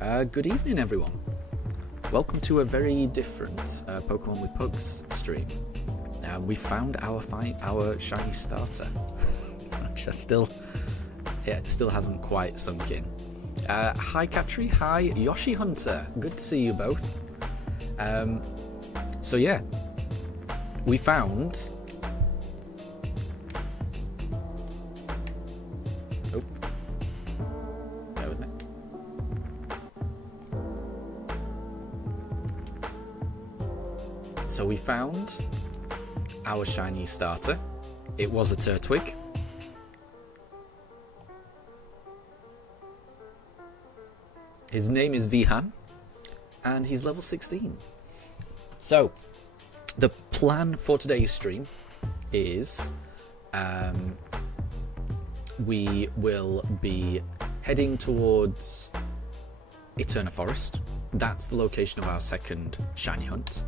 Good evening, everyone. Welcome to a very different Pokemon with Pugs stream. We found our shiny starter, which it still hasn't quite sunk in. Hi, Katri. Hi, Yoshi Hunter. Good to see you both. So yeah, we found. Oh, bear with me. So we found our shiny starter. It was a Turtwig. His name is Vihan, and he's level 16. So, the plan for today's stream is we will be heading towards Eterna Forest. That's the location of our second shiny hunt.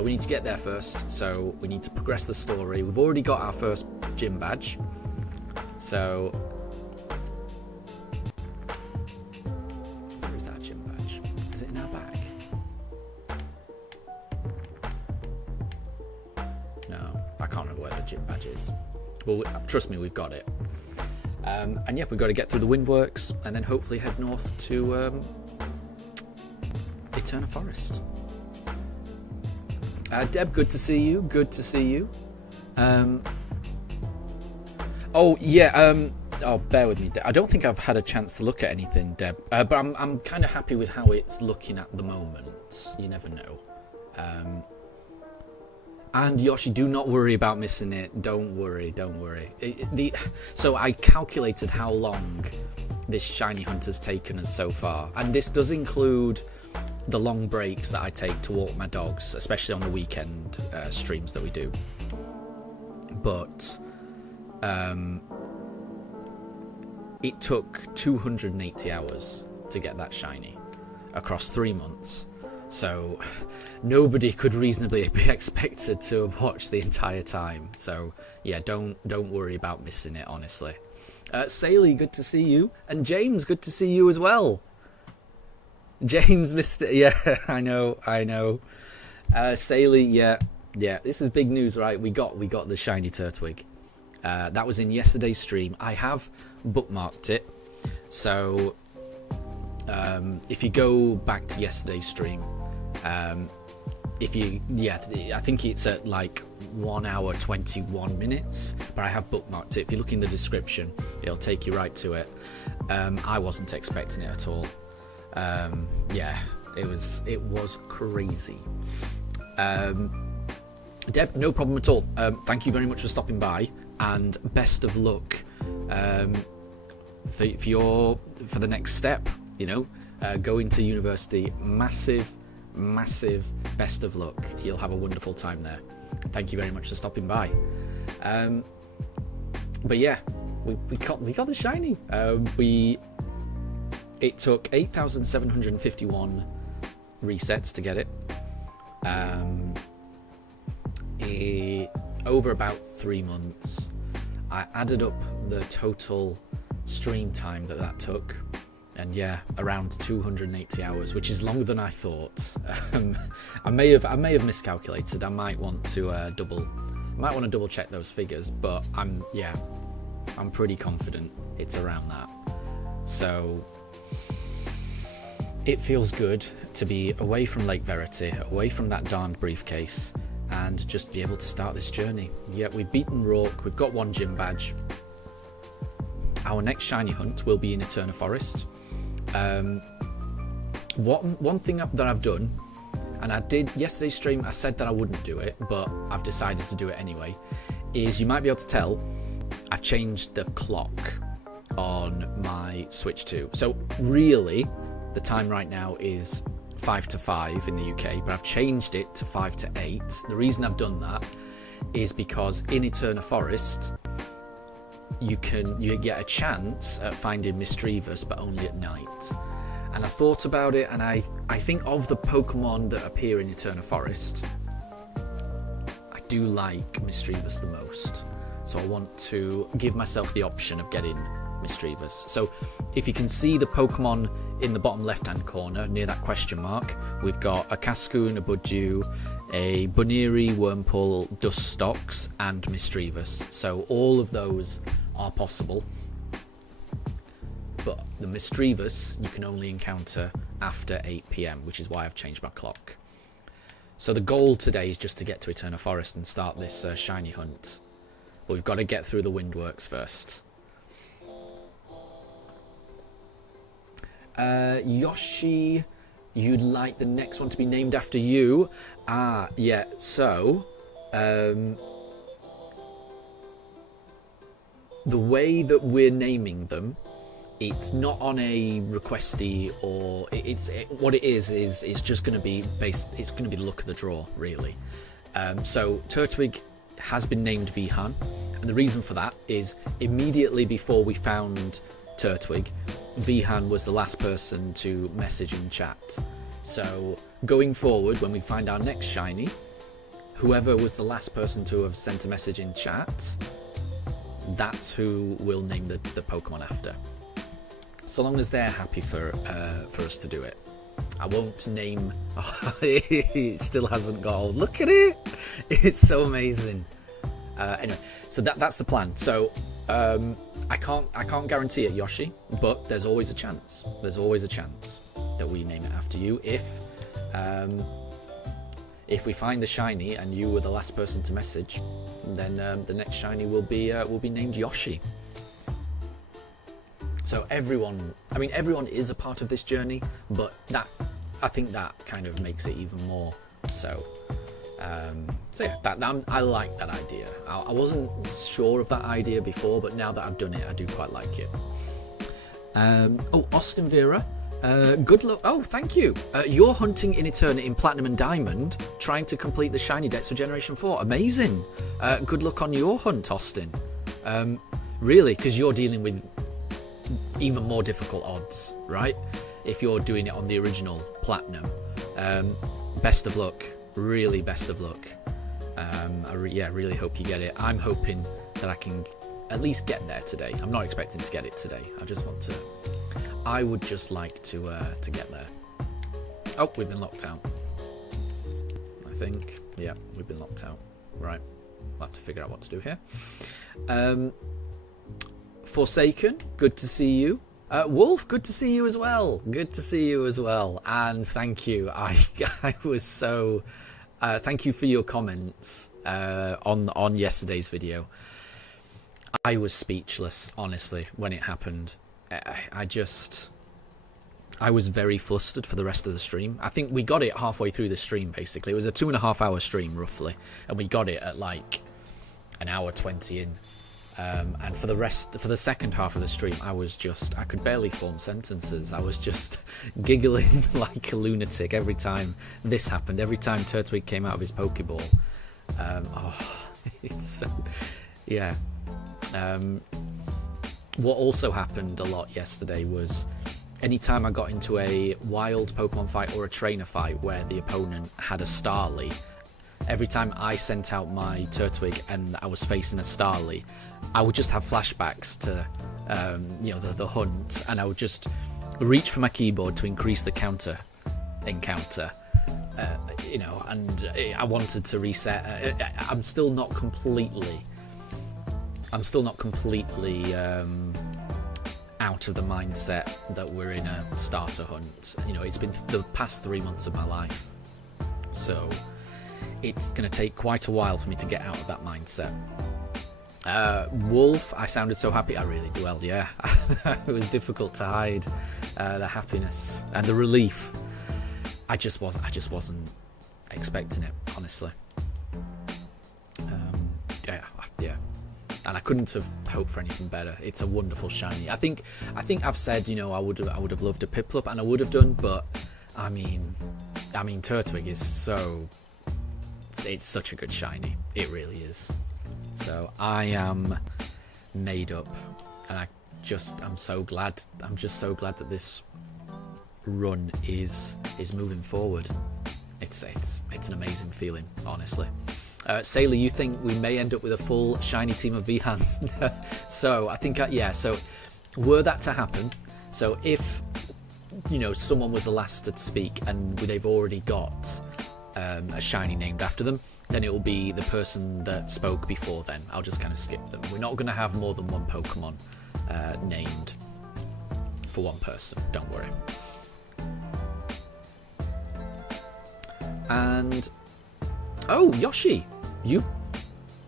We need to get there first, so we need to progress the story. We've already got our first gym badge, so where is our gym badge? Is it in our bag? No, I can't remember where the gym badge is. Well, trust me, we've got it. And yeah, we've got to get through the Windworks and then hopefully head north to Eterna Forest. Deb, good to see you. Good to see you. Oh yeah. Oh, bear with me. I don't think I've had a chance to look at anything, Deb. But I'm kind of happy with how it's looking at the moment. You never know. And Yoshi, do not worry about missing it. Don't worry. Don't worry. So I calculated how long this shiny hunt has taken us so far, and this does include the long breaks that I take to walk my dogs, especially on the weekend streams that we do. But it took 280 hours to get that shiny across 3 months. So nobody could reasonably be expected to have watched the entire time. So yeah, don't worry about missing it, honestly. Saley, good to see you. And James, good to see you as well. James missed it. Yeah, I know. Saley, yeah. This is big news, right? We got the shiny Turtwig. That was in yesterday's stream. I have bookmarked it. So if you go back to yesterday's stream, I think it's at like 1 hour 21 minutes. But I have bookmarked it. If you look in the description, it'll take you right to it. I wasn't expecting it at all. Yeah, it was crazy. Deb, no problem at all. Thank you very much for stopping by, and best of luck for the next step. You know, going to university. Massive best of luck. You'll have a wonderful time there. Thank you very much for stopping by. But yeah, we got the shiny. It took 8,751 resets to get it. Over about 3 months. I added up the total stream time that took, and yeah, around 280 hours, which is longer than I thought. I may have miscalculated. I might want to double check those figures, but I'm pretty confident it's around that. So it feels good to be away from Lake Verity, away from that darned briefcase, and just be able to start this journey. Yeah, we've beaten Rourke, we've got 1 gym badge. Our next shiny hunt will be in Eterna Forest. One thing that I've done, and I did yesterday's stream, I said that I wouldn't do it, but I've decided to do it anyway, is you might be able to tell, I've changed the clock on my Switch 2. So really, the time right now is 5 to 5 in the UK, but I've changed it to 5 to 8. The reason I've done that is because in Eterna Forest, you get a chance at finding Misdreavus, but only at night. And I thought about it, and I think of the Pokemon that appear in Eterna Forest, I do like Misdreavus the most. So I want to give myself the option of getting Misdreavus. So if you can see the Pokemon in the bottom left-hand corner, near that question mark, we've got a Cascoon, a Budju, a Buniri, Wurmple, Dustox, and Misdreavus. So all of those are possible. But the Misdreavus you can only encounter after 8 PM, which is why I've changed my clock. So the goal today is just to get to Eterna Forest and start this shiny hunt. But we've got to get through the windworks first. Yoshi, you'd like the next one to be named after you? Ah, yeah, so... the way that we're naming them, it's not on a requesty, or what it is it's just going to be based, it's going to be the luck of the draw, really. So Turtwig has been named Vihan, and the reason for that is immediately before we found Turtwig, Vihan was the last person to message in chat. So going forward, when we find our next shiny, whoever was the last person to have sent a message in chat, that's who we'll name the Pokemon after. So long as they're happy for us to do it. I won't name... Oh, it still hasn't got old. Look at it! It's so amazing. Anyway, so that's the plan. So I can't guarantee it, Yoshi, but there's always a chance. There's always a chance that we name it after you if we find the shiny and you were the last person to message, then the next shiny will be named Yoshi. So everyone is a part of this journey, but I think that kind of makes it even more so. So yeah, I like that idea. I wasn't sure of that idea before, but now that I've done it, I do quite like it. Oh, Austin Vera. Good luck. Oh, thank you. You're hunting in Eterna in Platinum and Diamond, trying to complete the shiny decks for Generation 4. Amazing. Good luck on your hunt, Austin. Really, because you're dealing with even more difficult odds, right? If you're doing it on the original Platinum. Best of luck. Really, best of luck. I really hope you get it. I'm hoping that I can at least get there today. I'm not expecting to get it today. I would just like to get there. Oh, we've been locked out. I think. Yeah, we've been locked out. Right. We'll have to figure out what to do here. Forsaken, good to see you. Wolf, good to see you as well. Good to see you as well. And thank you. I was so... thank you for your comments on yesterday's video. I was speechless, honestly, when it happened. I was very flustered for the rest of the stream. I think we got it halfway through the stream, basically. It was a 2.5 hour stream, roughly. And we got it at like an hour 20 in. And for the second half of the stream, I could barely form sentences. I was just giggling like a lunatic every time this happened. Every time Turtwig came out of his Pokeball. It's so... Yeah. What also happened a lot yesterday was anytime I got into a wild Pokemon fight or a trainer fight where the opponent had a Starly, every time I sent out my Turtwig and I was facing a Starly, I would just have flashbacks to the hunt, and I would just reach for my keyboard to increase the encounter, and I wanted to reset. I'm still not completely out of the mindset that we're in a starter hunt. It's been the past 3 months of my life, so it's going to take quite a while for me to get out of that mindset. Wolf, I sounded so happy. I really do. Well, yeah. It was difficult to hide the happiness and the relief. I just wasn't expecting it, honestly. Yeah. And I couldn't have hoped for anything better. It's a wonderful shiny. I think I've said, I would have loved a Piplup, and I would have done, but I mean Turtwig is it's such a good shiny. It really is. So I am made up, and I'm just so glad that this run is moving forward. It's an amazing feeling, honestly. Sailor, you think we may end up with a full shiny team of Vihans? So I think so were that to happen, so if you know, someone was the last to speak and they've already got a shiny named after them, then it will be the person that spoke before then. I'll just kind of skip them. We're not going to have more than one Pokemon named for one person, don't worry. And oh, Yoshi, you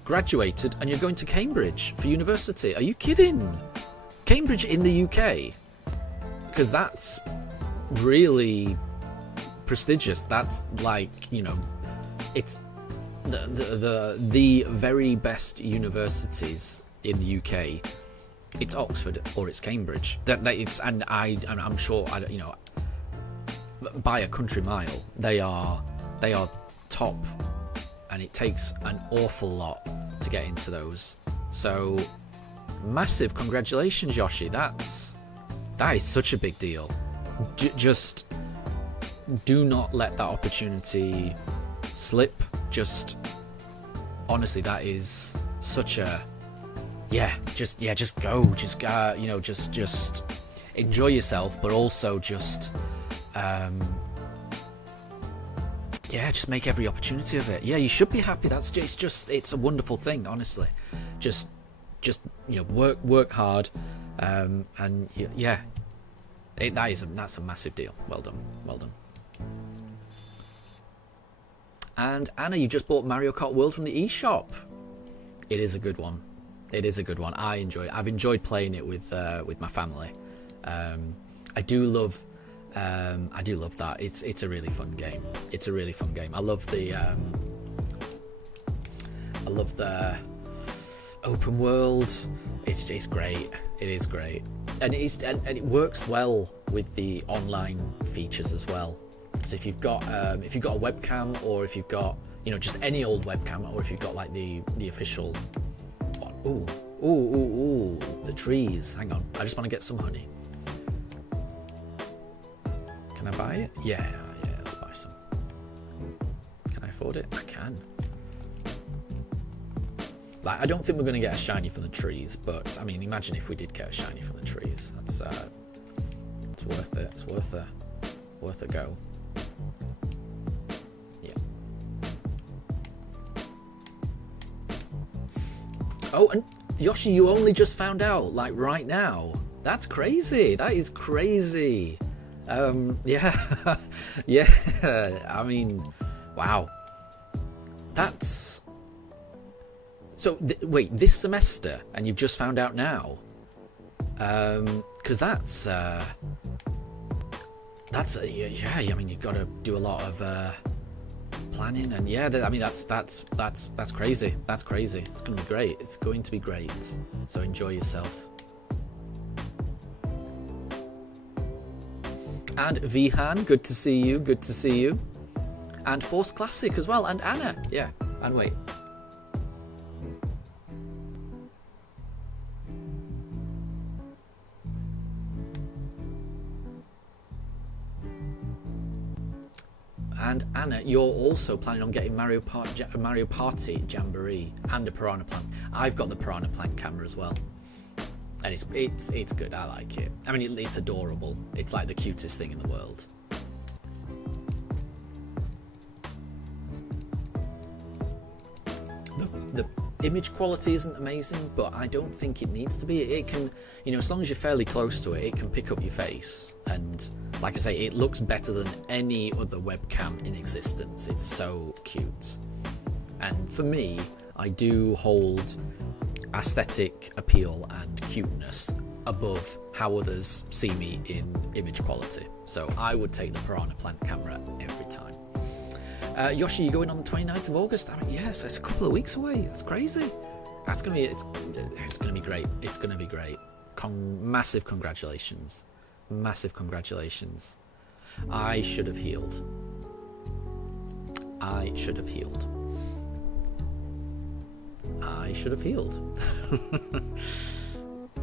graduated and you're going to Cambridge for university. Are you kidding? Cambridge in the UK? Because that's really prestigious. That's like, you know, it's the very best universities in the UK. It's Oxford or it's Cambridge. And I'm sure, you know, by a country mile, they are top, and it takes an awful lot to get into those. So massive congratulations, Yoshi. That is such a big deal. Just do not let that opportunity slip. Just honestly, that is such a just go, you know, just enjoy yourself, but also just just make every opportunity of it. Yeah, you should be happy. It's a wonderful thing, honestly. Just you know, work hard, and yeah, that's a massive deal. Well done. And Anna, you just bought Mario Kart World from the eShop. It is a good one. I've enjoyed playing it with my family. I do love that. It's a really fun game. I love the open world. It's great. It is great, and it works well with the online features as well. So if you've got a webcam, or if you've got, you know, just any old webcam, or if you've got like the official one. Ooh, the trees. Hang on, I just want to get some honey. Can I buy it? Yeah, let's buy some. Can I afford it? I can. Like, I don't think we're going to get a shiny from the trees, but I mean, imagine if we did get a shiny from the trees. That's it's worth it. It's worth a go. Yeah. Oh, and Yoshi, you only just found out, like, right now. That's crazy. That is crazy. Yeah. Yeah. I mean, wow. That's... So, wait, this semester, and you've just found out now? Because that's yeah, I mean, you've got to do a lot of planning, and yeah, I mean, that's crazy. That's crazy. It's going to be great. It's going to be great. So enjoy yourself. And Vihan, good to see you. Good to see you. And Force Classic as well. And Anna, yeah. And wait. And Anna, you're also planning on getting Mario Party Jamboree and a Piranha Plant. I've got the Piranha Plant camera as well, and it's good. I like it. I mean, it's adorable. It's like the cutest thing in the world. The image quality isn't amazing, but I don't think it needs to be. It can, you know, as long as you're fairly close to it, it can pick up your face. And like I say, it looks better than any other webcam in existence. It's so cute. And for me, I do hold aesthetic appeal and cuteness above how others see me in image quality. So I would take the Piranha Plant camera every time. Yoshi, you're going on the 29th of August? I mean, yes, it's a couple of weeks away. That's crazy. It's gonna be great. It's gonna be great. Massive congratulations. Massive congratulations. I should have healed. I should have healed.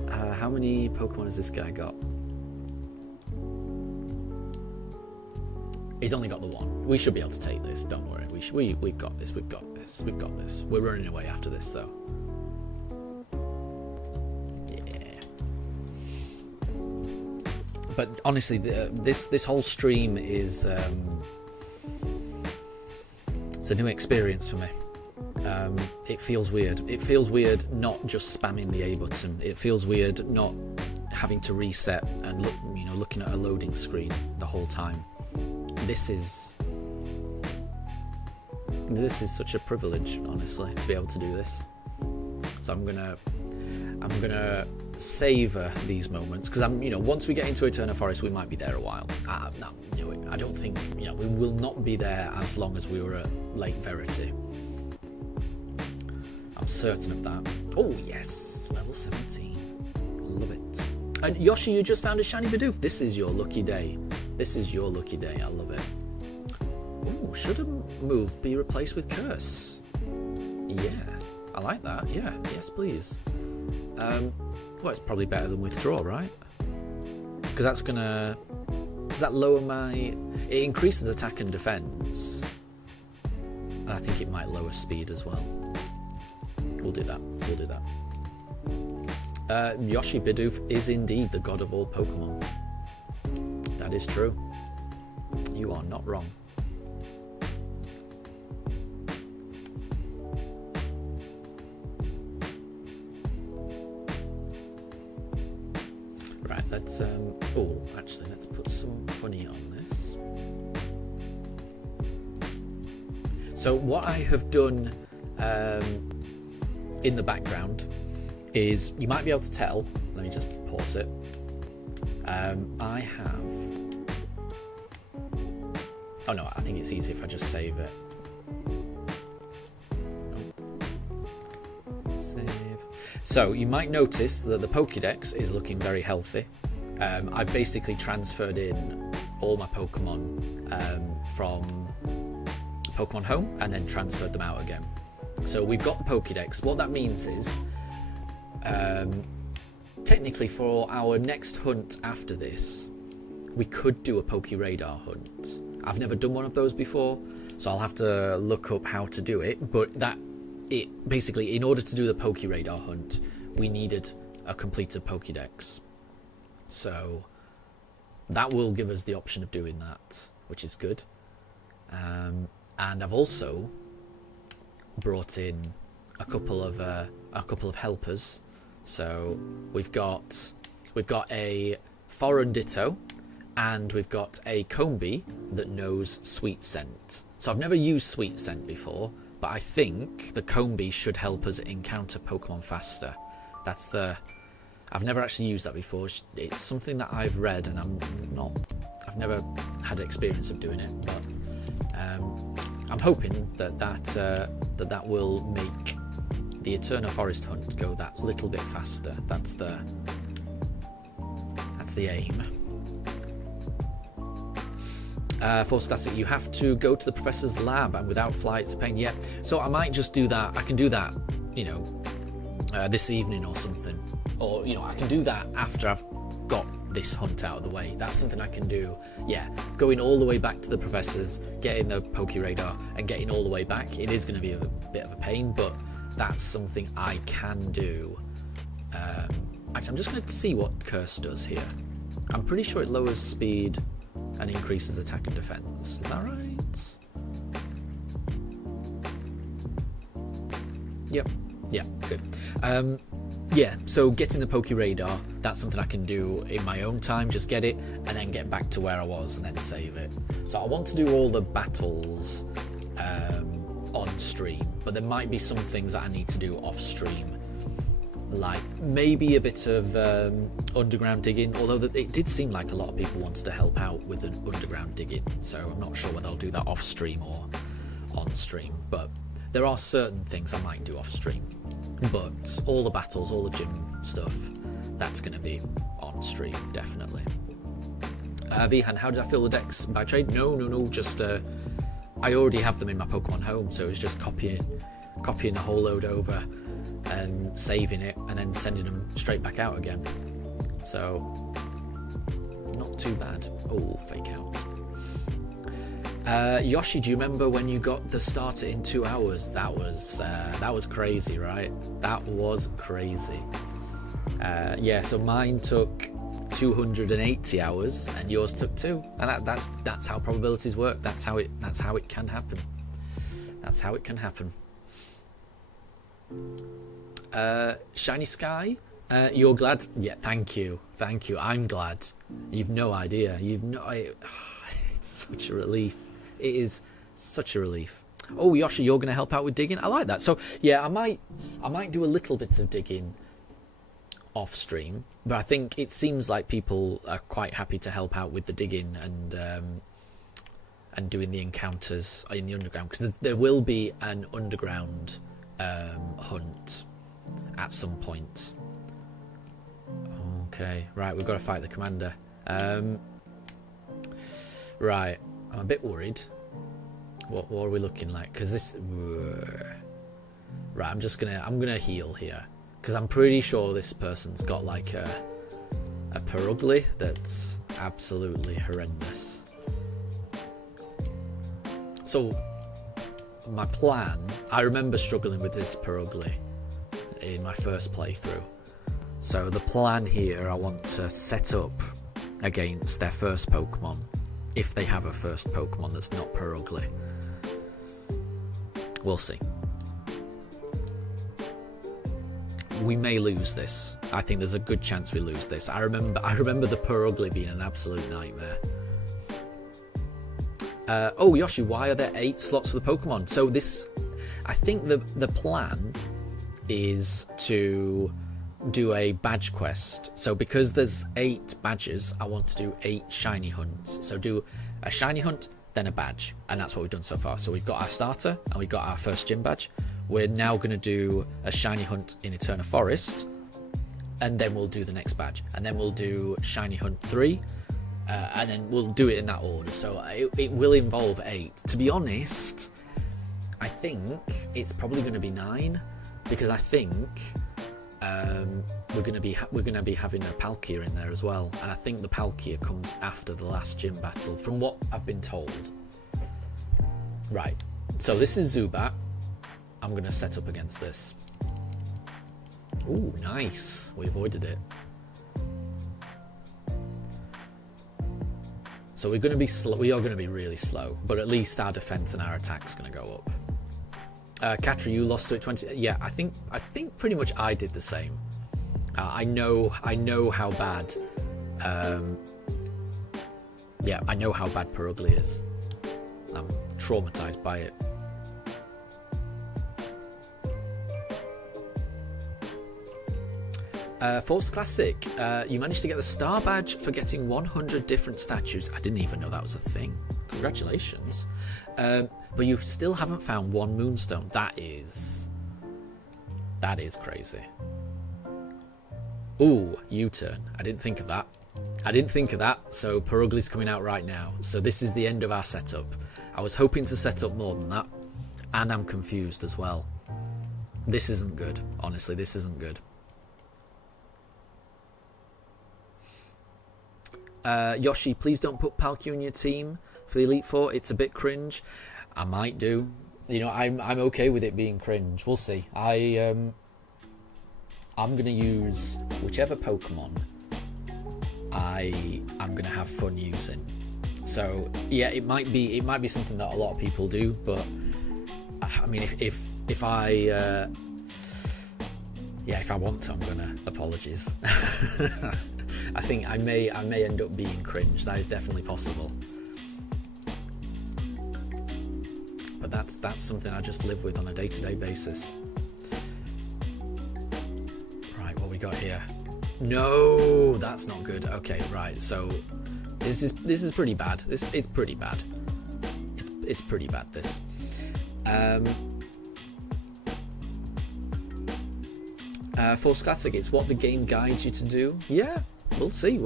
How many Pokemon has this guy got? He's only got the one. We should be able to take this. Don't worry. We've got this. We've got this. We're running away after this, though. Yeah. But honestly, this whole stream is it's a new experience for me. It feels weird. It feels weird not just spamming the A button. It feels weird not having to reset and looking at a loading screen the whole time. This is such a privilege, honestly, to be able to do this. So I'm gonna savor these moments, because once we get into Eterna Forest, we might be there a while. I don't think we will not be there as long as we were at Lake Verity. I'm certain of that. Oh yes, level 17. Love it. And Yoshi, you just found a shiny Bidoof. This is your lucky day. This is your lucky day. I love it. Oh, should a move be replaced with curse? Yeah, I like that. Yeah, yes please. Well, it's probably better than withdraw, right? Because that's gonna... Does that lower my... It increases attack and defense. And I think it might lower speed as well. We'll do that. We'll do that. Yoshi Bidoof is indeed the god of all Pokemon. That is true. You are not wrong. Right, let's actually let's put some honey on this. So what I have done in the background is, you might be able to tell, let me just pause it. I have, oh no, I think it's easy if I just save it. Save. So you might notice that the Pokédex is looking very healthy. I've basically transferred in all my Pokemon from Pokemon Home and then transferred them out again. So we've got the Pokédex. What that means is, technically for our next hunt after this, we could do a Pokéradar hunt. I've never done one of those before, so I'll have to look up how to do it. But basically, in order to do the Pokéradar hunt, we needed a completed Pokédex. So that will give us the option of doing that, which is good. And I've also brought in a couple of helpers. So we've got a foreign ditto, and we've got a Combi that knows sweet scent. So I've never used sweet scent before, but I think the Combi should help us encounter Pokemon faster. I've never actually used that before. It's something that I've read, and I've never had experience of doing it, but I'm hoping that will make the Eterna Forest hunt go that little bit faster. That's the aim. Force Classic, you have to go to the professor's lab, and without flight it's a pain. Yeah, so I might just do that. I can do that, this evening or something. Or, I can do that after I've got this hunt out of the way. That's something I can do. Yeah, going all the way back to the professor's, getting the Pokéradar and getting all the way back. It is going to be a bit of a pain, but that's something I can do. Actually, I'm just going to see what Curse does here. I'm pretty sure it lowers speed and increases attack and defense. Is that right? Yep. Yeah, good. Yeah, so getting the Pokéradar, that's something I can do in my own time. Just get it and then get back to where I was and then save it. So I want to do all the battles on stream, but there might be some things that I need to do off stream, like maybe a bit of underground digging, although it did seem like a lot of people wanted to help out with an underground digging, so I'm not sure whether I'll do that off stream or on stream, but there are certain things I might do off stream. But all the battles, all the gym stuff, that's going to be on stream, definitely. Vihan, how did I fill the decks by trade? No, just I already have them in my Pokemon Home, so it's just copying a whole load over and saving it and then sending them straight back out again. So not too bad. Oh, fake out. Yoshi, do you remember when you got the starter in 2 hours? That was crazy, right? That was crazy. Yeah, so mine took 280 hours, and yours took 2. And that's how probabilities work. That's how it can happen. That's how it can happen. Shiny Sky, you're glad? Yeah, thank you. I'm glad. You've no idea. It's such a relief. It is such a relief. Oh, Yoshi, you're going to help out with digging? I like that. So, yeah, I might do a little bit of digging off stream, but I think it seems like people are quite happy to help out with the digging and doing the encounters in the underground, because there will be an underground hunt at some point. Okay, right, we've got to fight the commander. Right, I'm a bit worried. What are we looking like? Because this... Right, I'm gonna heal here, because I'm pretty sure this person's got like a Purugly that's absolutely horrendous. So my plan, I remember struggling with this Purugly in my first playthrough. So the plan here, I want to set up against their first Pokemon, if they have a first Pokemon that's not Purugly. We'll see. We may lose this. I think there's a good chance we lose this. I remember the Purugly being an absolute nightmare. Oh, Yoshi, why are there 8 slots for the Pokemon? So this, I think the plan is to do a badge quest. So because there's 8 badges, I want to do 8 shiny hunts. So do a shiny hunt, then a badge, and that's what we've done so far. So we've got our starter and we've got our first gym badge. We're now going to do a shiny hunt in Eterna Forest, and then we'll do the next badge, and then we'll do shiny hunt 3, and then we'll do it in that order. So it will involve 8. To be honest, I think it's probably going to be 9, because I think we're going to be having a Palkia in there as well, and I think the Palkia comes after the last gym battle, from what I've been told. Right, so this is Zubat. I'm going to set up against this. Ooh, nice. We avoided it. So we're going to be slow. We are going to be really slow, but at least our defense and our attack's going to go up. Katri, you lost to it 20. Yeah, I think pretty much I did the same. I know how bad. Yeah, I know how bad Purugly is. I'm traumatized by it. Force Classic, you managed to get the star badge for getting 100 different statues. I didn't even know that was a thing. Congratulations. But you still haven't found 1 moonstone. That is crazy. Ooh, U-turn. I didn't think of that. So Purugly's coming out right now. So this is the end of our setup. I was hoping to set up more than that, and I'm confused as well. This isn't good. Honestly, this isn't good. Yoshi, please don't put Palkia in your team for the Elite Four. It's a bit cringe. I might do. You know, I'm okay with it being cringe. We'll see. I'm gonna use whichever Pokemon I'm gonna have fun using. So yeah, it might be something that a lot of people do, but I mean, if I want to, I'm gonna. Apologies. I think I may end up being cringe. That is definitely possible. But that's something I just live with on a day-to-day basis. Right, what we got here? No, that's not good. Okay, right. So this is pretty bad. It's pretty bad. It's pretty bad. This. Force Classic, it's what the game guides you to do. Yeah, we'll see.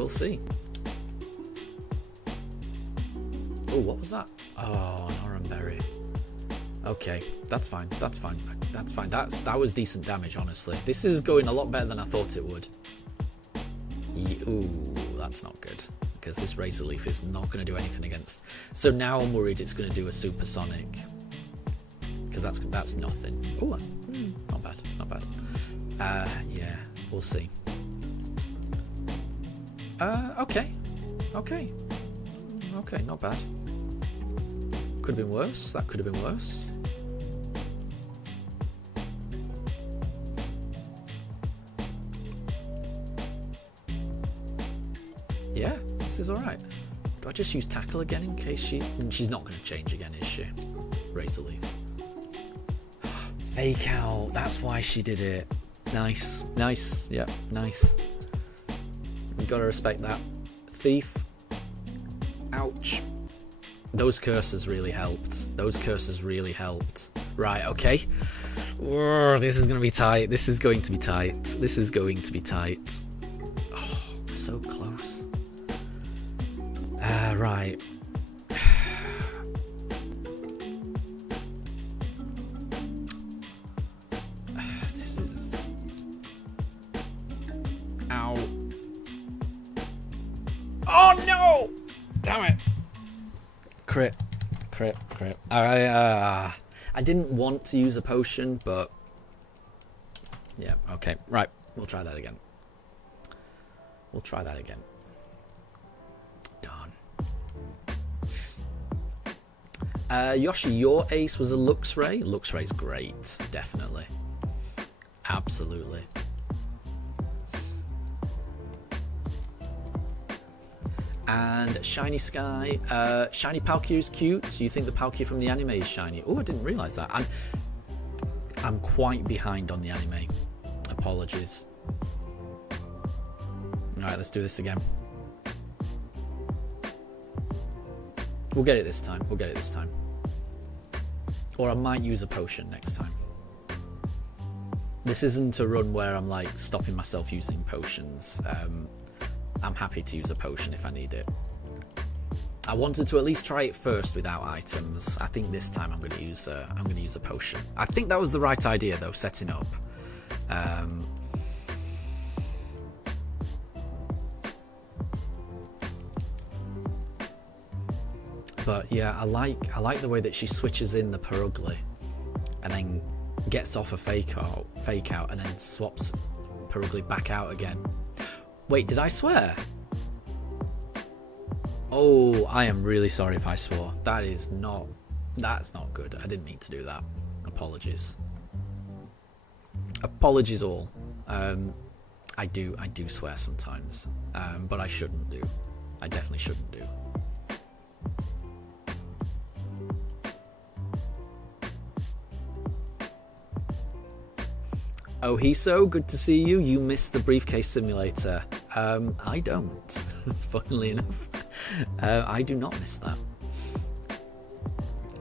Oh, what was that? Oh, an Oranberry. Okay, that's fine. That was decent damage, honestly. This is going a lot better than I thought it would. Ooh, that's not good, because this Razor Leaf is not going to do anything against. So now I'm worried it's going to do a Supersonic, because that's nothing. Oh, that's not bad. Yeah, we'll see. Okay. Okay. Okay, not bad. Could have been worse. That could have been worse. Yeah, this is alright. Do I just use tackle again in case she's not going to change again, is she? Razor leaf. Fake out. That's why she did it. Nice. Nice. Yep, nice. You gotta respect that. Thief. Ouch. Those curses really helped. Those curses really helped. Right, okay. Oh, this is going to be tight. This is going to be tight. This is going to be tight. Oh, we're so close. Right. This is... Ow. Oh, no! Damn it. Crit. Crit. Crit. I didn't want to use a potion, but... Yeah, okay. Right, we'll try that again. We'll try that again. Darn. Yoshi, your ace was a Luxray? Luxray's great, definitely. Absolutely. And Shiny Sky, Shiny Palkia is cute, so you think the Palkia from the anime is shiny. Oh, I didn't realise that. I'm quite behind on the anime. Apologies. Alright, let's do this again. We'll get it this time. We'll get it this time. Or I might use a potion next time. This isn't a run where I'm like stopping myself using potions. I'm happy to use a potion if I need it. I wanted to at least try it first without items. I think this time I'm going to use a potion. I think that was the right idea though, setting up. But yeah, I like the way that she switches in the Purugly and then gets off a fake out and then swaps Purugly back out again. Wait, did I swear? Oh, I am really sorry if I swore. That's not good. I didn't mean to do that. Apologies. Apologies all. I do swear sometimes, but I shouldn't do. I definitely shouldn't do. Oh, Hiso, good to see you. You missed the briefcase simulator. I don't, funnily enough. I do not miss that.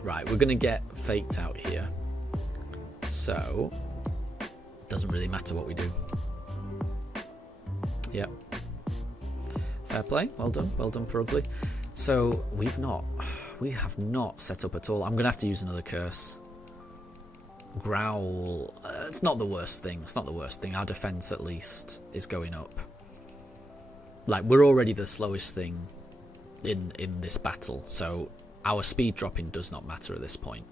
Right, we're going to get faked out here. So, doesn't really matter what we do. Yep. Fair play. Well done, Purugly. So, we have not set up at all. I'm going to have to use another curse. Growl, it's not the worst thing. It's not the worst thing. Our defense at least is going up. Like, we're already the slowest thing in this battle, so our speed dropping does not matter at this point.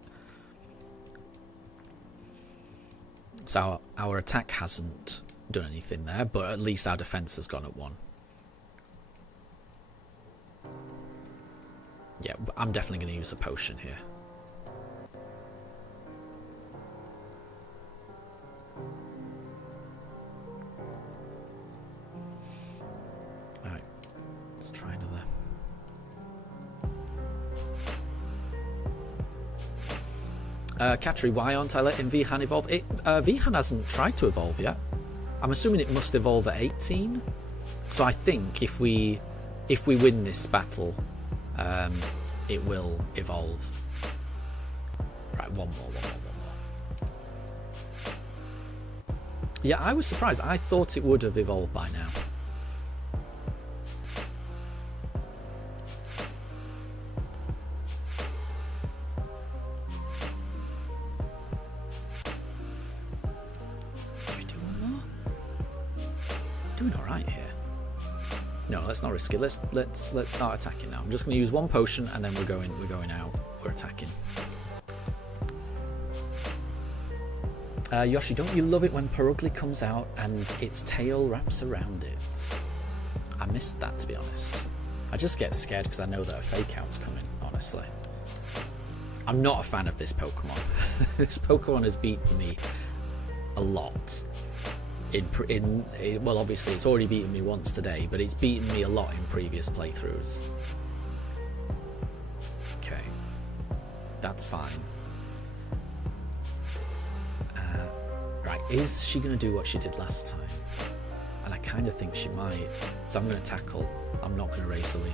So our attack hasn't done anything there, but at least our defense has gone up 1. Yeah, I'm definitely going to use a potion here. Alright, let's try another. Katri, why aren't I letting Vihan evolve? Vihan hasn't tried to evolve yet. I'm assuming it must evolve at 18. So I think if we win this battle, it will evolve. Right, one more. Yeah, I was surprised. I thought it would have evolved by now. Doing all right here. No, let's not risk it. Let's start attacking now. I'm just going to use one potion and then we're going out. We're attacking. Yoshi, don't you love it when Purugly comes out and its tail wraps around it? I missed that, to be honest. I just get scared because I know that a fake out's coming, honestly. I'm not a fan of this Pokemon. This Pokemon has beaten me a lot. Well, obviously it's already beaten me once today, but it's beaten me a lot in previous playthroughs. Okay, that's fine. Right, is she going to do what she did last time? And I kind of think she might. So I'm going to tackle. I'm not going to raise a leaf.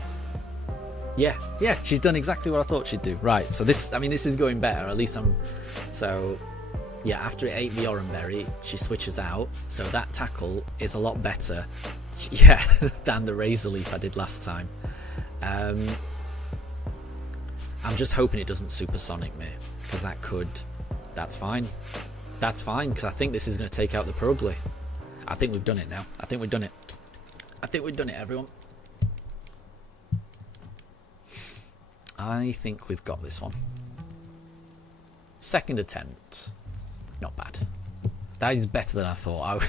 Yeah, she's done exactly what I thought she'd do. Right, so this is going better. At least so yeah, after it ate the Oran Berry, she switches out. So that tackle is a lot better, yeah, than the Razor Leaf I did last time. I'm just hoping it doesn't supersonic me, because that's fine. That's fine, because I think this is going to take out the Purugly. I think we've done it now. I think we've done it, everyone. I think we've got this one. Second attempt. Not bad. That is better than I thought.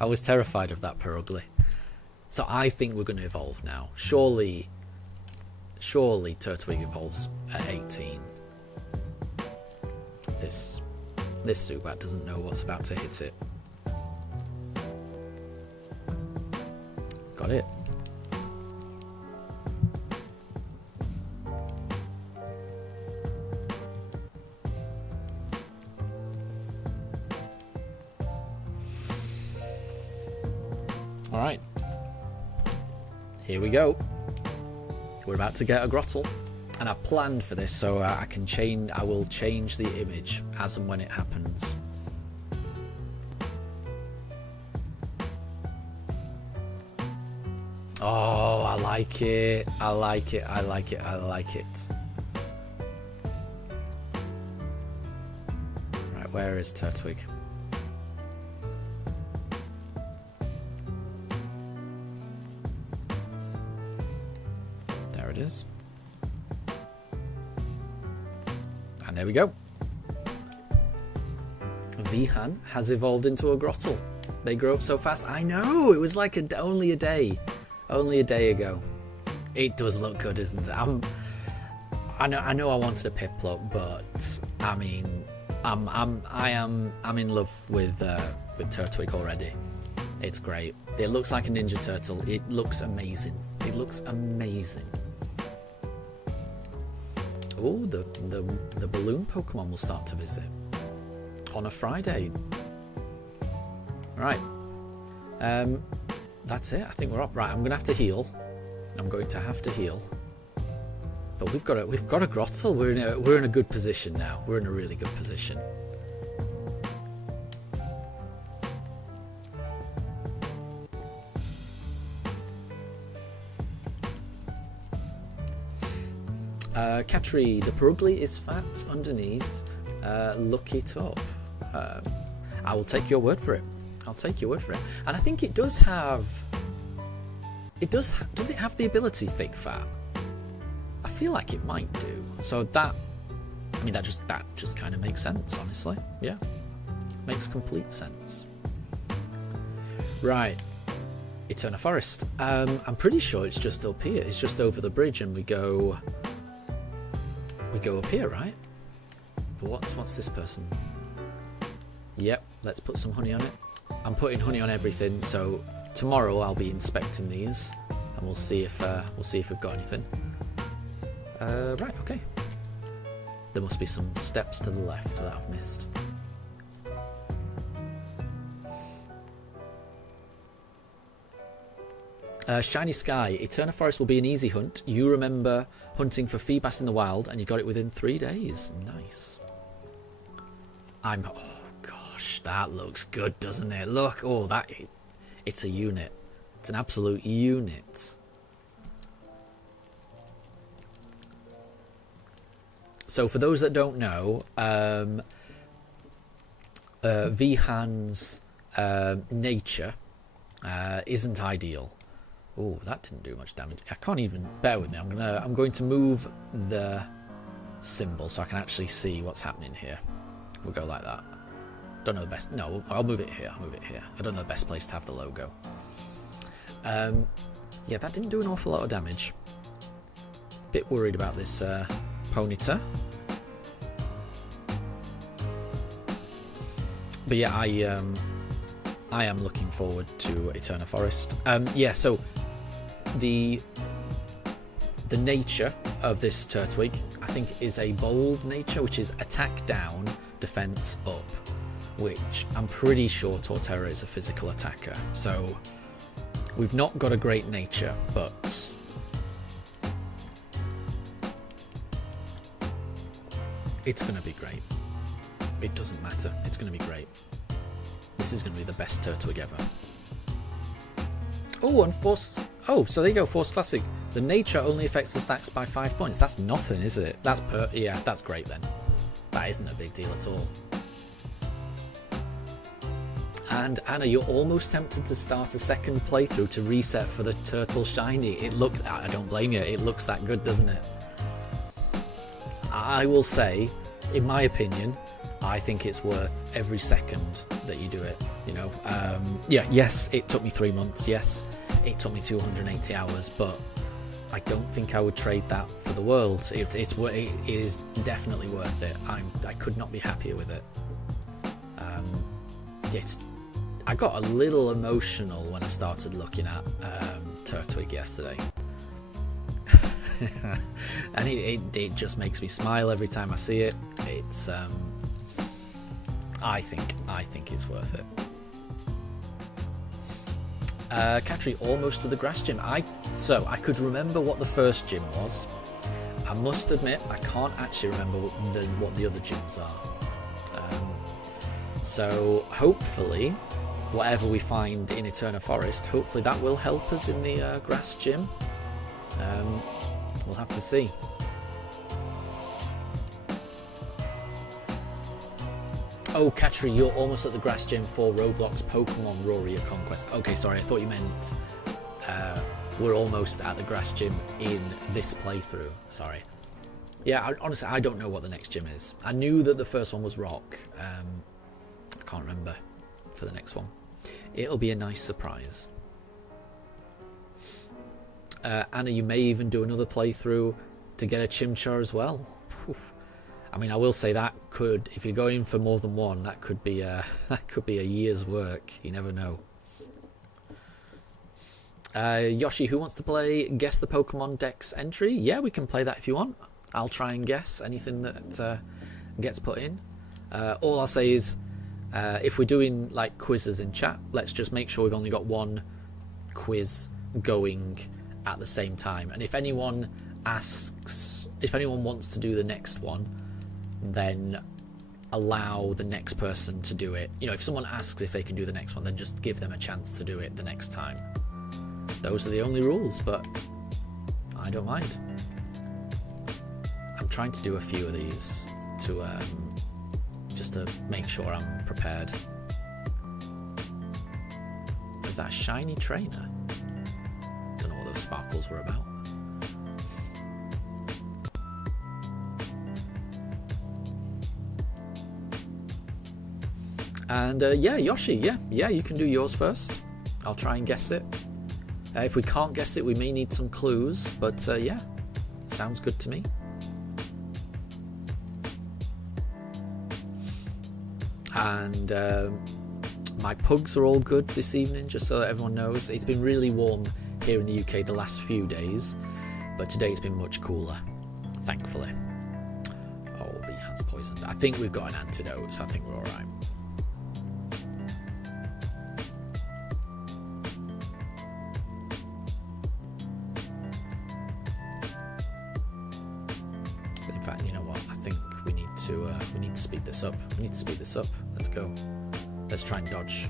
I was terrified of that Purugly. So I think we're going to evolve now. Surely Turtwig evolves at 18. This Zubat doesn't know what's about to hit it. Got it. Alright, here we go. We're about to get a Grottle, and I've planned for this so I will change the image as and when it happens. Oh, I like it. I like it. I like it. I like it. Right, where is Turtwig? There it is. And there we go. Vihan has evolved into a Grottle. They grow up so fast. I know, it was like only a day ago. It does look good, isn't it? I know I wanted a Piplup, but I mean, I'm in love with Turtwig already. It's great. It looks like a Ninja Turtle. It looks amazing. It looks amazing. Oh, the balloon Pokemon will start to visit on a Friday. Right. That's it. I think we're up. Right, I'm gonna have to heal. But we've got a Grottle. We're in a good position now. We're in a really good position. Katri, the Purugly is fat underneath. Look it up. I will take your word for it. I'll take your word for it. And I think it does have... Does it have the ability thick fat? I feel like it might do. So that... I mean, that just kind of makes sense, honestly. Yeah. Makes complete sense. Right. Eterna Forest. I'm pretty sure it's just up here. It's just over the bridge and we go up here, right? What's this person? Yep, let's put some honey on it. I'm putting honey on everything, so tomorrow I'll be inspecting these and we'll see if we've got anything. Right, okay. There must be some steps to the left that I've missed. Shiny Sky, Eterna Forest will be an easy hunt. You remember hunting for Feebas in the wild and you got it within 3 days. Nice. Oh gosh, that looks good, doesn't it? Look, it's a unit. It's an absolute unit. So for those that don't know, Vihan's nature isn't ideal. Oh, that didn't do much damage. I can't even... Bear with me. I'm going to move the symbol so I can actually see what's happening here. We'll go like that. Don't know the best... No, I'll move it here. I don't know the best place to have the logo. Yeah, that didn't do an awful lot of damage. Bit worried about this Ponyta. But yeah, I am looking forward to Eterna Forest. Yeah, so the nature of this Turtwig, I think, is a bold nature, which is attack down, defense up, which I'm pretty sure Torterra is a physical attacker. So we've not got a great nature, but it's going to be great. It doesn't matter. It's going to be great. This is going to be the best Turtwig ever. Oh, and Force... Oh, so there you go, Force Classic. The nature only affects the stacks by 5 points. That's nothing, is it? That's yeah, that's great then. That isn't a big deal at all. And Anna, you're almost tempted to start a second playthrough to reset for the Turtle Shiny. It looks... I don't blame you. It looks that good, doesn't it? I will say, in my opinion, I think it's worth every second that you do it, you know. Yeah, yes, it took me 3 months. Yes, it took me 280 hours, but I don't think I would trade that for the world. It is definitely worth it. I could not be happier with it. I got a little emotional when I started looking at Turtwig yesterday. And it just makes me smile every time I see it. It's I think it's worth it. Katri, almost to the grass gym. So I could remember what the first gym was. I must admit I can't actually remember what the other gyms are. So hopefully, whatever we find in Eterna Forest, hopefully that will help us in the grass gym. We'll have to see. Oh, Katri, you're almost at the grass gym for Roblox Pokemon Warrior Conquest. Okay, sorry, I thought you meant we're almost at the grass gym in this playthrough. Sorry. Yeah, honestly, I don't know what the next gym is. I knew that the first one was rock. I can't remember for the next one. It'll be a nice surprise. Anna, you may even do another playthrough to get a Chimchar as well. Oof. I mean, I will say that could, if you're going for more than one, that could be a year's work. You never know. Yoshi, who wants to play Guess the Pokemon Dex entry? Yeah, we can play that if you want. I'll try and guess anything that gets put in. All I'll say is, if we're doing like quizzes in chat, let's just make sure we've only got one quiz going at the same time. And if anyone wants to do the next one, then allow the next person to do it. You know, if someone asks if they can do the next one, then just give them a chance to do it the next time. Those are the only rules, but I don't mind. I'm trying to do a few of these to just to make sure I'm prepared. Is that a shiny trainer? Don't know what those sparkles were about. And yeah, Yoshi, yeah, you can do yours first. I'll try and guess it. If we can't guess it, we may need some clues, but yeah, sounds good to me. And my pugs are all good this evening, just so that everyone knows. It's been really warm here in the UK the last few days, but today it's been much cooler, thankfully. Oh, the hand's poisoned. I think we've got an antidote, so I think we're alright. In fact, you know what? I think we need to speed this up. Let's go. Let's try and dodge.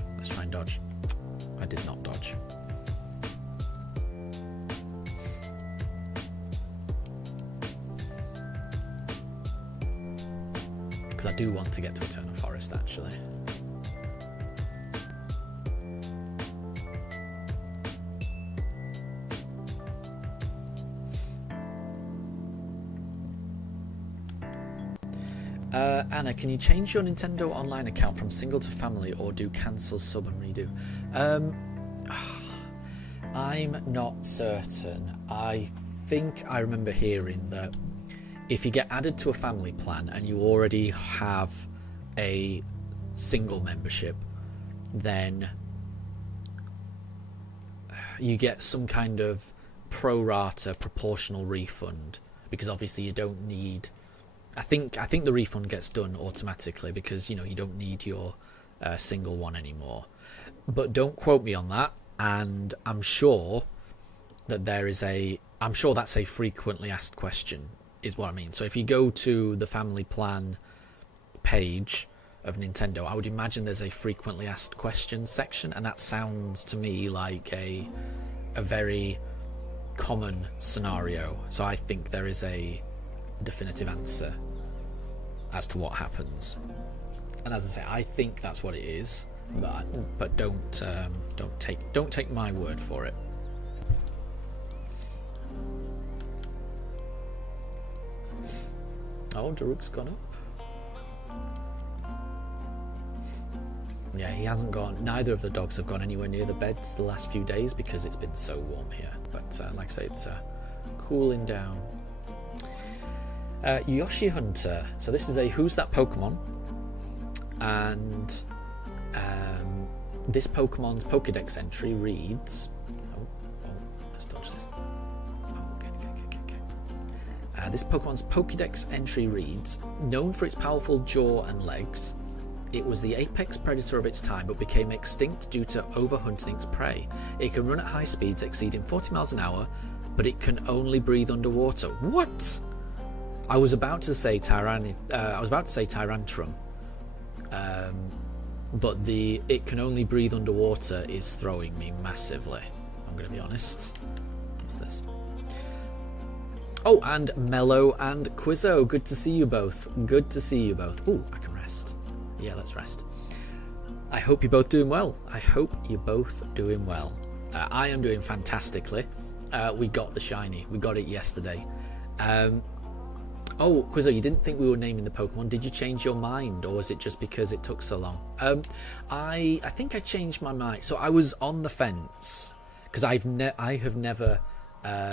I did not dodge. Because I do want to get to Eterna Forest, actually. Anna, can you change your Nintendo Online account from single to family, or do cancel, sub and redo? I'm not certain. I think I remember hearing that if you get added to a family plan and you already have a single membership, then you get some kind of pro rata proportional refund, because obviously you don't need, I think the refund gets done automatically because you don't need your single one anymore, but don't quote me on that. And I'm sure that I'm sure that's a frequently asked question is what I mean. So if you go to the family plan page of Nintendo, I would imagine there's a frequently asked questions section, and that sounds to me like a very common scenario. So I think there is a definitive answer as to what happens, and as I say, I think that's what it is, but don't take my word for it. Oh, Daruk's gone up. Yeah, he hasn't gone. Neither of the dogs have gone anywhere near the beds the last few days because it's been so warm here. But like I say, it's cooling down. Yoshi Hunter. So this is a Who's That Pokemon? And this Pokemon's Pokedex entry reads... Oh, let's dodge this. This Pokemon's Pokédex entry reads, known for its powerful jaw and legs, it was the apex predator of its time but became extinct due to overhunting its prey. It can run at high speeds exceeding 40 miles an hour, but it can only breathe underwater. What? I was about to say Tyrantrum, but it can only breathe underwater is throwing me massively. I'm going to be honest. What's this? Oh, and Mello and Quizzo. Good to see you both. Good to see you both. Oh, I can rest. Yeah, let's rest. I hope you're both doing well. I hope you're both doing well. I am doing fantastically. We got the shiny. We got it yesterday. Oh, Quizzo, you didn't think we were naming the Pokemon. Did you change your mind, or was it just because it took so long? I think I changed my mind. So I was on the fence because I have never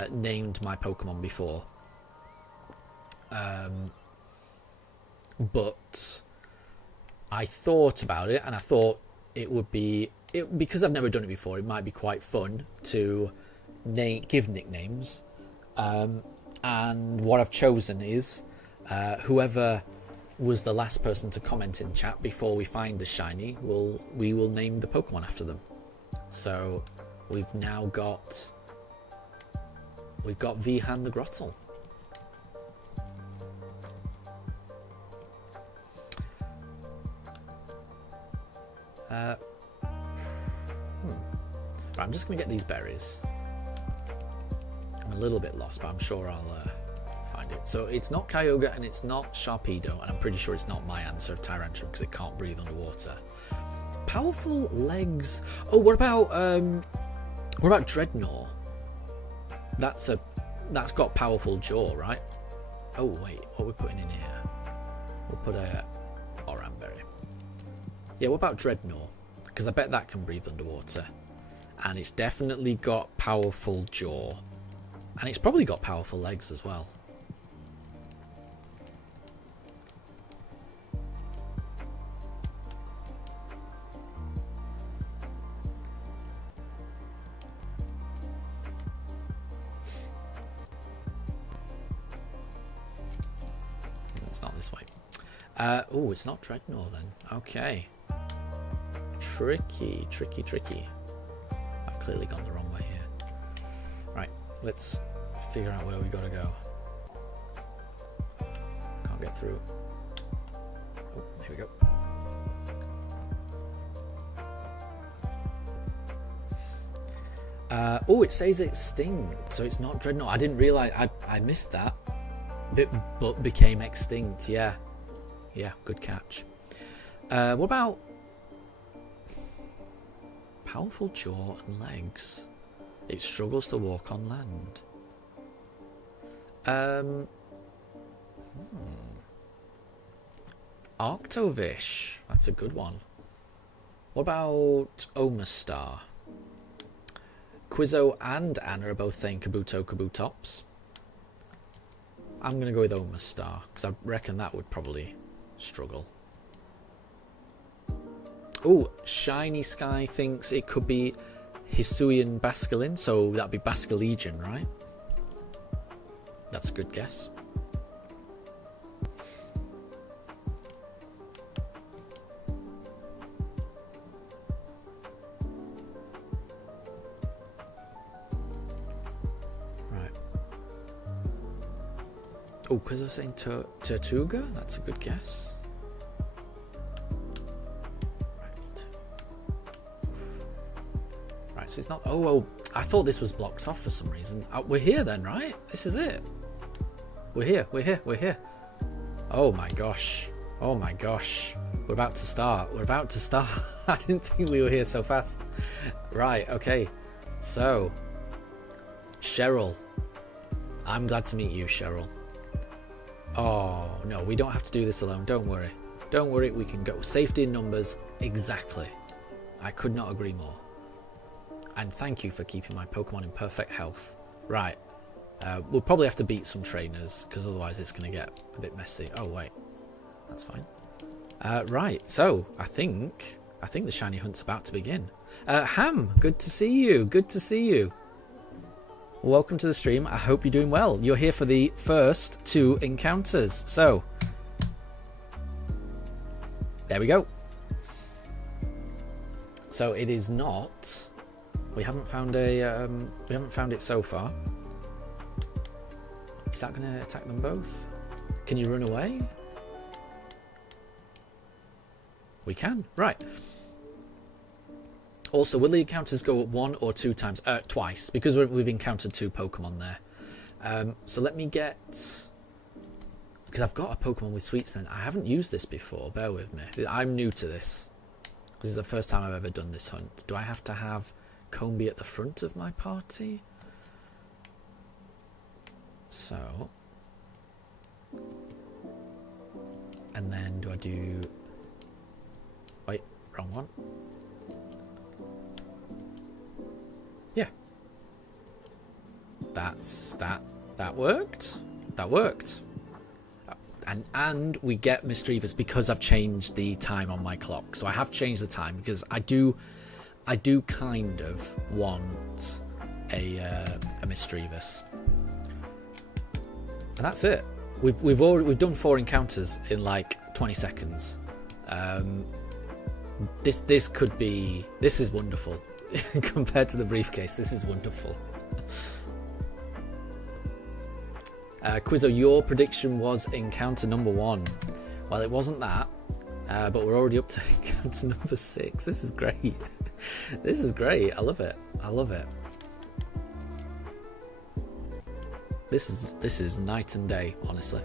named my Pokemon before, but I thought about it, and I thought it would be because I've never done it before. It might be quite fun to give nicknames, and what I've chosen is whoever was the last person to comment in chat before we find the shiny, we will name the Pokemon after them. So we've now got. We've got Vihan the Grottle. Right, I'm just going to get these berries. I'm a little bit lost, but I'm sure I'll find it. So it's not Kyogre and it's not Sharpedo, and I'm pretty sure it's not my answer of Tyrantrum because it can't breathe underwater. Powerful legs. Oh, what about Dreadnought? That's got powerful jaw, right? Oh wait, what are we putting in here? We'll put a Oranberry. Yeah, what about Dreadnought? Because I bet that can breathe underwater. And it's definitely got powerful jaw. And it's probably got powerful legs as well. It's not this way. Oh, it's not Dreadnought then. Okay. Tricky. I've clearly gone the wrong way here. Right, let's figure out where we gotta go. Can't get through. Oh, here we go. Oh, it says it's Sting, so it's not Dreadnought. I didn't realise. I missed that. But became extinct. Yeah, good catch. What about powerful jaw and legs? It struggles to walk on land. Arctovish, that's a good one. What about Omastar? Quizzo and Anna are both saying Kabuto Kabutops. I'm going to go with Omastar, because I reckon that would probably struggle. Oh, Shiny Sky thinks it could be Hisuian Basculin, so that'd be Basculegion, right? That's a good guess. Right. Oh, because I was saying Tortuga? That's a good guess. Right, so it's not... Oh, I thought this was blocked off for some reason. We're here then, right? This is it. We're here, we're here, we're here. Oh my gosh. Oh my gosh. We're about to start. We're about to start. I didn't think we were here so fast. Right, okay. So, Cheryl. I'm glad to meet you, Cheryl. Oh, no, we don't have to do this alone. Don't worry. Don't worry, we can go. Safety in numbers, exactly. I could not agree more. And thank you for keeping my Pokemon in perfect health. Right. We'll probably have to beat some trainers, because otherwise it's going to get a bit messy. Oh, wait. That's fine. Right, so I think the shiny hunt's about to begin. Ham, good to see you. Good to see you. Welcome to the stream. I hope you're doing well. You're here for the first 2 encounters. So, there we go. So it is not... We haven't found it so far. Is that going to attack them both? Can you run away? We can. Right. Also, will the encounters go 1 or 2 times? Twice, because we've encountered 2 Pokemon there. So let me get... Because I've got a Pokemon with Sweet Scent. I haven't used this before. Bear with me. I'm new to this. This is the first time I've ever done this hunt. Do I have to have Combi at the front of my party? So... And then do I do... Wait, wrong one. Yeah. That worked. That worked. And we get Misdreavus because I've changed the time on my clock. So I have changed the time because I do kind of want a Misdreavus. And that's it. We've done 4 encounters in like 20 seconds. This is wonderful. Compared to the briefcase, this is wonderful. Quizzo, your prediction was encounter number 1. Well, it wasn't that, but we're already up to encounter number 6. This is great. This is great. I love it. I love it. This is night and day, honestly.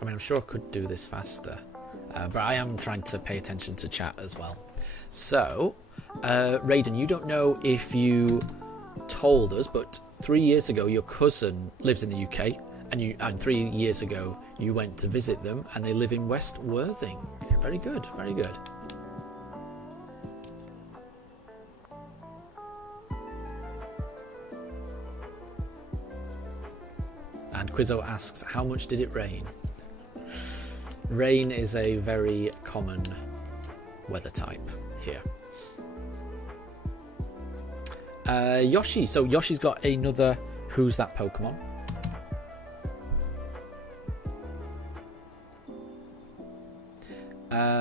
I mean, I'm sure I could do this faster, but I am trying to pay attention to chat as well. So, Raiden, you don't know if you told us, but 3 years ago your cousin lives in the UK, and 3 years ago you went to visit them, and they live in West Worthing. Very good, very good. And Quizzo asks, how much did it rain? Rain is a very common weather type here. Yoshi. So Yoshi's got another Who's That Pokemon?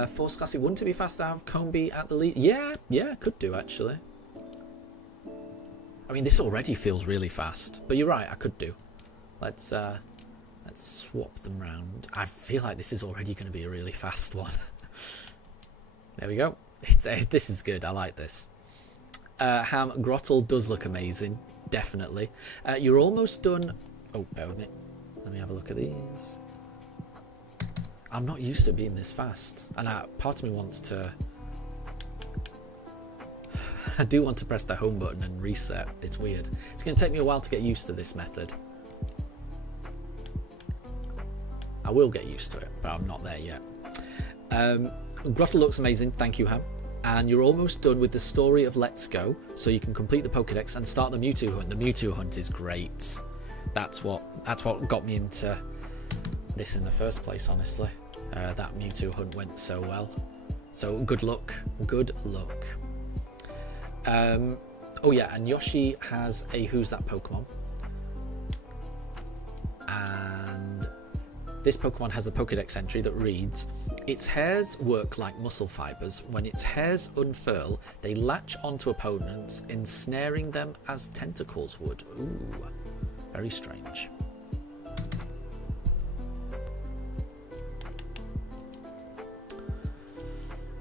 Force Classy, wouldn't it be fast to have Combi at the lead? Yeah, could do actually. I mean, this already feels really fast, but you're right, I could do. Let's swap them round. I feel like this is already going to be a really fast one. There we go. This is good. I like this. Ham, Grottle does look amazing. Definitely. You're almost done. Oh, bear with me. Let me have a look at these. I'm not used to it being this fast. And part of me wants to... I do want to press the home button and reset. It's weird. It's going to take me a while to get used to this method. I will get used to it, but I'm not there yet. Grottle looks amazing, thank you, Ham. And you're almost done with the story of Let's Go, so you can complete the Pokédex and start the Mewtwo hunt. The Mewtwo hunt is great. That's what got me into this in the first place, honestly. That Mewtwo hunt went so well. So good luck. Good luck. Oh yeah, and Yoshi has a Who's That Pokemon. And this Pokemon has a Pokédex entry that reads, its hairs work like muscle fibers. When its hairs unfurl, they latch onto opponents, ensnaring them as tentacles would. Ooh, very strange.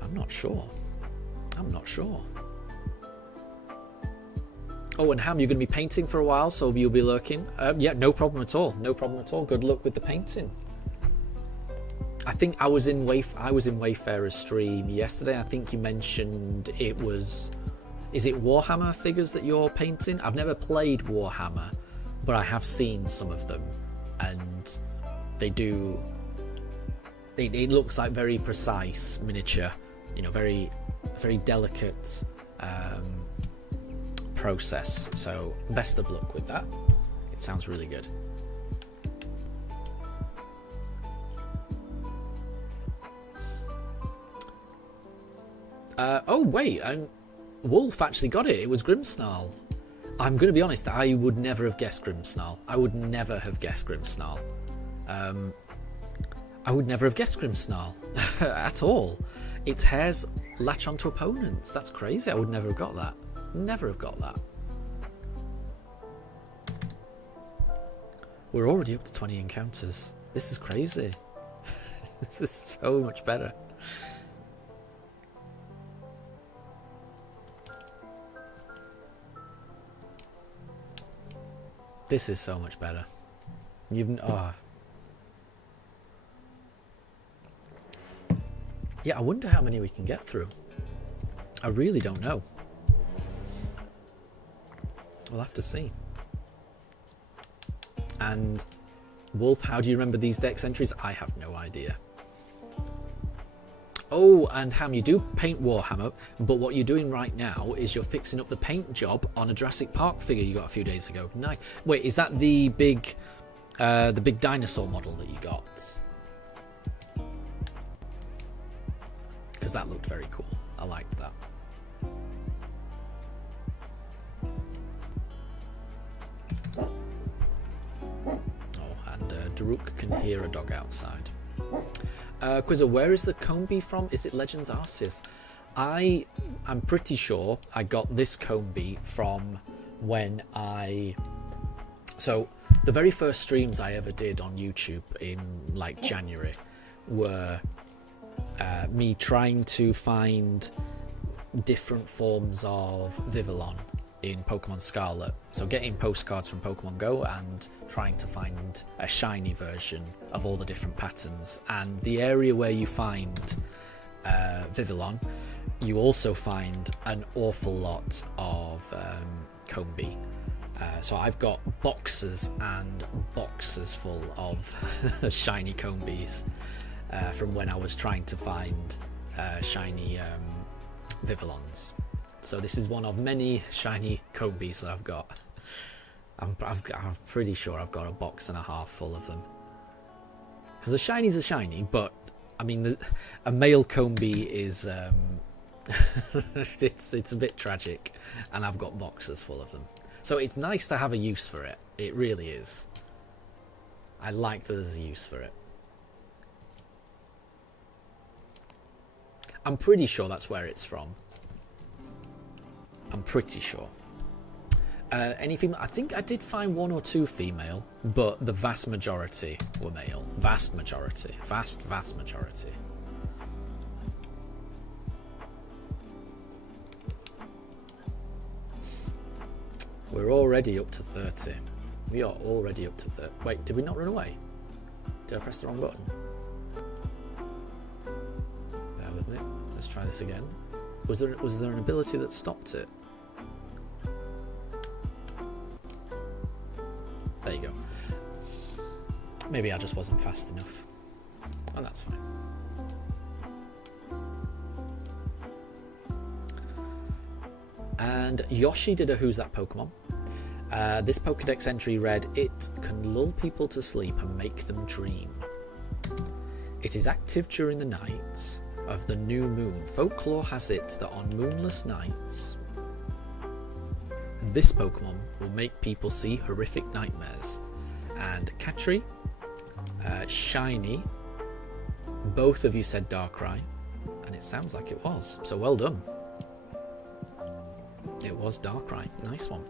I'm not sure. Oh, and Ham, you're going to be painting for a while, so you'll be lurking. Yeah, no problem at all. No problem at all. Good luck with the painting. I think I was in Wayfarer's stream yesterday. I think you mentioned it was... Is it Warhammer figures that you're painting? I've never played Warhammer, but I have seen some of them. And they do... It looks like very precise miniature. You know, very, very delicate process. So best of luck with that. It sounds really good. Oh wait, Wolf actually got it. It was Grimmsnarl. I'm going to be honest, I would never have guessed Grimmsnarl. I would never have guessed Grimmsnarl at all. Its hairs latch onto opponents. That's crazy. I would never have got that. Never have got that. We're already up to 20 encounters. This is crazy. This is so much better. This is so much better. Yeah, I wonder how many we can get through. I really don't know. We'll have to see. And Wolf, how do you remember these dex entries? I have no idea. Oh, and Ham, you do paint Warhammer, but what you're doing right now is you're fixing up the paint job on a Jurassic Park figure you got a few days ago. Nice. Wait, is that the big dinosaur model that you got? Because that looked very cool. I liked that. Oh, and Daruk can hear a dog outside. Quizzer, where is the Combi from? Is it Legends Arceus? I'm pretty sure I got this Combi from when So, the very first streams I ever did on YouTube in, like, January were me trying to find different forms of Vivillon in Pokemon Scarlet. So getting postcards from Pokemon Go and trying to find a shiny version of all the different patterns. And the area where you find Vivillon, you also find an awful lot of Combi. So I've got boxes and boxes full of shiny Combis from when I was trying to find shiny Vivillons. So this is one of many shiny Combis that I've got. I'm pretty sure I've got a box and a half full of them. Because the shinies are shiny, but I mean, a male Combi is it's a bit tragic, and I've got boxes full of them. So it's nice to have a use for it. It really is. I like that there's a use for it. I'm pretty sure that's where it's from. I'm pretty sure. Any female? I think I did find one or two female, but the vast majority were male. Vast majority. Vast majority. We're already up to 30. We are already up to 30. Wait, did we not run away? Did I press the wrong button? Bear with me. Let's try this again. Was there an ability that stopped it? There you go. Maybe I just wasn't fast enough. And that's fine. And Yoshi did a Who's That Pokemon. This Pokedex entry read, "It can lull people to sleep and make them dream. It is active during the nights of the new moon. Folklore has it that on moonless nights, this Pokemon will make people see horrific nightmares." And Katri, Shiny, both of you said Darkrai, and it sounds like it was, so well done. It was Darkrai. Nice one.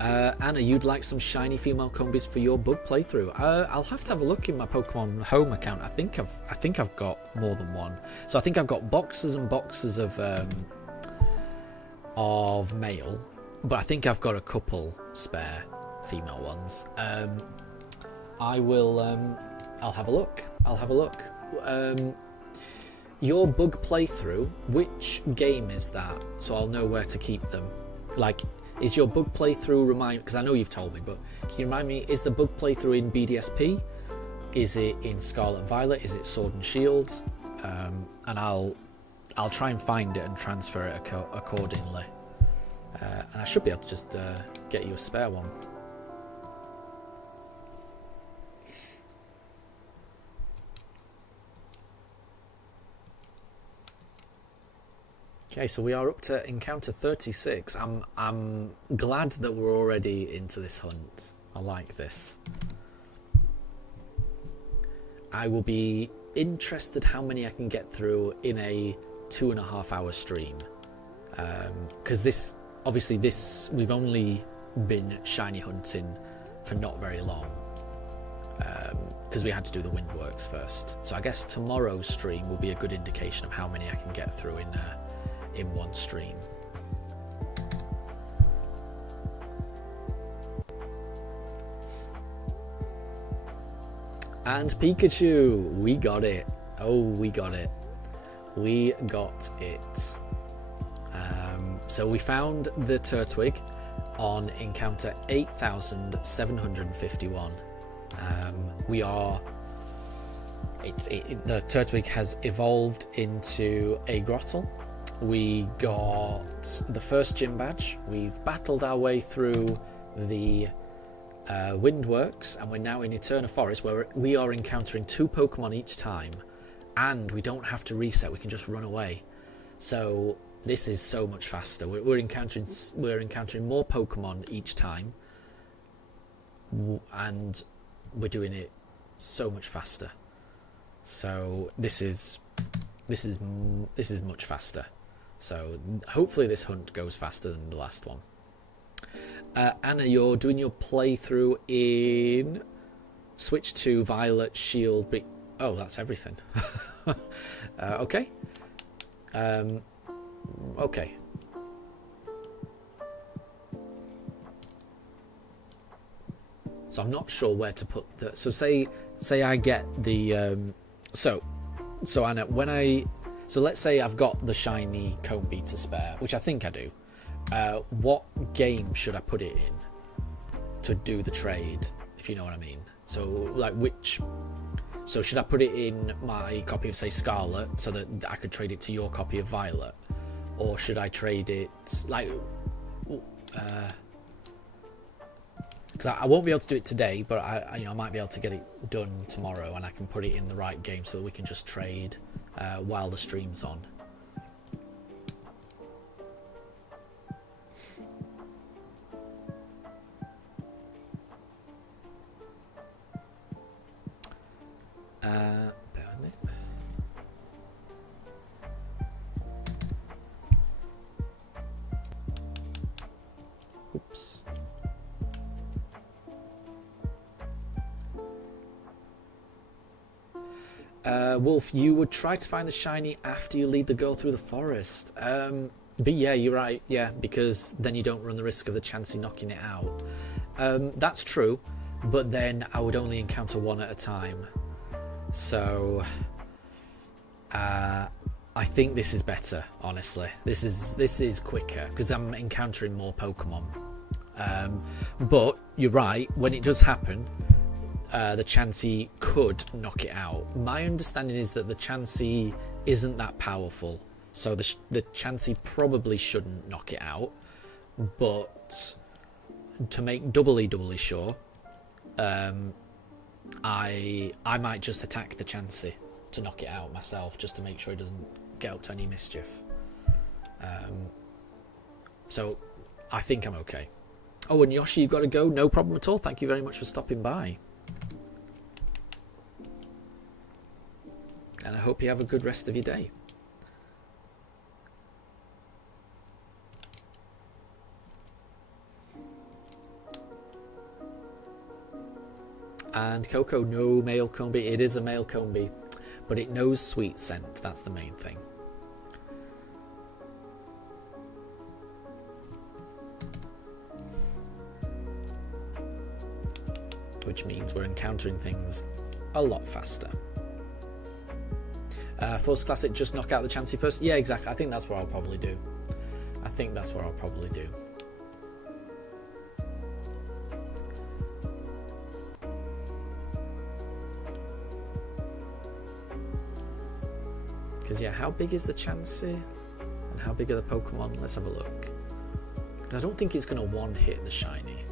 Anna, you'd like some shiny female combis for your bug playthrough? I'll have to have a look in my Pokemon Home account. I think I've got more than one. So I think I've got boxes and boxes of male, but I think I've got a couple spare female ones. I will. I'll have a look. Your bug playthrough, which game is that? So I'll know where to keep them. Like, is your bug playthrough because I know you've told me, but can you remind me, is the bug playthrough in BDSP? Is it in Scarlet Violet? Is it Sword and Shield? And I'll try and find it and transfer it accordingly. And I should be able to just get you a spare one. Okay, so we are up to encounter 36. I'm glad that we're already into this hunt. I like this. I will be interested how many I can get through in a 2.5 hour stream. Because we've only been shiny hunting for not very long. Because we had to do the windworks first. So I guess tomorrow's stream will be a good indication of how many I can get through in one stream. And Pikachu, we got it. Oh, we got it. We got it. So we found the Turtwig on encounter 8751. The Turtwig has evolved into a Grottle. We got the first gym badge. We've battled our way through the Windworks, and we're now in Eterna Forest, where we are encountering 2 Pokemon each time, and we don't have to reset. We can just run away. So this is so much faster. We're encountering more Pokemon each time, and we're doing it so much faster. So this is much faster. So hopefully this hunt goes faster than the last one. Anna, you're doing your playthrough in Switch to Violet, Shield, oh, that's everything. Okay. Okay. So I'm not sure where to put the. So say I get the. So Anna, so let's say I've got the shiny Combi to spare, which I think I do. What game should I put it in to do the trade, if you know what I mean? So like so should I put it in my copy of, say, Scarlet, so that I could trade it to your copy of Violet? Or should I trade it like because I won't be able to do it today, but I might be able to get it done tomorrow, and I can put it in the right game so that we can just trade while the stream's on. Bear with me. Oops. Wolf, you would try to find the shiny after you lead the girl through the forest. But yeah, you're right. Yeah, because then you don't run the risk of the Chansey knocking it out. That's true, but then I would only encounter one at a time. So I think this is better, honestly. This is quicker because I'm encountering more Pokemon. But you're right, when it does happen, the Chansey could knock it out. My understanding is that the Chansey isn't that powerful, So the Chansey probably shouldn't knock it out. But to make doubly sure, I might just attack the Chansey to knock it out myself, just to make sure it doesn't get up to any mischief. So I think I'm okay. Oh, and Yoshi, you've got to go. No problem at all. Thank you very much for stopping by. And I hope you have a good rest of your day. And Coco, no male Combi. It is a male Combi, but it knows sweet scent. That's the main thing. Which means we're encountering things a lot faster. Force Classic, just knock out the Chansey first. Yeah, exactly. I think that's what I'll probably do. Because, yeah, how big is the Chansey? And how big are the Pokemon? Let's have a look. I don't think it's going to one-hit the shiny.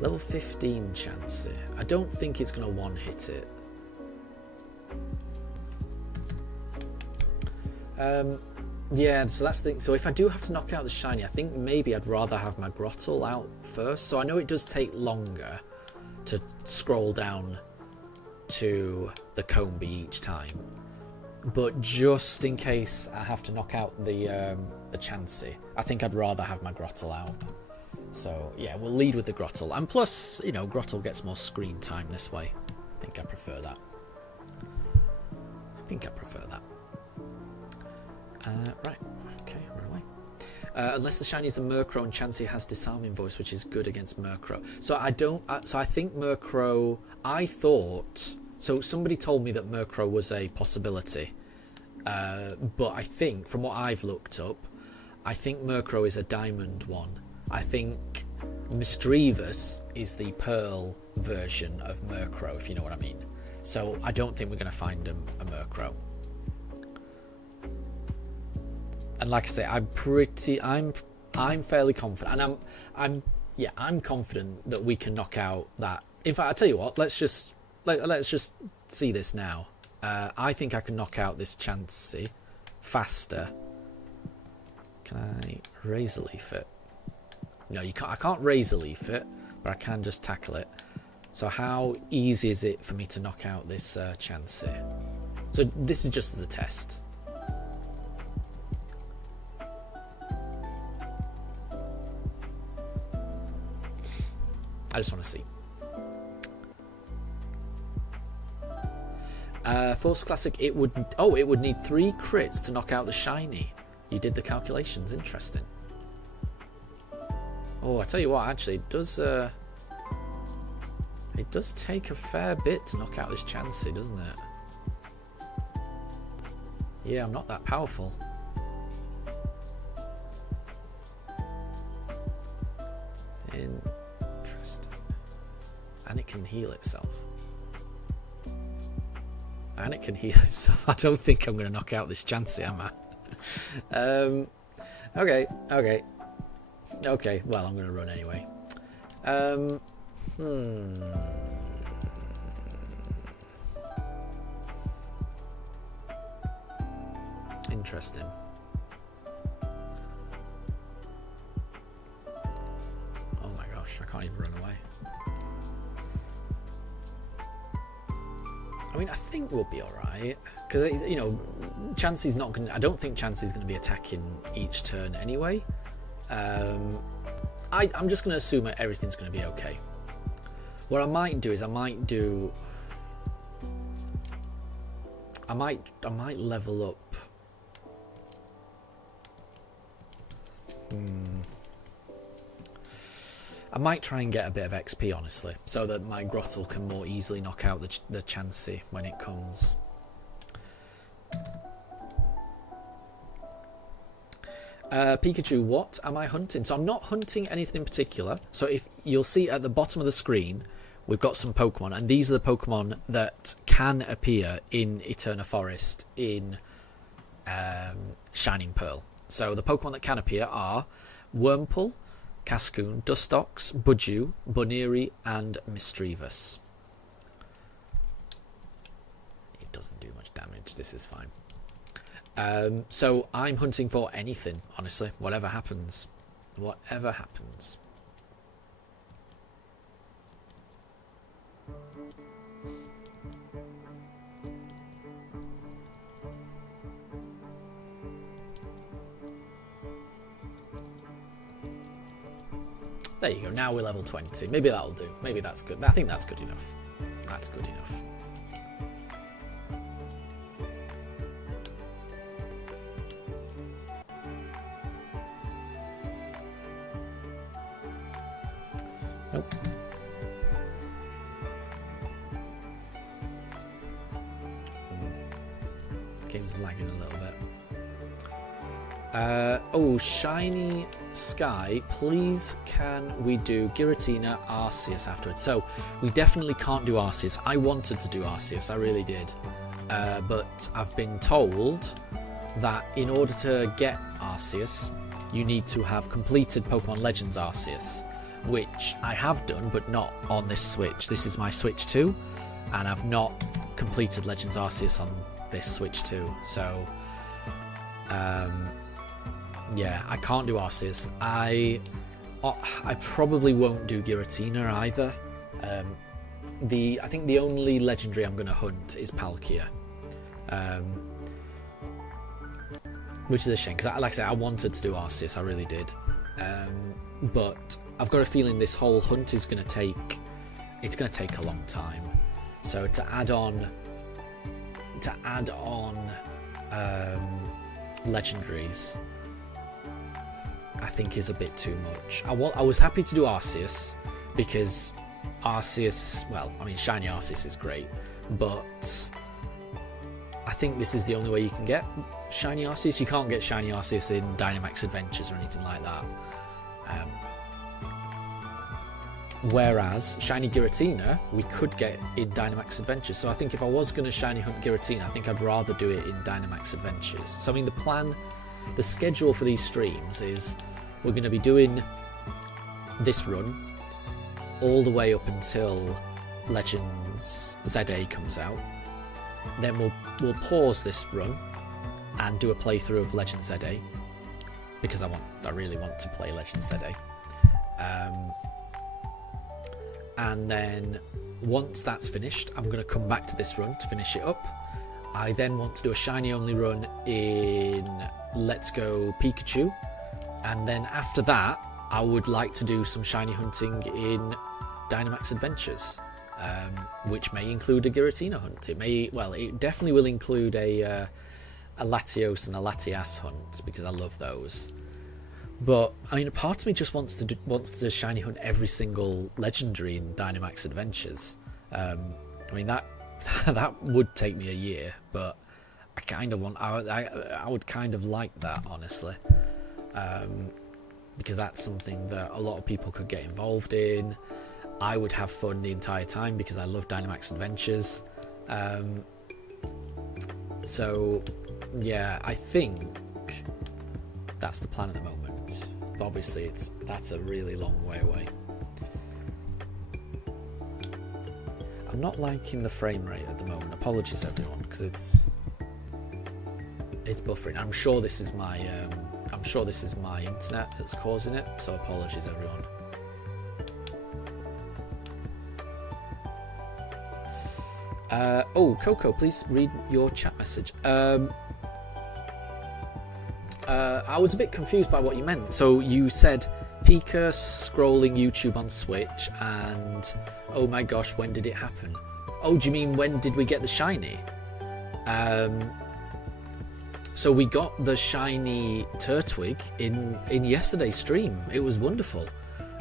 Level 15 Chansey. I don't think it's going to one-hit it. Yeah, so that's the thing. So if I do have to knock out the shiny, I think maybe I'd rather have my Grottle out first. So I know it does take longer to scroll down to the Combi each time. But just in case I have to knock out the Chansey, I think I'd rather have my Grottle out. So yeah, we'll lead with the Grottle. And plus, you know, Grottle gets more screen time this way. I think I prefer that. Right, okay, where am I? Unless the shiny is a Murkrow and Chansey has Disarming Voice, which is good against Murkrow. So I think Murkrow, I thought, so somebody told me that Murkrow was a possibility. But I think, from what I've looked up, I think Murkrow is a Diamond one. I think Misdreavus is the Pearl version of Murkrow, if you know what I mean. So I don't think we're going to find a Murkrow. And like I say, I'm fairly confident, and I'm confident that we can knock out that. In fact, I'll tell you what. Let's just see this now. I think I can knock out this Chansey faster. Can I Razor Leaf it? No, you can't. I can't Razor Leaf it, but I can just tackle it. So how easy is it for me to knock out this Chansey? So this is just as a test. I just want to see. Force Classic, it would need 3 crits to knock out the shiny. You did the calculations, interesting. Oh, I tell you what, actually, it does take a fair bit to knock out this Chansey, doesn't it? Yeah, I'm not that powerful. Interesting. And it can heal itself. I don't think I'm going to knock out this Chansey, am I? Okay, well, I'm going to run anyway. Interesting. Oh my gosh, I can't even run away. I mean, I think we'll be alright. Because, you know, Chansey's not going to... I don't think Chansey's going to be attacking each turn anyway. I'm just going to assume that everything's going to be okay. What I might do is I might level up. I might try and get a bit of XP, honestly, so that my Grottle can more easily knock out the Chansey when it comes. Pikachu, what am I hunting? So I'm not hunting anything in particular. So if you'll see at the bottom of the screen, we've got some Pokemon, and these are the Pokemon that can appear in Eterna Forest in Shining Pearl. So the Pokemon that can appear are Wurmple, Cascoon, Dustox, Budew, Bunnery, and Mischievous. It doesn't do much damage. This is fine. So I'm hunting for anything, honestly. Whatever happens. Whatever happens. There you go. Now we're level 20. Maybe that'll do. Maybe that's good. I think that's good enough. That's good enough. Nope. Game's lagging a little bit. Oh, Shiny Sky, please can we do Giratina, Arceus afterwards? So we definitely can't do Arceus. I wanted to do Arceus, I really did. But I've been told that in order to get Arceus, you need to have completed Pokemon Legends Arceus, which I have done, but not on this Switch. This is my Switch 2, and I've not completed Legends Arceus on this Switch 2. So, yeah, I can't do Arceus. I probably won't do Giratina either. I think the only legendary I'm going to hunt is Palkia, which is a shame because, like I said, I wanted to do Arceus. I really did, but I've got a feeling this whole hunt is going to take. It's going to take a long time. So to add on legendaries, I think is a bit too much. I was happy to do Arceus because Arceus, well, I mean, Shiny Arceus is great, but I think this is the only way you can get Shiny Arceus. You can't get Shiny Arceus in Dynamax Adventures or anything like that. Whereas Shiny Giratina, we could get in Dynamax Adventures. So I think if I was going to Shiny Hunt Giratina, I think I'd rather do it in Dynamax Adventures. So I mean, the schedule for these streams is we're going to be doing this run all the way up until Legends ZA comes out. Then we'll pause this run and do a playthrough of Legends ZA because I really want to play Legends ZA. And then once that's finished, I'm going to come back to this run to finish it up. I then want to do a shiny only run in Let's Go Pikachu, and then after that I would like to do some shiny hunting in Dynamax Adventures, which may include a Giratina hunt. It definitely will include a Latios and a Latias hunt because I love those. But I mean, a part of me just wants to shiny hunt every single legendary in Dynamax Adventures. I mean that would take me a year, but I kind of I would kind of like that, honestly, because that's something that a lot of people could get involved in. I would have fun the entire time because I love Dynamax Adventures. So yeah, I think that's the plan at the moment. But obviously that's a really long way away. I'm not liking the frame rate at the moment. Apologies everyone, because it's buffering. I'm sure this is my internet that's causing it, so apologies everyone. Oh, Coco, please read your chat message. I was a bit confused by what you meant. So you said Pika scrolling YouTube on Switch and oh my gosh, when did it happen? Oh, do you mean when did we get the shiny? So we got the shiny Turtwig in yesterday's stream. It was wonderful.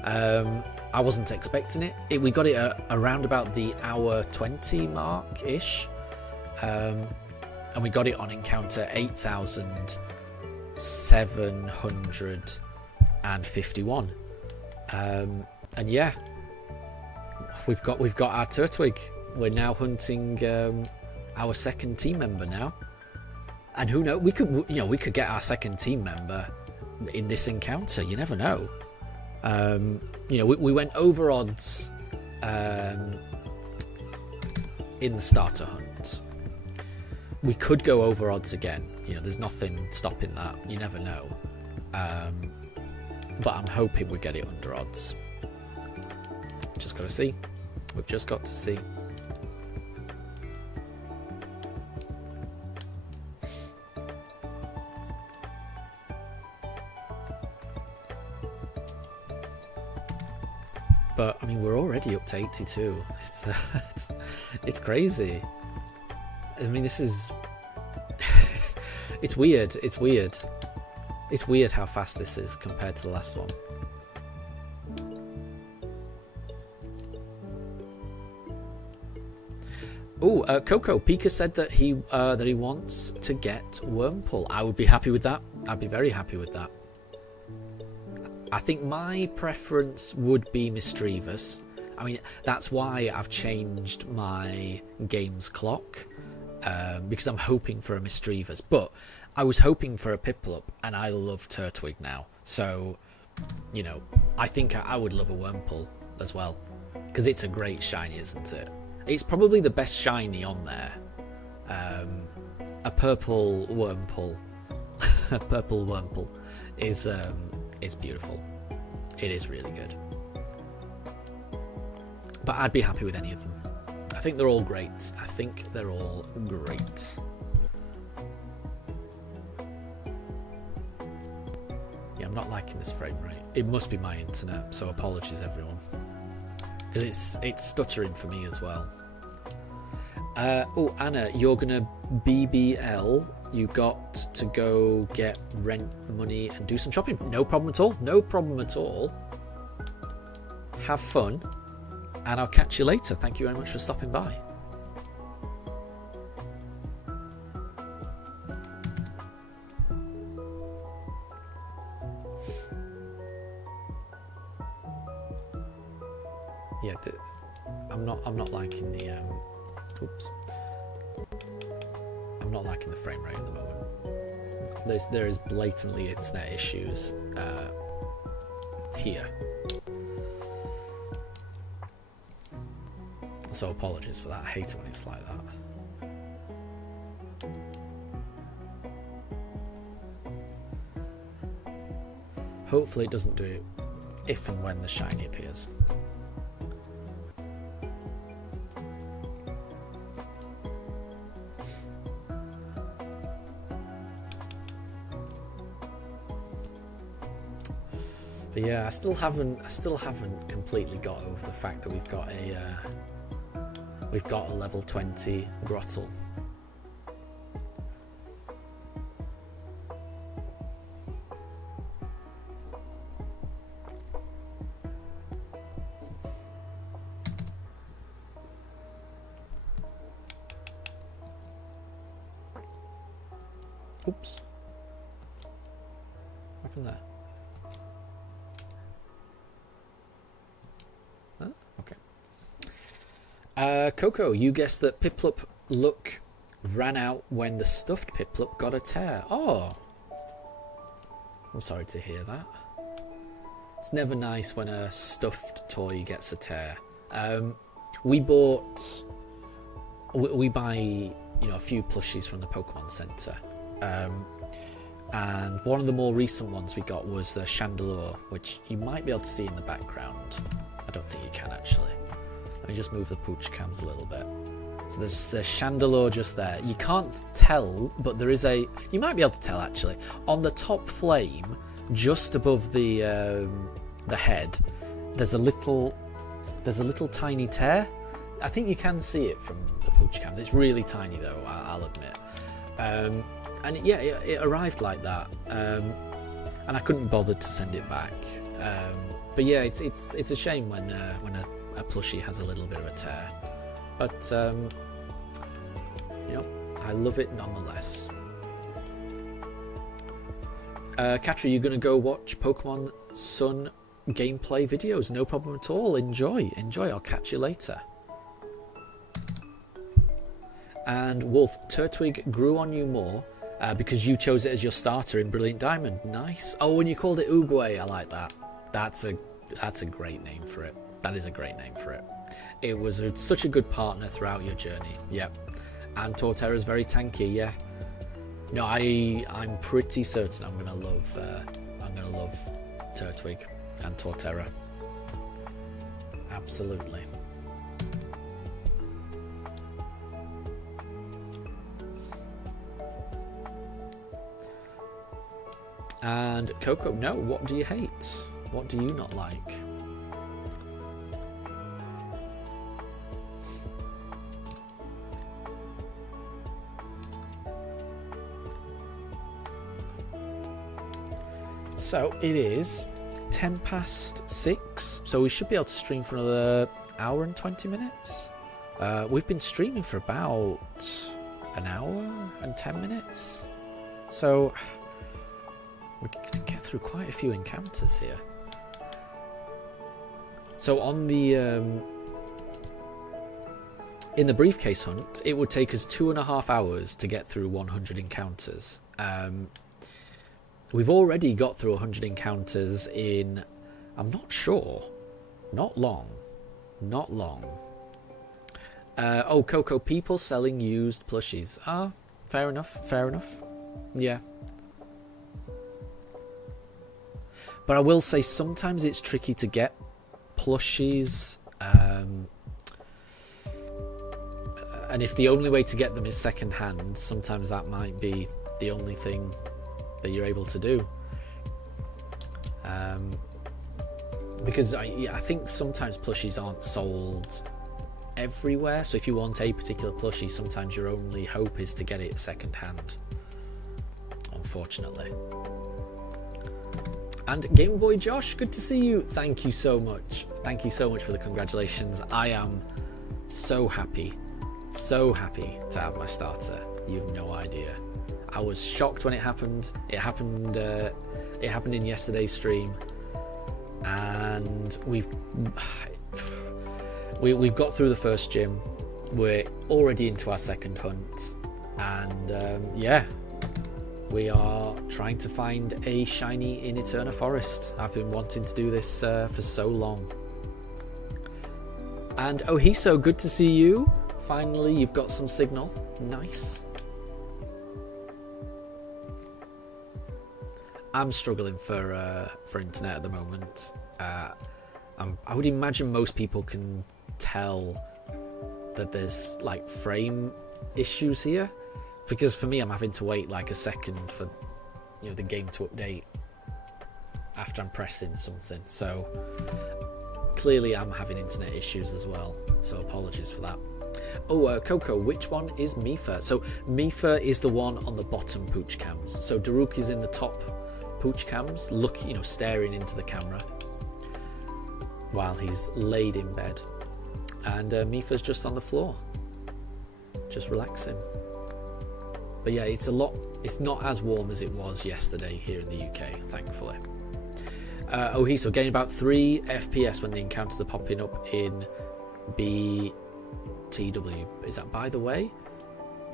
I wasn't expecting it. We got it around about the hour 20 mark-ish. And we got it on encounter 8,751. And yeah, we've got our Turtwig. We're now hunting our second team member now. And who knows? We could get our second team member in this encounter. You never know. We went over odds in the starter hunt. We could go over odds again. There's nothing stopping that. You never know. But I'm hoping we get it under odds. Just got to see. We've just got to see. But I mean, we're already up to 82. It's crazy. I mean, this is it's weird. It's weird. It's weird how fast this is compared to the last one. Oh, Coco Pika said that he wants to get Wormpull. I would be happy with that. I'd be very happy with that. I think my preference would be Mischievous. I mean, that's why I've changed my games clock, because I'm hoping for a Mischievous. But I was hoping for a Piplup, and I love Turtwig now. So, I think I would love a Wormpull as well, because it's a great shiny, isn't it? It's probably the best shiny on there. A purple Wormpull. A purple Wormpull is beautiful. It is really good. But I'd be happy with any of them. I think they're all great. I think they're all great. Yeah, I'm not liking this frame rate. It must be my internet, so apologies everyone. Because it's stuttering for me as well. Anna, you're gonna BBL. You got to go get rent money and do some shopping. No problem at all. No problem at all. Have fun, and I'll catch you later. Thank you very much for stopping by. Yeah, I'm not liking the oops. I'm not liking the frame rate at the moment. There is blatantly internet issues here. So apologies for that. I hate it when it's like that. Hopefully it doesn't do it if and when the shiny appears. But yeah, I still haven't completely got over the fact that we've got a level 20 Grottle. Oops. What happened there? Coco, you guessed that Piplup luck ran out when the stuffed Piplup got a tear. Oh, I'm sorry to hear that. It's never nice when a stuffed toy gets a tear. We buy a few plushies from the Pokemon Center, and one of the more recent ones we got was the Chandelure, which you might be able to see in the background. I don't think you can actually. Let me just move the pooch cams a little bit. So there's a Chandelure just there. You can't tell, but there is a... You might be able to tell, actually. On the top flame, just above the head, there's a little tiny tear. I think you can see it from the pooch cams. It's really tiny, though, I'll admit. And yeah, it arrived like that. And I couldn't be bothered to send it back. But yeah, it's a shame when a plushie has a little bit of a tear, but I love it nonetheless. Katri, you're gonna go watch Pokemon Sun gameplay videos? No problem at all. Enjoy. I'll catch you later. And Wolf, Turtwig grew on you more Because you chose it as your starter in Brilliant Diamond. Nice. Oh, and you called it Uguay. I like that. That's a great name for it. That is a great name for it. It was such a good partner throughout your journey. Yep. And Torterra's very tanky. Yeah. No, I'm pretty certain I'm gonna love Turtwig and Torterra. Absolutely. And Coco, no, what do you hate? What do you not like? So it is 6:10, so we should be able to stream for another hour and 20 minutes. We've been streaming for about an hour and 10 minutes. So we can get through quite a few encounters here. So on the in the briefcase hunt, it would take us 2.5 hours to get through 100 encounters. We've already got through 100 encounters in, I'm not sure, not long. Oh, Coco, people selling used plushies. Ah, fair enough. Yeah. But I will say sometimes it's tricky to get plushies. And if the only way to get them is second hand, sometimes that might be the only thing that you're able to do. Because I think sometimes plushies aren't sold everywhere. So if you want a particular plushie, sometimes your only hope is to get it second hand. Unfortunately. And Game Boy Josh, good to see you. Thank you so much. Thank you so much for the congratulations. I am so happy to have my starter. You have no idea. I was shocked when it happened. It happened in yesterday's stream, and we've got through the first gym. We're already into our second hunt, and yeah, we are trying to find a shiny in Eterna Forest. I've been wanting to do this for so long. And Ohiso, good to see you. Finally, you've got some signal. Nice. I'm struggling for internet at the moment. I would imagine most people can tell that there's like frame issues here, because for me, I'm having to wait like a second for the game to update after I'm pressing something. So clearly, I'm having internet issues as well. So apologies for that. Oh, Coco, which one is Mifa? So Mifa is the one on the bottom pooch cams. So Daruk is in the top pooch cams, staring into the camera while he's laid in bed, and Mifa's just on the floor, just relaxing. But yeah, it's not as warm as it was yesterday here in the UK, thankfully. So getting about 3 FPS when the encounters are popping up in BTW. Is that by the way?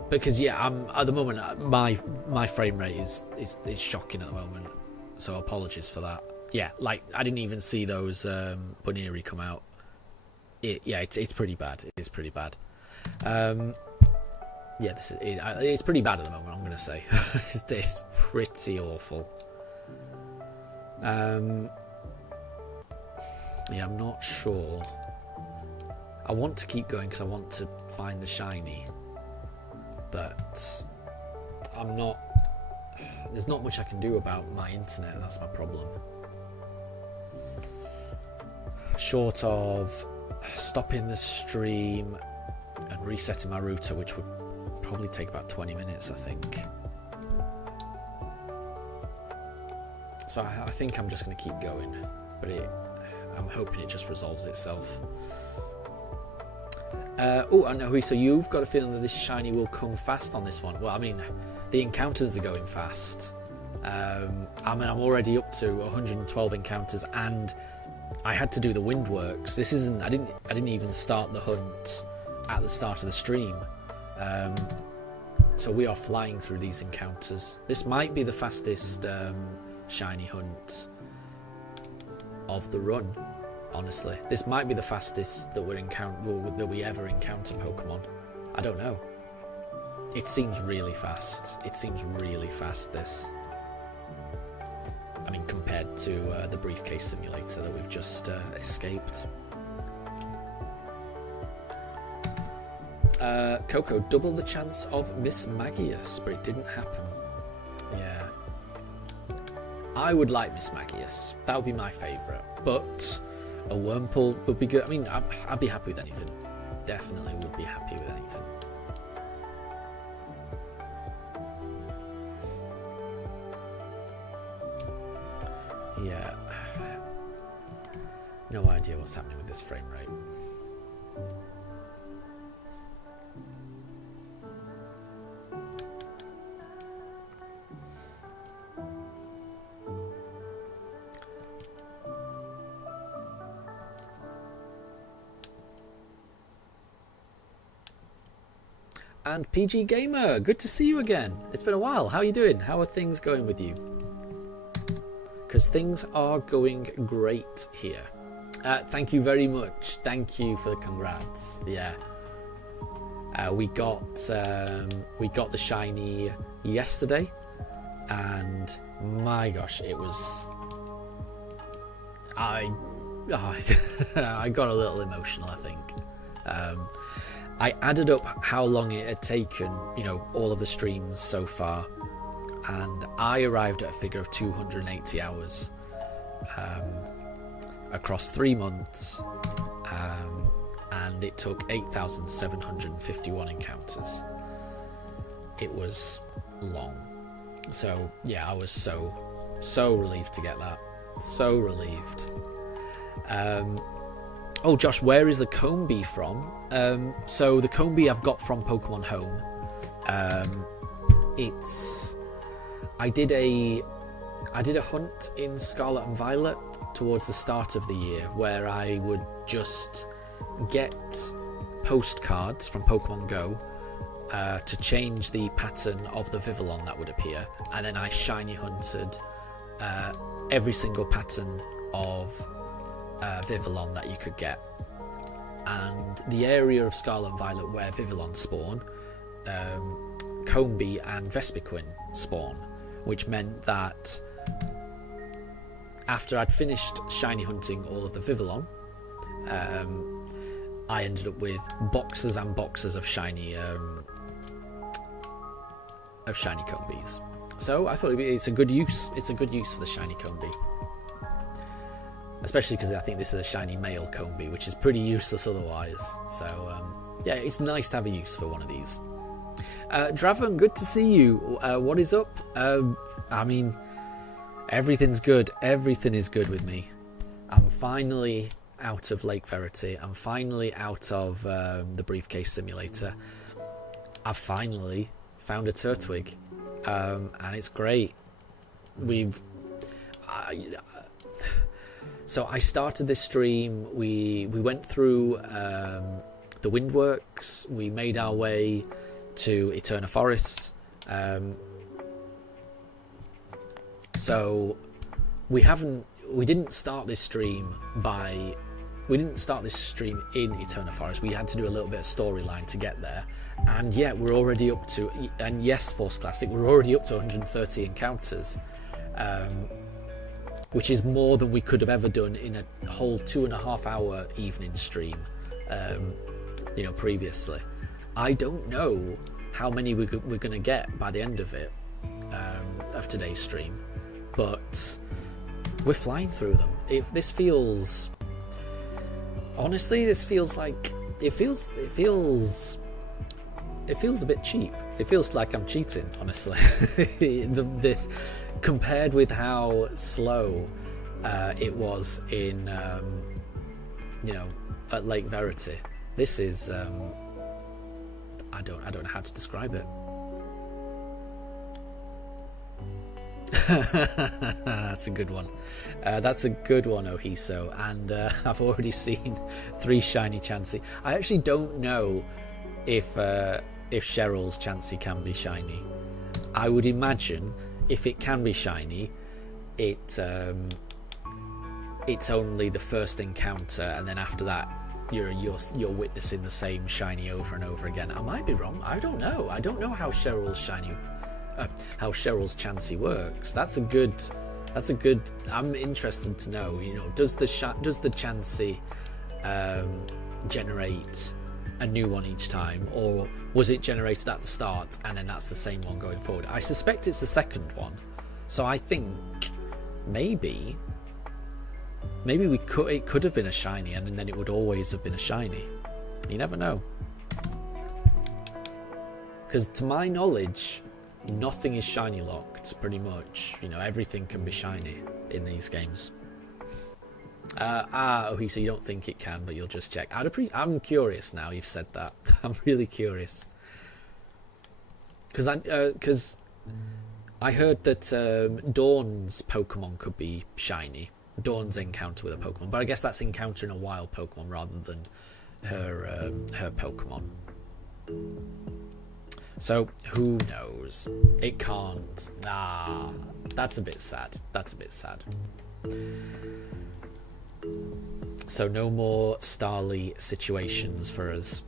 Because yeah, I'm at the moment my frame rate is shocking at the moment. So apologies for that. Yeah, like I didn't even see those Buniri come out. It's pretty bad. It's pretty bad. Yeah, it's pretty bad at the moment, I'm going to say. It's pretty awful. Yeah, I'm not sure. I want to keep going because I want to find the shiny. But I'm not... There's not much I can do about my internet, that's my problem. Short of stopping the stream and resetting my router, which would probably take about 20 minutes, I think. So I think I'm just going to keep going, but I'm hoping it just resolves itself. Oh, I know. So you've got a feeling that this shiny will come fast on this one. Well, I mean, the encounters are going fast. I'm already up to 112 encounters, and I had to do the wind works. This isn't. I didn't even start the hunt at the start of the stream. So we are flying through these encounters. This might be the fastest shiny hunt of the run, honestly. This might be the fastest that we ever encounter Pokemon. I don't know. It seems really fast. It seems really fast, this. I mean, compared to the briefcase simulator that we've just escaped. Coco, double the chance of Miss Magius, but it didn't happen. Yeah. I would like Miss Magius. That would be my favourite. But a Wurmple would be good. I mean, I'd be happy with anything. Definitely would be happy with anything. Yeah. No idea what's happening with this frame rate. And PG Gamer, good to see you again. It's been a while. How are you doing? How are things going with you? Because things are going great here. Thank you very much. Thank you for the congrats. Yeah. We got the shiny yesterday, and my gosh, it was. I got a little emotional, I think. I added up how long it had taken, you know, all of the streams so far, and I arrived at a figure of 280 hours across 3 months, and it took 8,751 encounters. It was long. So yeah, I was so relieved to get that. So relieved. Oh, Josh, where is the Combee from? So the Combee I've got from Pokemon Home. I did a hunt in Scarlet and Violet towards the start of the year where I would just get postcards from Pokemon Go to change the pattern of the Vivillon that would appear, and then I shiny hunted every single pattern of Vivillon that you could get. And the area of Scarlet and Violet where Vivillon spawn, Combee and Vespiquen spawn, which meant that after I'd finished shiny hunting all of the Vivillon, I ended up with boxes and boxes of shiny Combees. So I thought it's a good use. It's a good use for the shiny Combee. Especially because I think this is a shiny male Combee, which is pretty useless otherwise. So, yeah, it's nice to have a use for one of these. Draven, good to see you. What is up? I mean, everything's good. Everything is good with me. I'm finally out of Lake Verity. I'm finally out of the briefcase simulator. I've finally found a Turtwig. And it's great. So I started this stream, we went through the Windworks, we made our way to Eterna Forest. So we didn't start this stream in Eterna Forest. We had to do a little bit of storyline to get there. And yeah, we're already up to, and yes, Force Classic, we're already up to 130 encounters. Which is more than we could have ever done in a whole 2.5 hour evening stream, previously. I don't know how many we're going to get by the end of it, of today's stream, but we're flying through them. This feels like it feels a bit cheap. It feels like I'm cheating, honestly. Compared with how slow it was in, at Lake Verity, this is I don't know how to describe it. That's a good one. That's a good one, Ohiso. And I've already seen 3 shiny Chansey. I actually don't know if if Cheryl's Chansey can be shiny. I would imagine if it can be shiny, it's only the first encounter, and then after that you're witnessing the same shiny over and over again. I might be wrong. I don't know. I don't know how Cheryl's Chansey works. That's a good. I'm interested to know. You know, does the Chansey generate a new one each time, or was it generated at the start and then that's the same one going forward? I suspect it's the second one, so I think maybe it could have been a shiny, and then it would always have been a shiny. You never know, because to my knowledge, nothing is shiny locked. Pretty much, you know, everything can be shiny in these games. Okay, so you don't think it can, but you'll just check. I'm curious now. You've said that. I'm really curious because I heard that Dawn's Pokemon could be shiny. Dawn's encounter with a Pokemon, but I guess that's encountering a wild Pokemon rather than her Pokemon. So who knows? It can't. That's a bit sad. So no more Starly situations for us,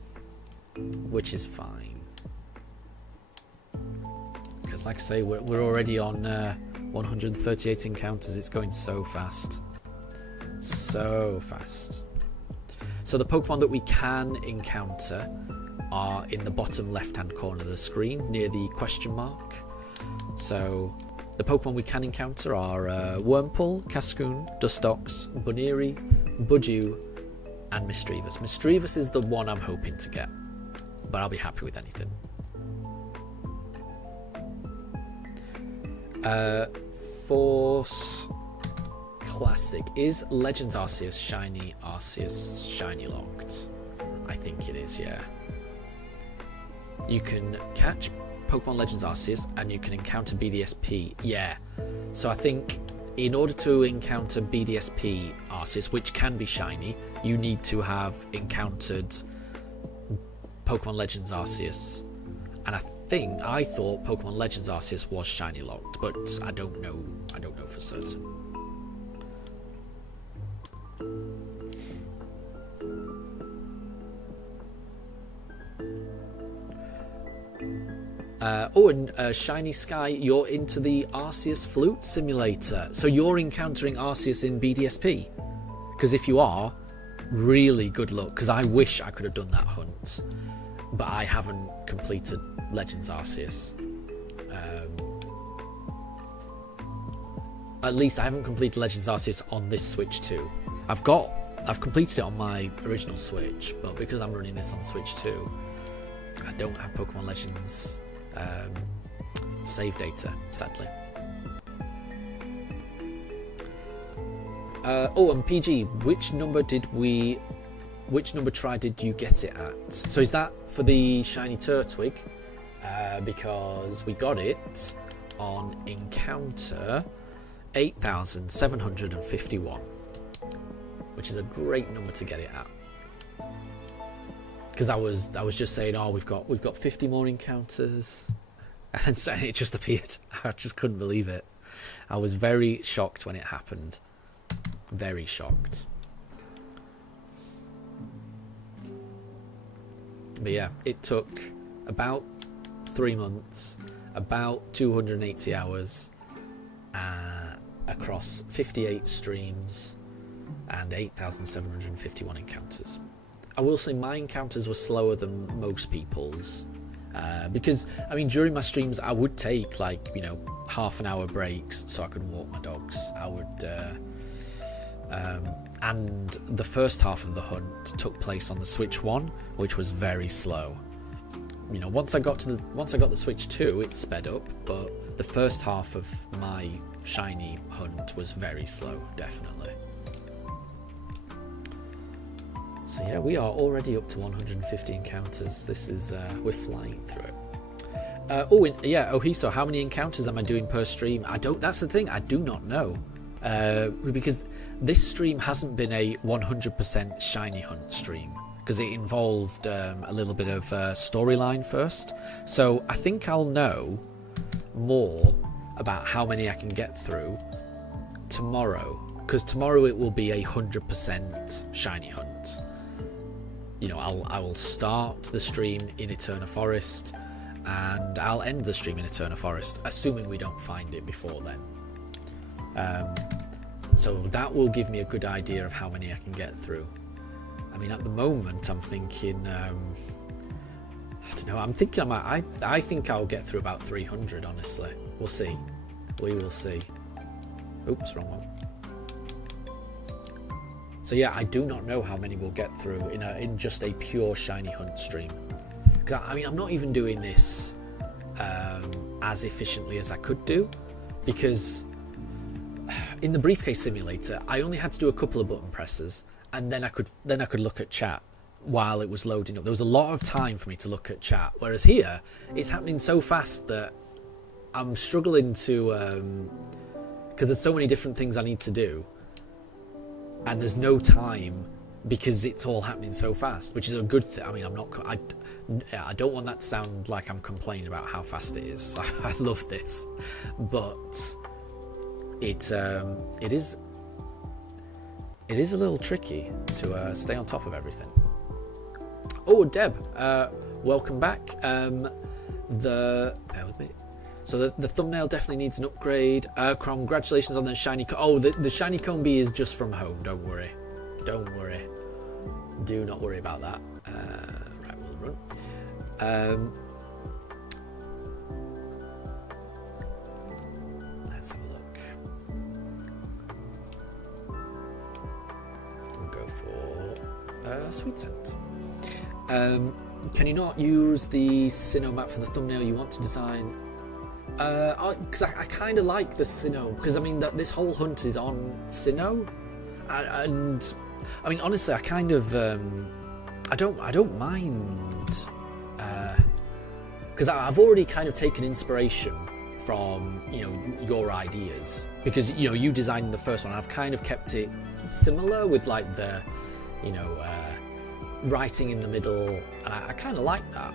which is fine. Because like I say, we're already on 138 encounters. It's going so fast. So fast. So the Pokemon that we can encounter are in the bottom left-hand corner of the screen, near the question mark. So the Pokemon we can encounter are Wurmple, Cascoon, Dustox, Bunnery, Budew, and Misdreavus. Misdreavus is the one I'm hoping to get, but I'll be happy with anything. Force Classic. Is Legends Arceus shiny locked? I think it is, yeah. You can catch Pokemon Legends Arceus and you can encounter BDSP. Yeah. So I think in order to encounter BDSP Arceus, which can be shiny, you need to have encountered Pokemon Legends Arceus. And I thought Pokemon Legends Arceus was shiny locked, but I don't know for certain. And Shiny Sky, you're into the Arceus Flute Simulator. So you're encountering Arceus in BDSP? Because if you are, really good luck, because I wish I could have done that hunt. But I haven't completed Legends Arceus. At least I haven't completed Legends Arceus on this Switch 2. I've completed it on my original Switch, but because I'm running this on Switch 2, I don't have Pokemon Legends save data, sadly. And PG, which number try did you get it at? So is that for the shiny Turtwig? Because we got it on encounter 8,751, which is a great number to get it at. Because I was just saying, we've got 50 more encounters, and so it just appeared. I just couldn't believe it. I was very shocked when it happened. Very shocked. But yeah, it took about 3 months, about 280 hours, across 58 streams and 8,751 encounters. I will say my encounters were slower than most people's, because I mean during my streams I would take half an hour breaks so I could walk my dogs. I would and the first half of the hunt took place on the Switch 1, which was very slow. You know, once I got the Switch 2, it sped up, but the first half of my shiny hunt was very slow, definitely. So yeah, we are already up to 150 encounters. This is we're flying through it. So how many encounters am I doing per stream? That's the thing, I do not know, because this stream hasn't been a 100% shiny hunt stream. because it involved a little bit of storyline first. So I think I'll know more about how many I can get through tomorrow, because tomorrow it will be 100% shiny hunt. You know, I will start the stream in Eterna Forest, and I'll end the stream in Eterna Forest, assuming we don't find it before then. So that will give me a good idea of how many I can get through. I mean, at the moment, I'm thinking, I don't know, I think I'll get through about 300, honestly. We'll see. We will see. Oops, wrong one. So yeah, I do not know how many we'll get through in just a pure shiny hunt stream. I mean, I'm not even doing this as efficiently as I could do, because in the briefcase simulator, I only had to do a couple of button presses, and then I could look at chat while it was loading up. There was a lot of time for me to look at chat, whereas here it's happening so fast that I'm struggling to, because there's so many different things I need to do, and there's no time because it's all happening so fast, which is a good thing. I mean, I don't want that to sound like I'm complaining about how fast it is. I love this, but it is a little tricky to stay on top of everything. Oh, Deb, welcome back. Bear with me. So the thumbnail definitely needs an upgrade. Congratulations on the shiny. The shiny Combi is just from home. Don't worry. Don't worry. Do not worry about that. Right, we'll run. Let's have a look. We'll go for sweet scent. Can you not use the Sinnoh map for the thumbnail you want to design? Because I kind of like the Sinnoh, because I mean this whole hunt is on Sinnoh, and I mean honestly I kind of I don't mind, because I've already kind of taken inspiration from your ideas, because you designed the first one. I've kind of kept it similar with like the writing in the middle, and I kind of like that.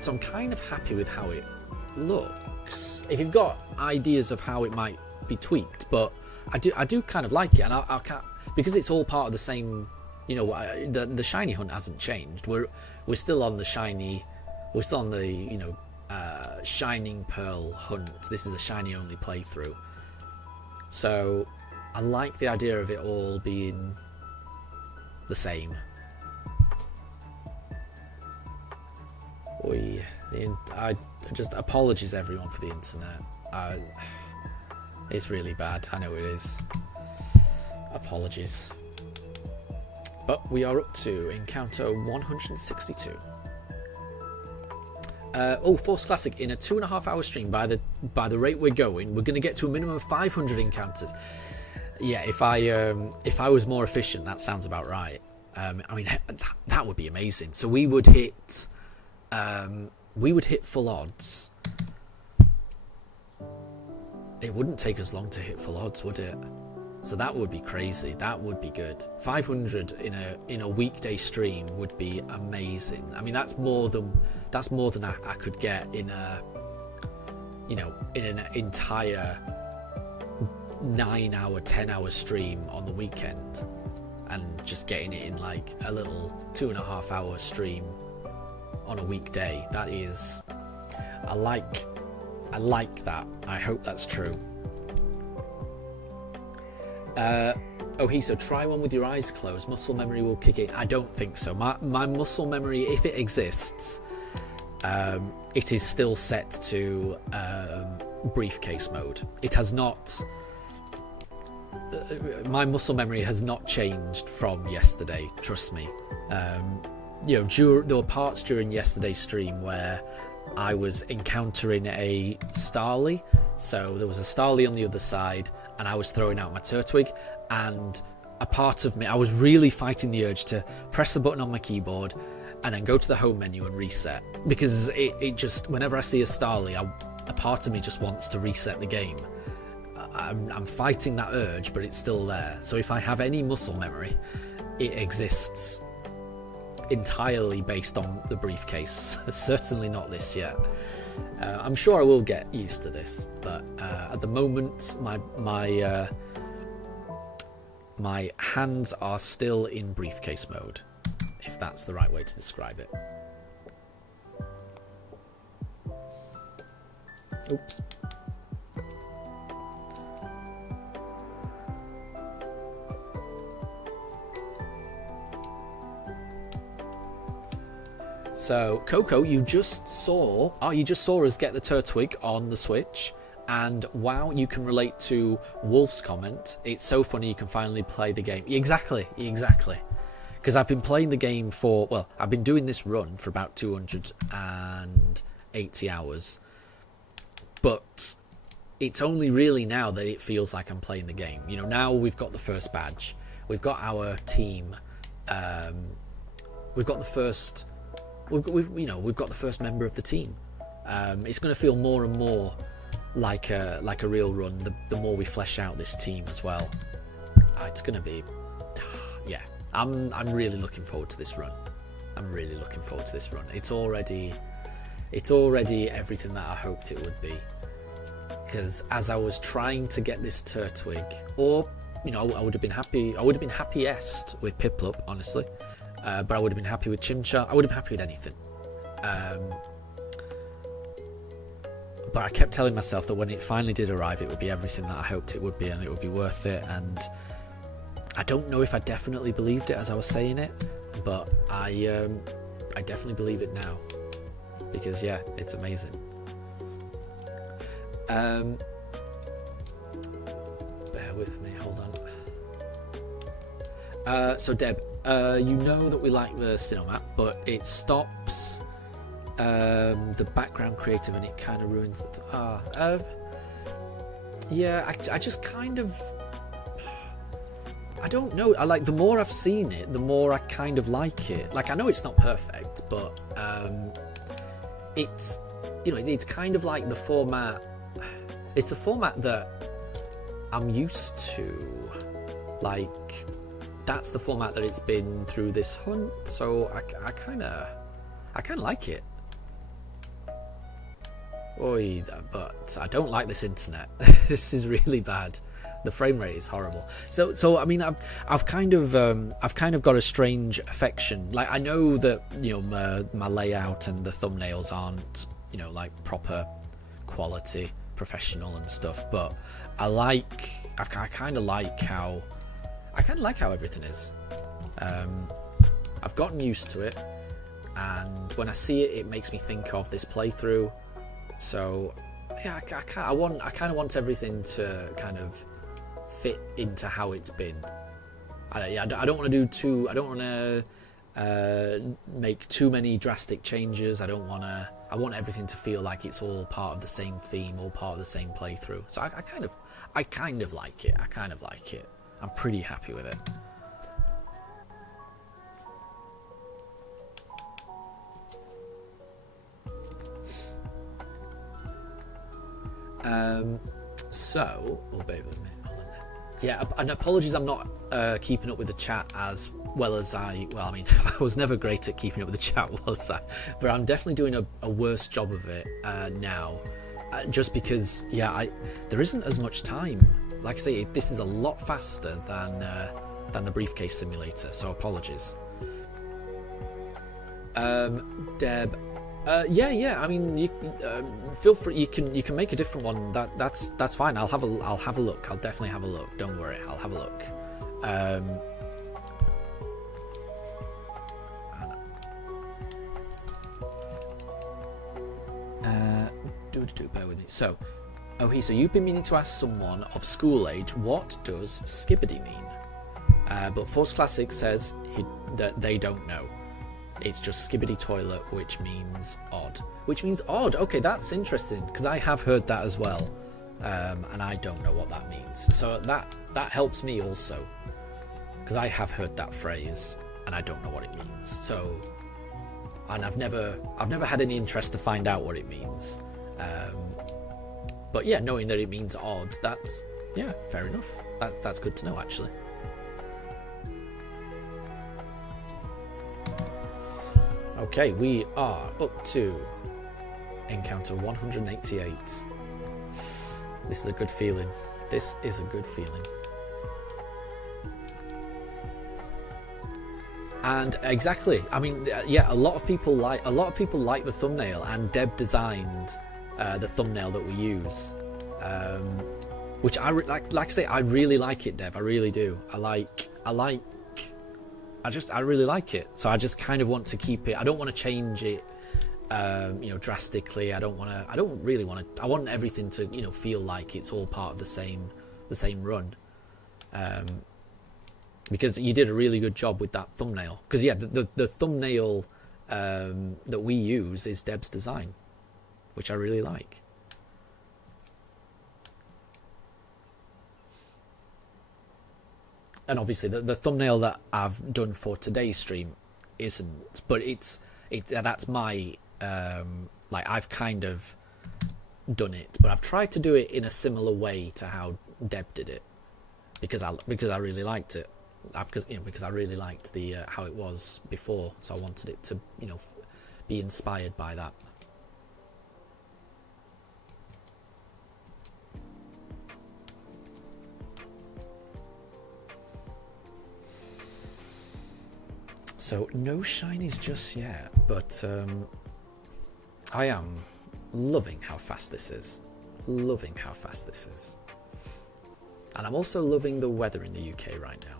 So I'm kind of happy with how it looks. If you've got ideas of how it might be tweaked, but I do kind of like it, and I can't, because it's all part of the same. The shiny hunt hasn't changed. We're still on the shiny. We're still on the Shining Pearl hunt. This is a shiny only playthrough. So I like the idea of it all being the same. I just apologies everyone for the internet. It's really bad. I know it is. Apologies. But we are up to encounter 162. Force Classic, in a 2.5 hour stream, by the rate we're going, we're going to get to a minimum of 500 encounters. Yeah, if I was more efficient, that sounds about right. I mean, that would be amazing. So we would hit full odds. It wouldn't take us long to hit full odds, would it? So that would be crazy. That would be good. 500 in a weekday stream would be amazing. I mean, that's more than I could get in an entire 9-hour, 10-hour stream on the weekend, and just getting it in like a little 2.5 hour stream on a weekday. That is, I like that. I hope that's true. So try one with your eyes closed. Muscle memory will kick in. I don't think so. My muscle memory, if it exists, it is still set to briefcase mode. It has not. My muscle memory has not changed from yesterday. Trust me. There were parts during yesterday's stream where I was encountering a Starly. So there was a Starly on the other side, and I was throwing out my Turtwig, and a part of me, I was really fighting the urge to press a button on my keyboard and then go to the home menu and reset, because it just, whenever I see a Starly, a part of me just wants to reset the game. I'm fighting that urge, but it's still there. So if I have any muscle memory, it exists entirely based on the briefcase. Certainly not this yet. I'm sure I will get used to this, but at the moment my hands are still in briefcase mode, if that's the right way to describe it. Oops. So, Coco, you just saw us get the Turtwig on the Switch, and wow, you can relate to Wolf's comment. It's so funny you can finally play the game. Exactly. Because I've been playing the game I've been doing this run for about 280 hours, but it's only really now that it feels like I'm playing the game. You know, now we've got the first badge, we've got our team, we've got the first. We've got the first member of the team. It's going to feel more and more like a real run the more we flesh out this team as well. It's going to be, yeah. I'm really looking forward to this run. It's already everything that I hoped it would be. Because as I was trying to get this Turtwig, or I would have been happy. I would have been happiest with Piplup, honestly. But I would have been happy with Chimchar. I would have been happy with anything. But I kept telling myself that when it finally did arrive, it would be everything that I hoped it would be, and it would be worth it. And I don't know if I definitely believed it as I was saying it, but I definitely believe it now. Because, yeah, it's amazing. Bear with me, hold on. So, Deb, you know that we like the Cinemap, but it stops the background creative and it kind of ruins the yeah, I just kind of, I don't know. I like, the more I've seen it, the more I kind of like it. Like, I know it's not perfect, but it's, it's kind of like the format. It's the format that I'm used to. Like, that's the format that it's been through this hunt, so I kind of like it. Oy, but I don't like this internet. This is really bad. The frame rate is horrible. So I mean, I've kind of got a strange affection. Like, I know that my layout and the thumbnails aren't like proper quality, professional and stuff, but I kind of like how everything is. I've gotten used to it, and when I see it, it makes me think of this playthrough. So yeah, I kind of want everything to kind of fit into how it's been. I don't want to make too many drastic changes. I want everything to feel like it's all part of the same theme, all part of the same playthrough. So I kind of like it. I'm pretty happy with it. Bear with me. Hold on there. Yeah, and apologies, I'm not keeping up with the chat as well as I was never great at keeping up with the chat, was I? But I'm definitely doing a worse job of it now, just because there isn't as much time. Like I say, this is a lot faster than the briefcase simulator, so apologies. Deb, yeah. I mean, you feel free. You can make a different one. That's fine. I'll have a look. I'll definitely have a look. Don't worry. I'll have a look. Bear with me. So you've been meaning to ask someone of school age, what does skibbity mean? But Force Classic says that they don't know. It's just skibbity toilet, which means odd. Okay, that's interesting, because I have heard that as well, and I don't know what that means. So that helps me also, because I have heard that phrase and I don't know what it means. So, and I've never had any interest to find out what it means. But yeah, knowing that it means odd, that's fair enough. That's good to know, actually. Okay, we are up to encounter 188. This is a good feeling. This is a good feeling. And exactly, I mean, yeah, a lot of people like the thumbnail, and Deb designed the thumbnail that we use, which I like I say, I really like it, Deb. I really do. I really like it. So I just kind of want to keep it. I don't want to change it, drastically. I want everything to, feel like it's all part of the same run. Because you did a really good job with that thumbnail. Because yeah, the thumbnail that we use is Deb's design, which I really like. And obviously the thumbnail that I've done for today's stream isn't, but that's my I've kind of done it, but I've tried to do it in a similar way to how Deb did it, because I really liked it. Because I really liked the how it was before, so I wanted it to be inspired by that. So no shinies just yet, but I am loving how fast this is. Loving how fast this is. And I'm also loving the weather in the UK right now.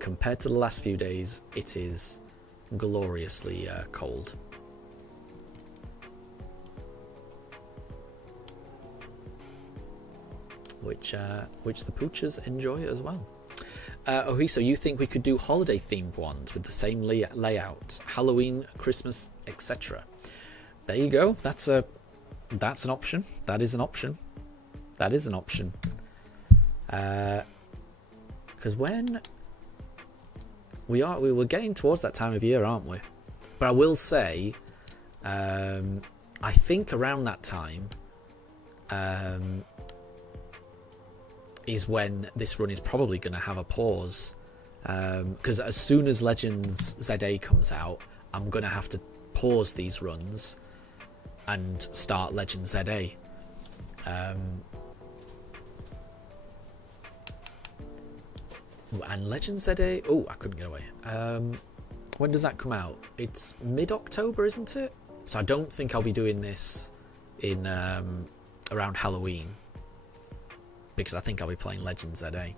Compared to the last few days, it is gloriously cold. Which the pooches enjoy as well. So you think we could do holiday themed ones with the same layout, Halloween, Christmas, etc. There you go. That's an option. That is an option. That is an option. Because when we were getting towards that time of year, aren't we? But I will say, I think around that time is when this run is probably going to have a pause, because as soon as Legends ZA comes out, I'm going to have to pause these runs and start Legends ZA. And Legends ZA, oh, I couldn't get away. When does that come out? It's mid-October, isn't it? So I don't think I'll be doing this in around Halloween, because I think I'll be playing Legends ZA.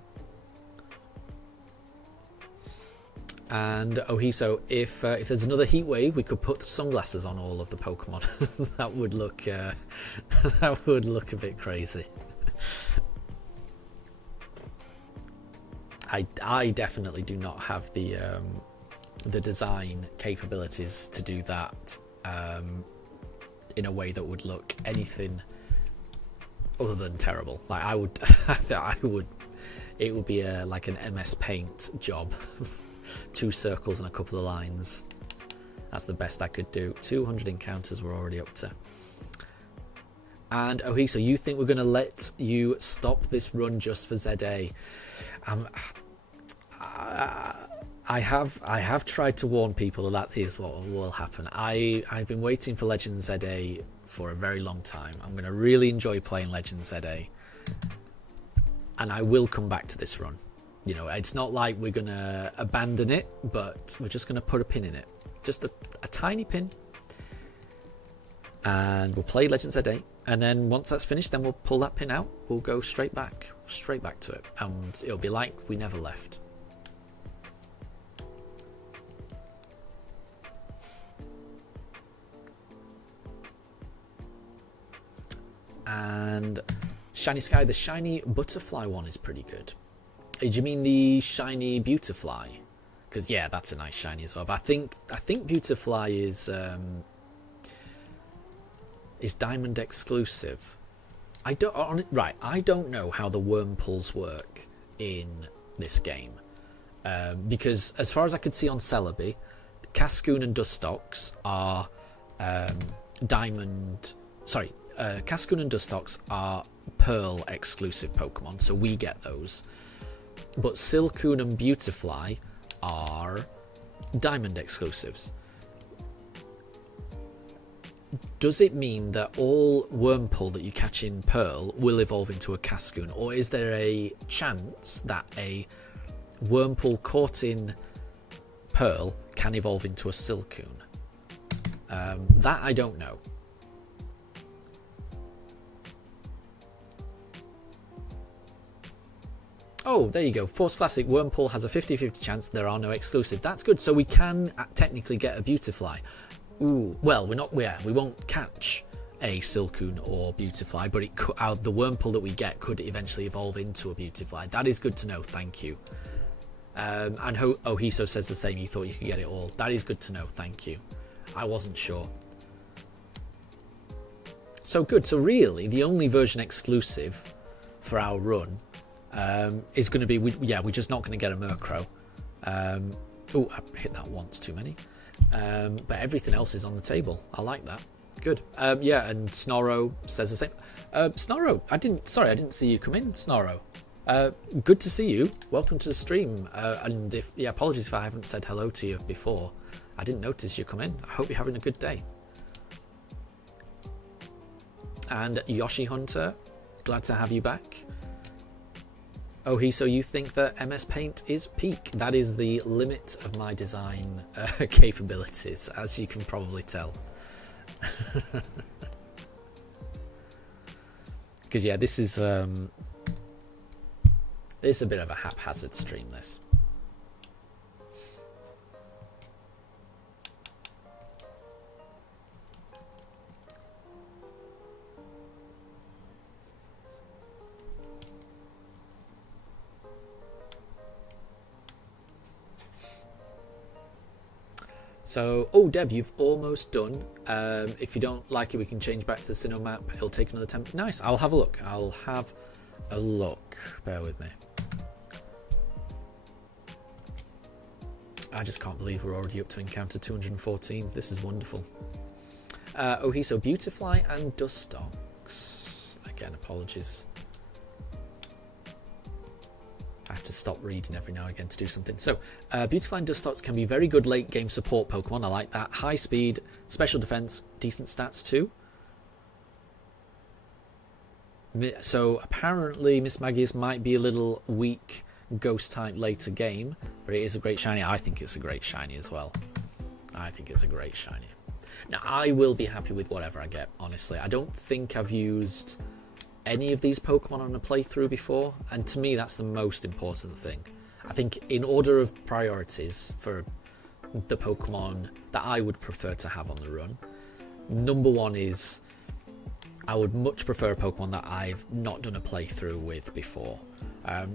And so if there's another heat wave, we could put the sunglasses on all of the Pokemon. That would look a bit crazy. I definitely do not have the design capabilities to do that in a way that would look anything other than terrible. Like I would, it would be like an MS Paint job. 2 circles and a couple of lines. That's the best I could do. 200 encounters we're already up to. And so you think we're going to let you stop this run just for ZA? I have tried to warn people that is what will happen. I've been waiting for Legends ZA for a very long time. I'm going to really enjoy playing Legends ZA, and I will come back to this run. It's not like we're going to abandon it, but we're just going to put a pin in it, just a tiny pin, and we'll play Legends ZA. And then once that's finished, then we'll pull that pin out. We'll go straight back to it, and it'll be like we never left. And Shiny Sky, the shiny butterfly one is pretty good. Do you mean the shiny Beautifly? Because yeah, that's a nice shiny as well. But I think Beautifly is Diamond exclusive. I don't know how the worm pulls work in this game, because as far as I could see on Celebi, Cascoon and Dustox are Cascoon and Dustox are Pearl exclusive Pokemon, so we get those. But Silcoon and Beautifly are Diamond exclusives. does it mean that all Wurmple that you catch in Pearl will evolve into a Cascoon, or is there a chance that a Wurmple caught in Pearl can evolve into a Silcoon? That I don't know. Oh, there you go. Force Classic Wurmple has a 50-50 chance. There are no exclusive. That's good. So we can technically get a Beautifly. Ooh, well, we won't catch a Silcoon or Beautifly, but it could, the Wurmple that we get could eventually evolve into a Beautifly. That is good to know. Thank you. And Ohiso says the same. He thought you could get it all. That is good to know. Thank you. I wasn't sure. So good. So really, the only version exclusive for our run is going to be, we're just not going to get a Murkrow. Oh, I hit that once too many. But everything else is on the table. I like that. Good. Yeah, and Snorro says the same. Snorro, I didn't see you come in, Snorro. Good to see you. Welcome to the stream. And apologies if I haven't said hello to you before. I didn't notice you come in. I hope you're having a good day. And Yoshi Hunter, glad to have you back. Oh, so you think that MS Paint is peak? That is the limit of my design capabilities, as you can probably tell. Because yeah, this is a bit of a haphazard stream, this. So, oh, Deb, you've almost done. If you don't like it, we can change back to the Sinnoh map. It'll take another 10. Nice. I'll have a look. Bear with me. I just can't believe we're already up to encounter 214. This is wonderful. So Beautifly and Dustox. Again, apologies. I have to stop reading every now and again to do something. So, Beautifly and Dustox can be very good late game support Pokemon. I like that. High speed, special defense, decent stats too. So apparently Miss Magius might be a little weak ghost type later game, but it is a great shiny. I think it's a great shiny as well. I think it's a great shiny. Now, I will be happy with whatever I get, honestly. I don't think I've used any of these Pokemon on a playthrough before, and to me that's the most important thing. I think in order of priorities for the Pokemon that I would prefer to have on the run, number one is I would much prefer a Pokemon that I've not done a playthrough with before.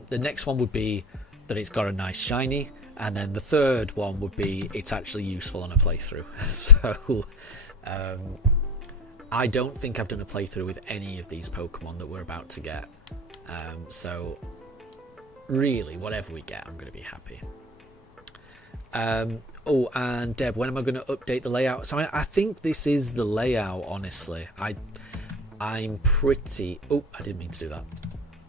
The next one would be that it's got a nice shiny, and then the third one would be it's actually useful on a playthrough. So I don't think I've done a playthrough with any of these Pokemon that we're about to get. So really, whatever we get, I'm going to be happy. Oh, and Deb, when am I going to update the layout? So I think this is the layout, honestly. I'm pretty... Oh, I didn't mean to do that.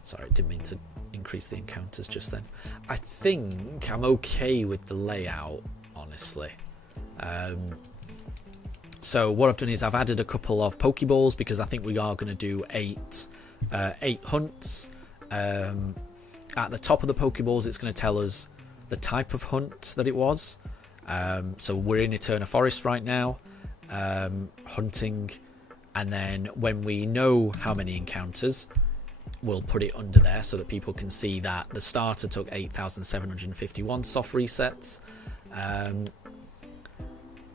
Sorry, I didn't mean to increase the encounters just then. I think I'm okay with the layout, honestly. So what I've done is I've added a couple of Pokeballs because I think we are going to do eight hunts. At the top of the Pokeballs, it's going to tell us the type of hunt that it was. So we're in Eterna Forest right now, hunting, and then when we know how many encounters, we'll put it under there so that people can see that the starter took 8,751 soft resets.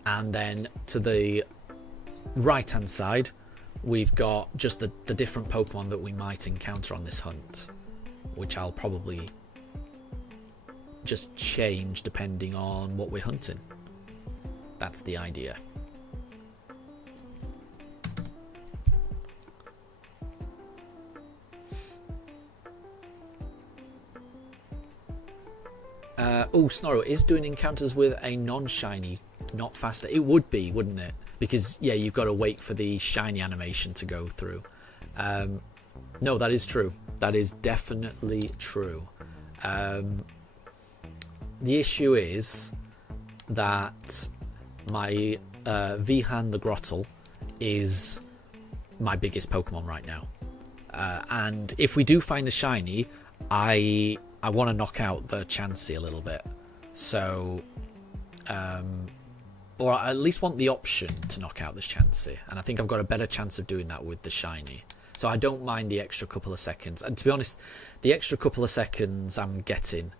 And then to the right hand side, we've got just the different Pokemon that we might encounter on this hunt, which I'll probably just change depending on what we're hunting. That's the idea. Oh, Snorro, is doing encounters with a non-shiny not faster? It would be, wouldn't it? Because, yeah, you've got to wait for the shiny animation to go through. No, that is true. That is definitely true. The issue is that my Vihan the Grottle is my biggest Pokemon right now. And if we do find the shiny, I want to knock out the Chansey a little bit. So, or I at least want the option to knock out this Chansey. And I think I've got a better chance of doing that with the shiny. So I don't mind the extra couple of seconds. And to be honest, the extra couple of seconds I'm getting,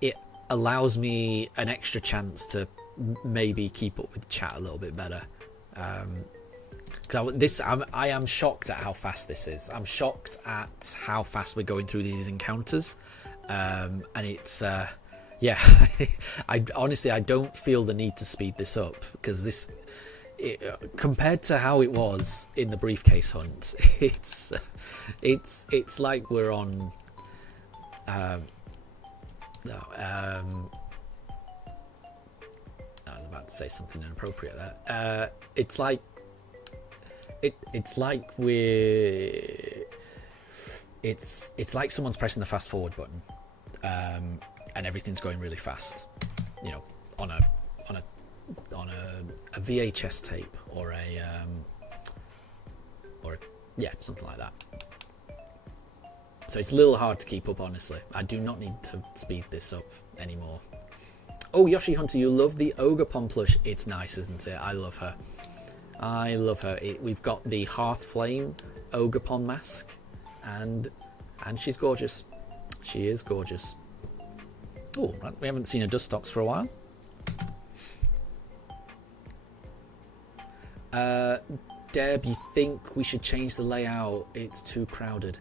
it allows me an extra chance to maybe keep up with chat a little bit better. Because I am shocked at how fast this is. I'm shocked at how fast we're going through these encounters, and it's yeah. I honestly don't feel the need to speed this up because this, compared to how it was in the briefcase hunt, it's like we're on. I was about to say something inappropriate there. It's like it's like someone's pressing the fast forward button, and everything's going really fast, you know, on a VHS tape or yeah, something like that. So it's a little hard to keep up, honestly. I do not need to speed this up anymore. Oh, Yoshi Hunter, you love the Ogerpon plush. It's nice, isn't it? I love her. I love her. We've got the Hearth Flame Ogerpon mask, and she's gorgeous. She is gorgeous. Oh, we haven't seen a Dustox for a while. Deb, you think we should change the layout? It's too crowded.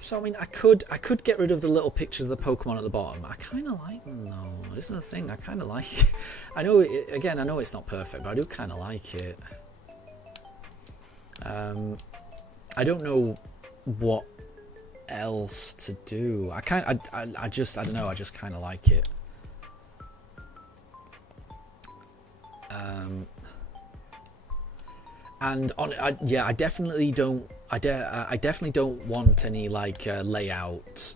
So I mean, I could get rid of the little pictures of the Pokemon at the bottom. I kind of like them though. This is the thing. I kind of like it. I know it's not perfect, but I do kind of like it. I don't know what else to do. I don't know. I just kind of like it. And I definitely don't. I definitely don't want any like layout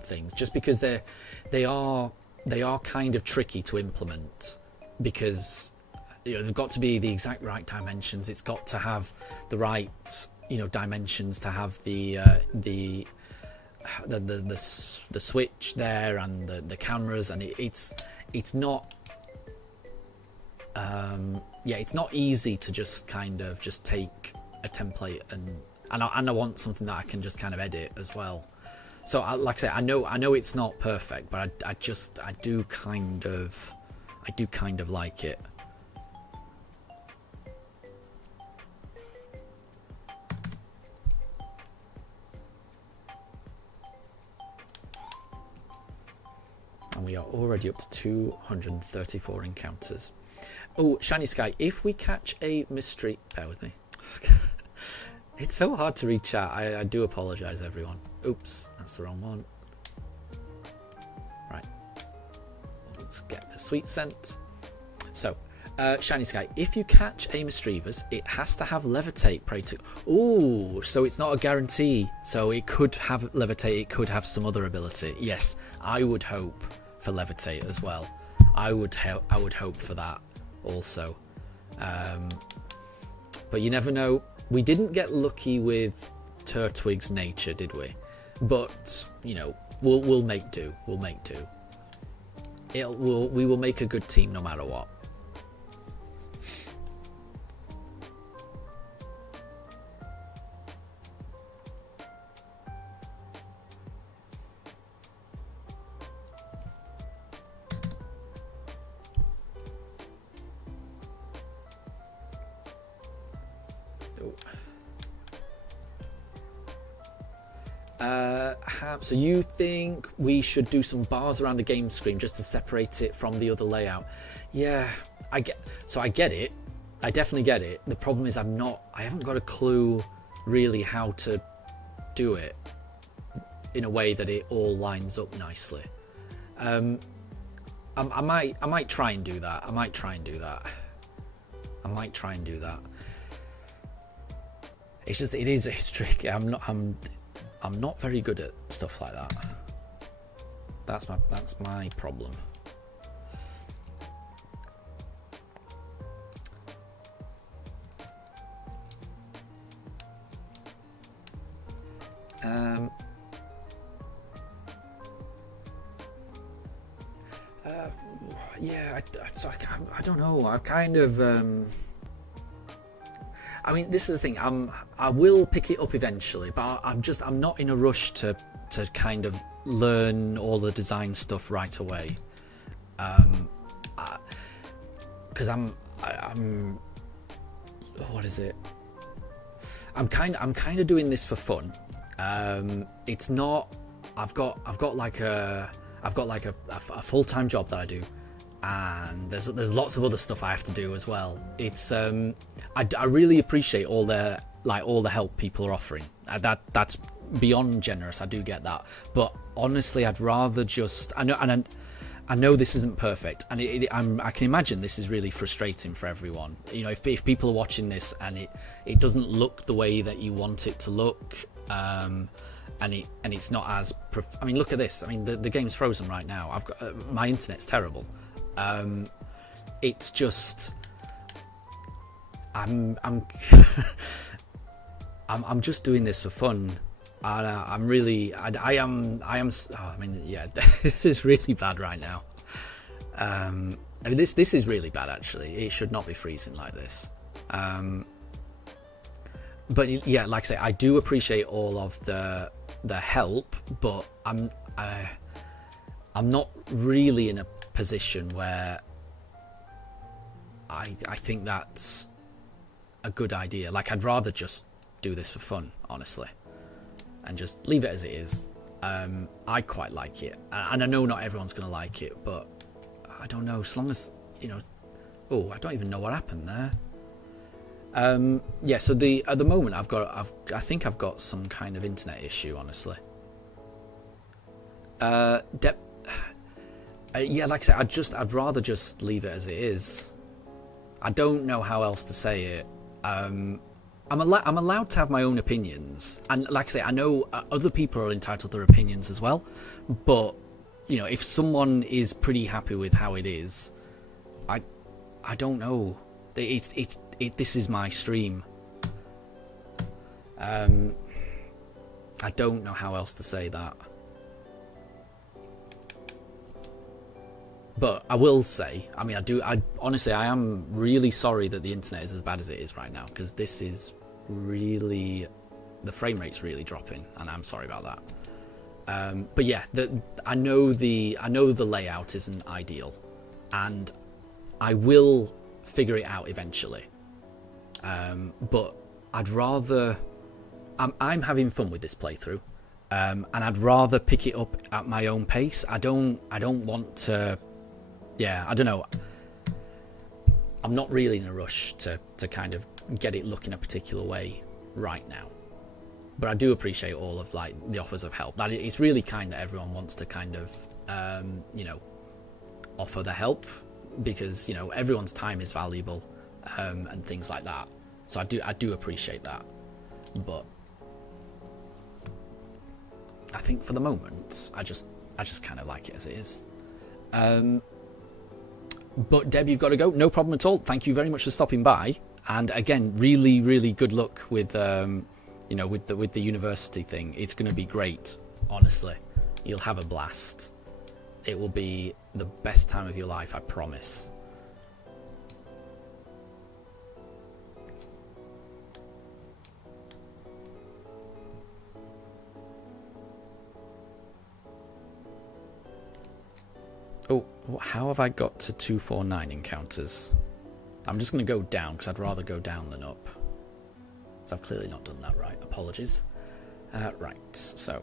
things, just because they are kind of tricky to implement, because you know they've got to be the exact right dimensions. It's got to have the right dimensions to have the switch there and the cameras, and it's not. It's not easy to just kind of just take a template and I want something that I can just kind of edit as well. So like I say, I know it's not perfect, but I do kind of like it. And we are already up to 234 encounters. Oh, Shiny Sky, if we catch a mystery... Bear with me. It's so hard to read chat. I do apologise, everyone. Oops, that's the wrong one. Right. Let's get the sweet scent. So, Shiny Sky, if you catch a Misdreavus, it has to have Levitate, pray to... Ooh, so it's not a guarantee. So it could have Levitate, it could have some other ability. Yes, I would hope for Levitate as well. I would hope for that also. But you never know. We didn't get lucky with Turtwig's nature, did we? But we'll make do. We'll make do. We will make a good team no matter what. So you think we should do some bars around the game screen just to separate it from the other layout? Yeah, I get it. I definitely get it. The problem is I haven't got a clue really how to do it in a way that it all lines up nicely. I might try and do that. It's just it's tricky. I'm not very good at stuff like that. That's my problem. Yeah, I don't know. I kind of. I mean, this is the thing. I will pick it up eventually, but I'm not in a rush to kind of learn all the design stuff right away. Because I'm what is it? I'm kind of doing this for fun. It's not. I've got like a full-time job that I do, and there's lots of other stuff I have to do as well. It's I really appreciate all the help people are offering. That's beyond generous. I do get that, but honestly, I'd rather just. I know this isn't perfect, and I can imagine this is really frustrating for everyone. You know, if people are watching this and it doesn't look the way that you want it to look, and it's not as. I mean, look at this. I mean, the game's frozen right now. I've got my internet's terrible. It's just. I'm just doing this for fun. I'm really, I am. Oh, I mean, yeah, this is really bad right now. I mean, this is really bad actually. It should not be freezing like this. But yeah, like I say, I do appreciate all of the help, but I'm not really in a position where I think that's a good idea. Like, I'd rather just do this for fun, honestly. And just leave it as it is. I quite like it, and I know not everyone's going to like it, but I don't know. As long as oh, I don't even know what happened there. Yeah. So at the moment, I think I've got some kind of internet issue, honestly. Yeah, like I said, I'd rather just leave it as it is. I don't know how else to say it. I'm allowed to have my own opinions, and like I say, I know other people are entitled to their opinions as well. But if someone is pretty happy with how it is, I don't know. This is my stream. I don't know how else to say that. But I will say, I mean, honestly, I am really sorry that the internet is as bad as it is right now, because this is really, the frame rate's really dropping, and I'm sorry about that. But yeah, I know the layout isn't ideal, and I will figure it out eventually. But I'd rather, I'm having fun with this playthrough, and I'd rather pick it up at my own pace. I don't want to. Yeah, I don't know. I'm not really in a rush to kind of get it looking a particular way right now. But I do appreciate all of the offers of help. That it's really kind that everyone wants to kind of offer the help, because everyone's time is valuable, and things like that. So I do appreciate that. But I think for the moment, I just kind of like it as it is. But Deb, you've got to go. No problem at all. Thank you very much for stopping by. And again, really, really good luck with with the university thing. It's going to be great. Honestly, you'll have a blast. It will be the best time of your life, I promise. Oh, how have I got to 249 encounters? I'm just going to go down, because I'd rather go down than up. So I've clearly not done that right. Apologies. Right, so...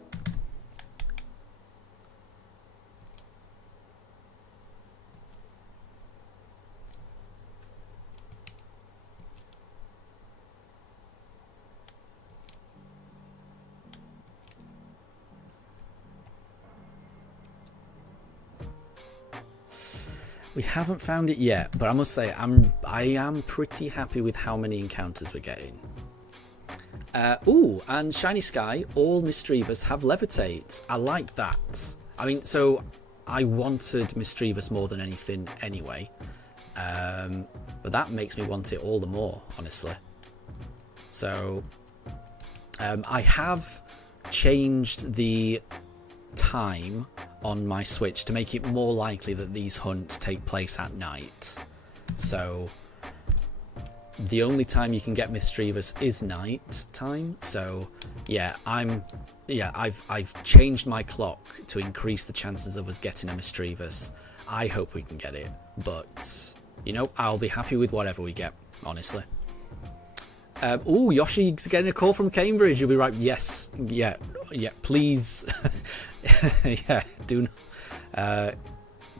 We haven't found it yet, but I must say I am pretty happy with how many encounters we're getting. Ooh, and Shiny Sky, all Misdreavus have Levitate. I like that. I mean, so I wanted Misdreavus more than anything anyway, but that makes me want it all the more, honestly. So I have changed the time on my Switch to make it more likely that these hunts take place at night. So the only time you can get Mischievous is night time. So yeah, I've changed my clock to increase the chances of us getting a Mischievous. I hope we can get it, but you know, I'll be happy with whatever we get, honestly. Oh, Yoshi's getting a call from Cambridge. You'll be right. Yes, yeah, please. Yeah, do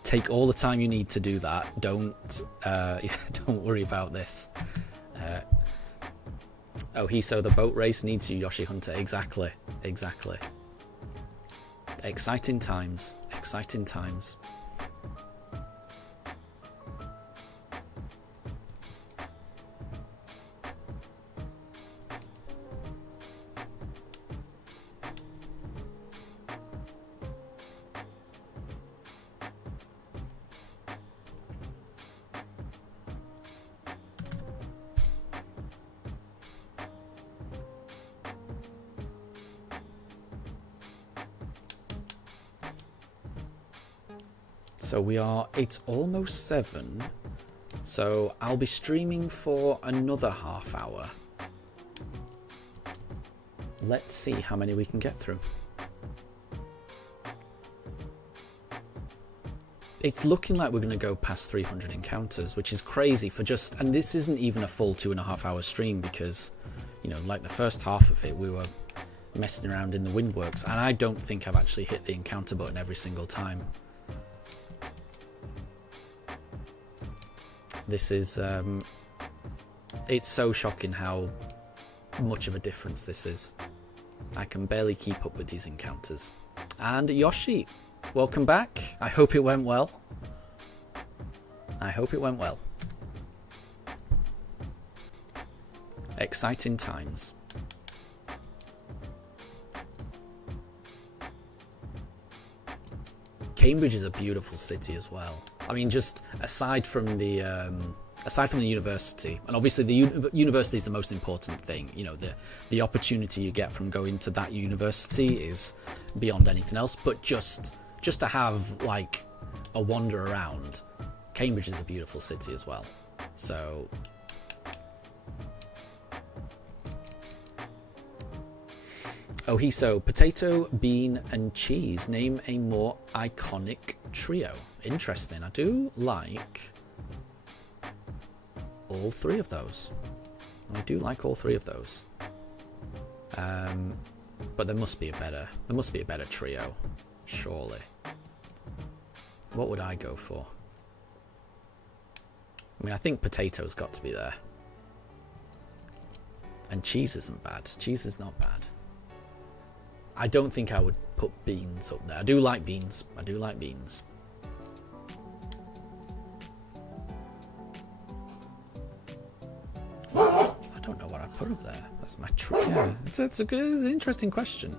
take all the time you need to do that. Don't worry about this. So the boat race needs you, Yoshi Hunter. Exactly. Exciting times. So it's almost 7, so I'll be streaming for another half hour. Let's see how many we can get through. It's looking like we're going to go past 300 encounters, which is crazy for and this isn't even a full 2.5 hour stream because, you know, like the first half of it we were messing around in the windworks, and I don't think I've actually hit the encounter button every single time. This is, it's so shocking how much of a difference this is. I can barely keep up with these encounters. And Yoshi, welcome back. I hope it went well. Exciting times. Cambridge is a beautiful city as well. I mean, just aside from the university, and obviously the university is the most important thing. You know, the opportunity you get from going to that university is beyond anything else. But just to have like a wander around, Cambridge is a beautiful city as well. So. So potato, bean, and cheese. Name a more iconic trio. Interesting. I do like all 3 of those. But there must be a better trio, surely. What would I go for? I mean, I think potato's got to be there. And cheese isn't bad. Cheese is not bad. I don't think I would put beans up there. I do like beans. I don't know what I put up there. That's my trio. Yeah, it's an interesting question.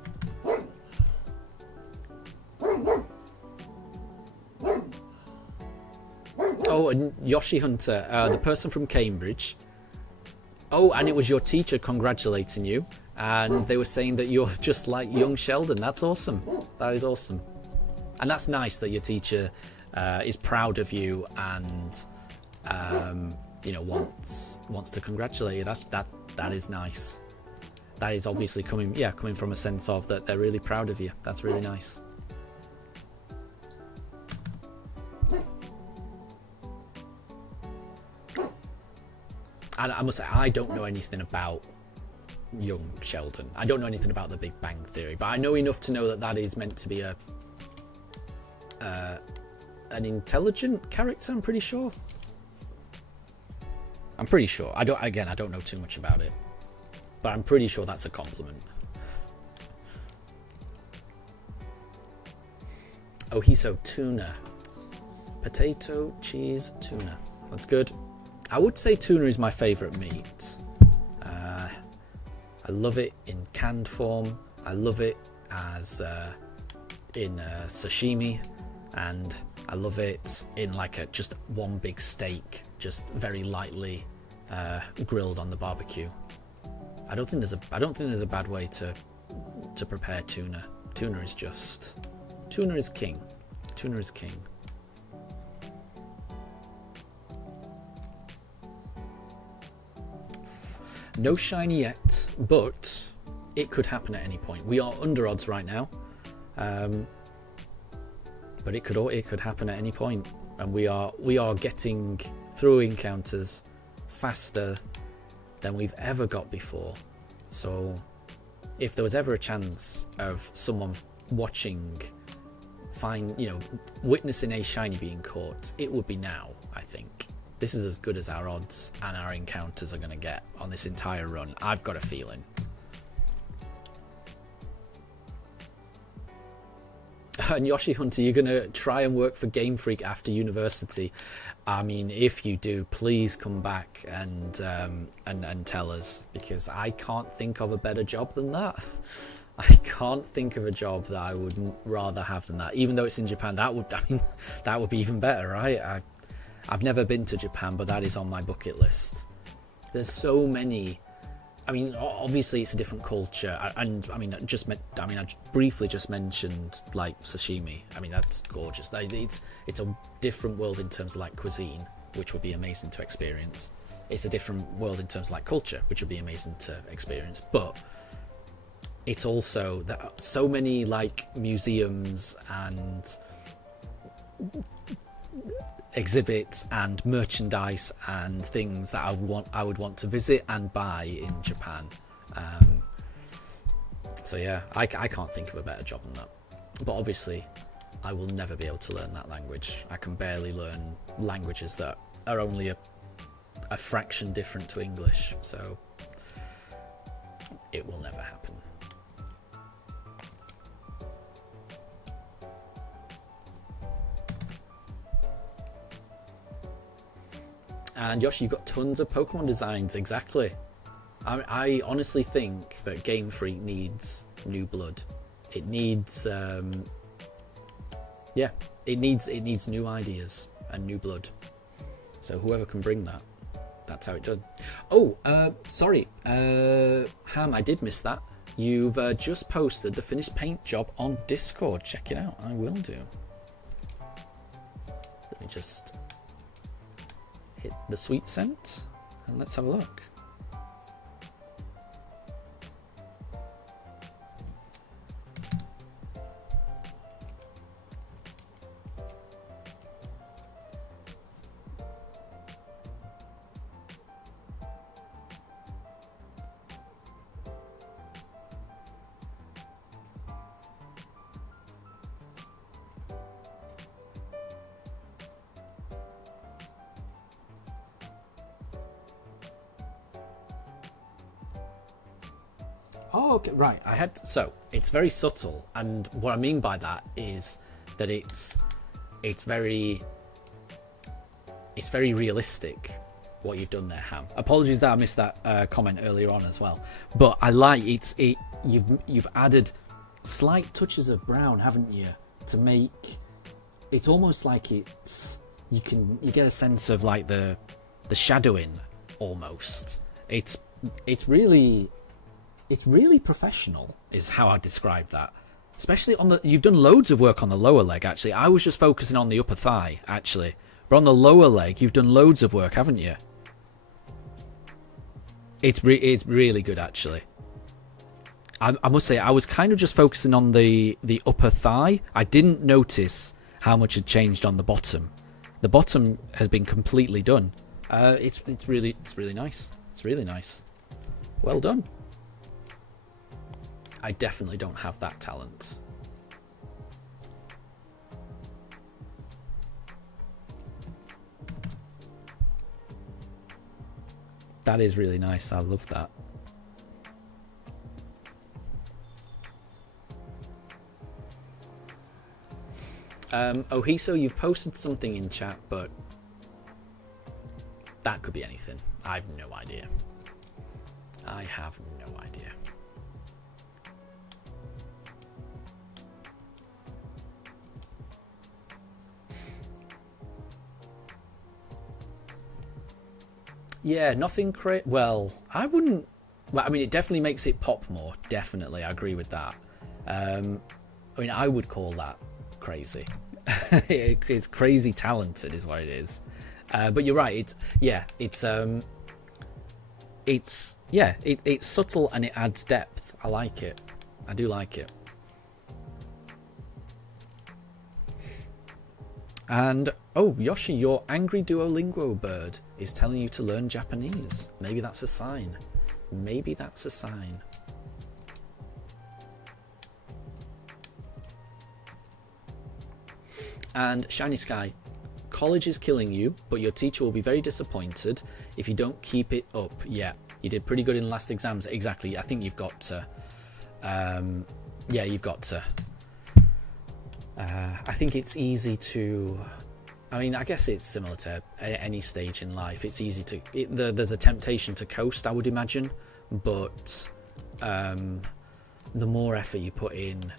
Oh, and Yoshi Hunter, the person from Cambridge. Oh, and it was your teacher congratulating you. And they were saying that you're just like young Sheldon. That's awesome. That is awesome. And that's nice that your teacher is proud of you and you know, wants to congratulate you. That is nice. That is obviously coming from a sense of that they're really proud of you. That's really nice. And I must say, I don't know anything about young Sheldon. I don't know anything about the Big Bang Theory, but I know enough to know that is meant to be an intelligent character. I'm pretty sure. I don't know too much about it, but I'm pretty sure that's a compliment. So tuna, potato, cheese, tuna. That's good. I would say tuna is my favourite meat. I love it in canned form. I love it as in sashimi, and I love it in like just one big steak, just very lightly grilled on the barbecue. I don't think there's a bad way to to prepare tuna. Tuna is king. Tuna is king. No shiny yet, but it could happen at any point. We are under odds right now, but it could happen at any point, and we are getting through encounters faster than we've ever got before. So if there was ever a chance of someone watching, witnessing a shiny being caught, it would be now, I think. This is as good as our odds and our encounters are going to get on this entire run. I've got a feeling. And Yoshi Hunter, you're going to try and work for Game Freak after university. I mean, if you do, please come back and tell us, because I can't think of a better job than that. I can't think of a job that I would rather have than that. Even though it's in Japan, that would be even better, right? I've never been to Japan, but that is on my bucket list. There's so many. I mean, obviously it's a different culture, and I briefly just mentioned like sashimi. I mean, that's gorgeous. It's a different world in terms of like cuisine, which would be amazing to experience. It's a different world in terms of like culture, which would be amazing to experience. But it's also that so many like museums and exhibits and merchandise and things that I would want to visit and buy in Japan. So yeah, I can't think of a better job than that. But obviously, I will never be able to learn that language. I can barely learn languages that are only a fraction different to English, so it will never happen. And Yoshi, you've got tons of Pokemon designs, exactly. I honestly think that Game Freak needs new blood. It needs, it needs new ideas and new blood. So whoever can bring that, that's how it's done. Oh, sorry, Ham, I did miss that. You've just posted the finished paint job on Discord. Check it out. I will do. Let me just hit the sweet scent and let's have a look. Oh, okay, right. So it's very subtle, and what I mean by that is that it's very realistic what you've done there, Ham. Apologies that I missed that comment earlier on as well, but I like you've added slight touches of brown, haven't you, to make it's almost like you get a sense of like the shadowing almost. It's really professional is how I describe that. Especially you've done loads of work on the lower leg, actually. I was just focusing on the upper thigh, actually. But on the lower leg, you've done loads of work, haven't you? It's really good, actually. I must say, I was kind of just focusing on the upper thigh. I didn't notice how much had changed on the bottom. The bottom has been completely done. It's really nice. It's really nice. Well done. I definitely don't have that talent. That is really nice. I love that. Ohiso, you've posted something in chat, but that could be anything. I have no idea. I have no idea. Yeah, nothing well, I wouldn't Well, I mean, it definitely makes it pop more. Definitely, I agree with that. I mean, I would call that crazy. It's crazy talented, is what it is. But you're right. It's subtle and it adds depth. I like it. I do like it. And oh, Yoshi, your angry Duolingo bird is telling you to learn Japanese. Maybe that's a sign. Maybe that's a sign. And Shiny Sky, college is killing you, but your teacher will be very disappointed if you don't keep it up. Yeah, you did pretty good in the last exams. Exactly. I think you've got to. You've got to. I think it's easy to. I mean, I guess it's similar to any stage in life. It's easy to. There's a temptation to coast, I would imagine, but the more effort you put in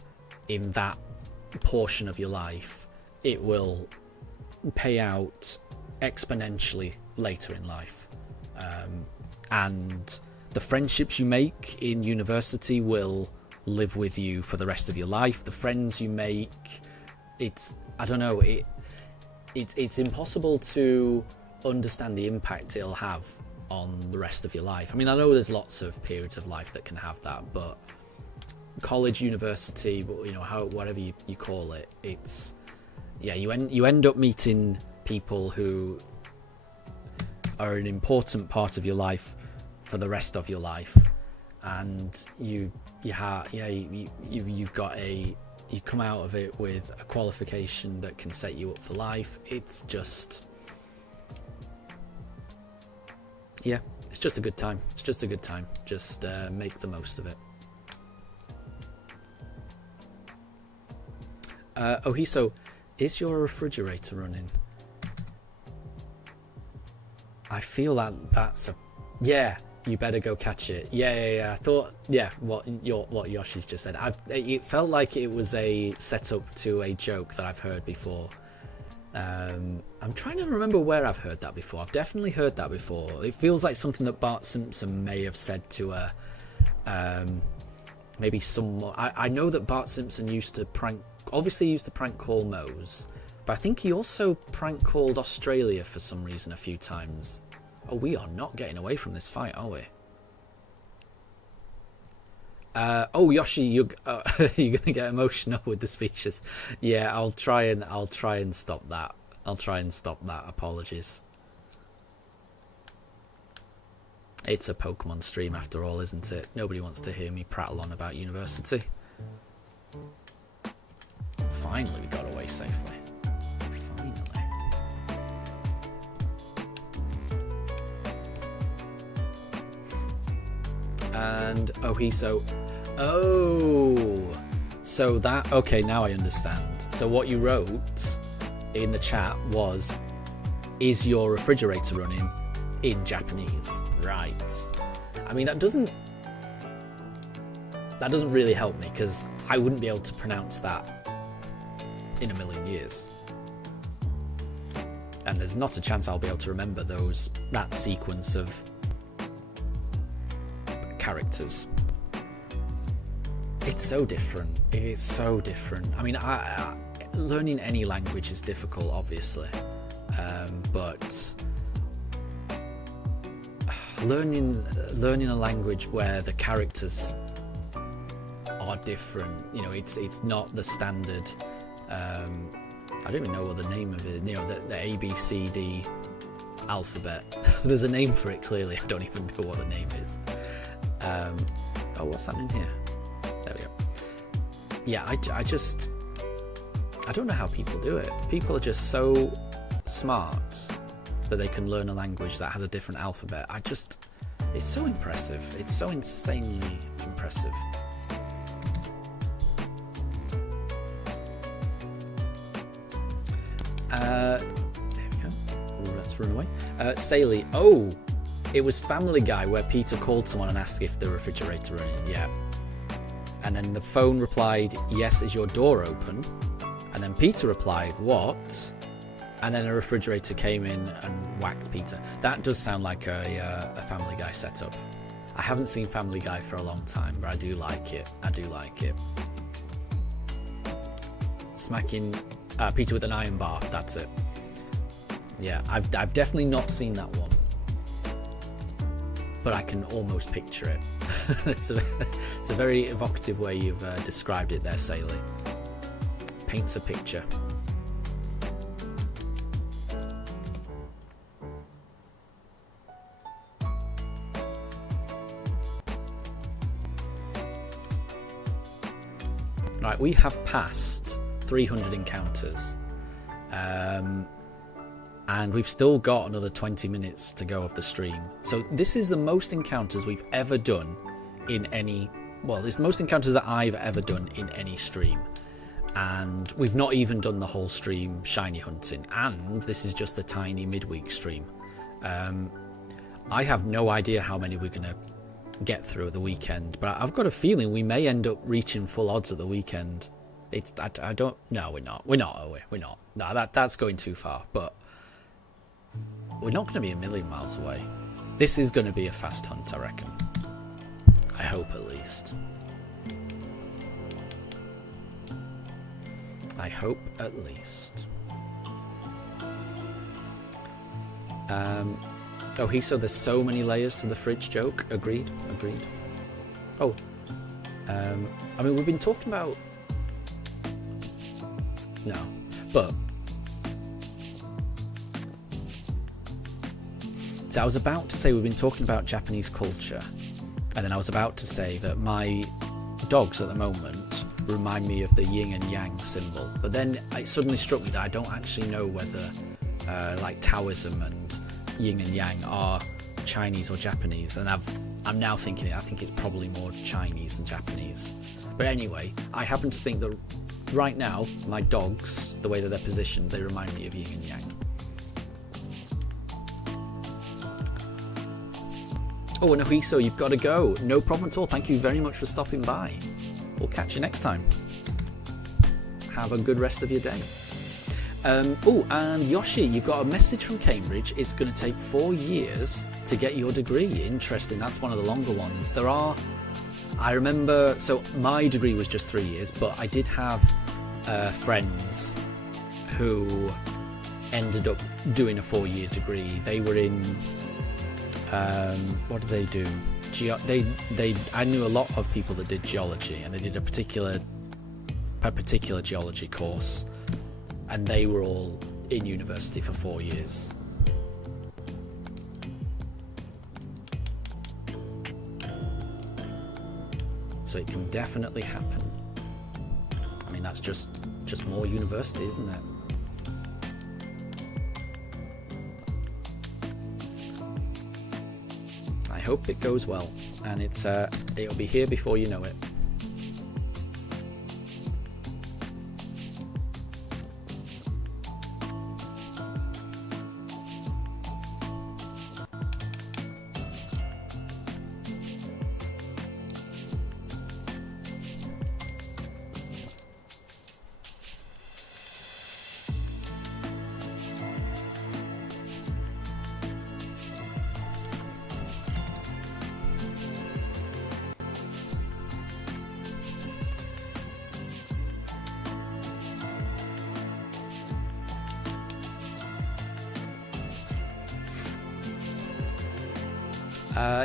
that portion of your life, it will pay out exponentially later in life. And the friendships you make in university will live with you for the rest of your life. The friends you make, it's impossible to understand the impact it'll have on the rest of your life. I mean, I know there's lots of periods of life that can have that, but college, university, whatever you call it, it's you end up meeting people who are an important part of your life for the rest of your life, and you come out of it with a qualification that can set you up for life. It's just it's just a good time. Just make the most of it. Ohiso, is your refrigerator running? I feel that's a... Yeah, you better go catch it. Yeah. I thought... Yeah, what Yoshi's just said. It felt like it was a setup to a joke that I've heard before. I'm trying to remember where I've heard that before. I've definitely heard that before. It feels like something that Bart Simpson may have said to a... maybe some... I know that Bart Simpson used to prank call Moe's, but I think he also prank called Australia for some reason a few times. Oh, we are not getting away from this fight, are we? Yoshi, you're gonna get emotional with the speeches. Yeah, I'll try and stop that. Apologies. It's a Pokemon stream after all, isn't it? Nobody wants to hear me prattle on about university. Finally, we got away safely. Finally. And Ohiso. So that... Okay, now I understand. So what you wrote in the chat was, is your refrigerator running, in Japanese? Right. I mean, that doesn't really help me, because I wouldn't be able to pronounce that in a million years, and there's not a chance I'll be able to remember that sequence of characters. It's so different. It is so different. I mean, learning any language is difficult, obviously, but learning a language where the characters are different, it's not the standard. I don't even know what the name of it. The A, B, C, D alphabet. There's a name for it. Clearly, I don't even know what the name is. What's happening here? There we go. Yeah, I don't know how people do it. People are just so smart that they can learn a language that has a different alphabet. It's so impressive. It's so insanely impressive. There we go. Ooh, let's run away. Saley. Oh, it was Family Guy where Peter called someone and asked if the refrigerator running. Yeah. And then the phone replied, "Yes, is your door open?" And then Peter replied, "What?" And then a refrigerator came in and whacked Peter. That does sound like a Family Guy setup. I haven't seen Family Guy for a long time, but I do like it. I do like it. Smacking Peter with an iron bar. That's it. Yeah, I've definitely not seen that one, but I can almost picture it. It's a very evocative way you've described it there, Saley. Paints a picture. Right, we have passed 300 encounters, and we've still got another 20 minutes to go of the stream. So this is the most encounters we've ever done in any... Well, it's the most encounters that I've ever done in any stream. And we've not even done the whole stream shiny hunting. And this is just a tiny midweek stream. I have no idea how many we're going to get through the weekend, but I've got a feeling we may end up reaching full odds at the weekend. I don't... No, we're not, are we? We're not. No, that's going too far, but we're not going to be a million miles away. This is going to be a fast hunt, I reckon. I hope, at least. I hope, at least. Oh, he said there's so many layers to the fridge joke. Agreed. Oh, I mean, we've been talking about... No, but... So I was about to say we've been talking about Japanese culture, and then I was about to say that my dogs at the moment remind me of the yin and yang symbol, but then it suddenly struck me that I don't actually know whether like Taoism and yin and yang are Chinese or Japanese, and I'm now thinking I think it's probably more Chinese than Japanese. But anyway, I happen to think that right now my dogs, the way that they're positioned, they remind me of yin and yang. Oh, and Ohiso, you've got to go. No problem at all. Thank you very much for stopping by. We'll catch you next time. Have a good rest of your day. Oh, and Yoshi, you've got a message from Cambridge. It's going to take 4 years to get your degree. Interesting. That's one of the longer ones. There are... I remember... So my degree was just 3 years, but I did have friends who ended up doing a 4-year degree. They were in... what did they do? I knew a lot of people that did geology, and they did a particular geology course, and they were all in university for 4 years. So it can definitely happen. I mean, that's just more university, isn't it? I hope it goes well, and it'll be here before you know it.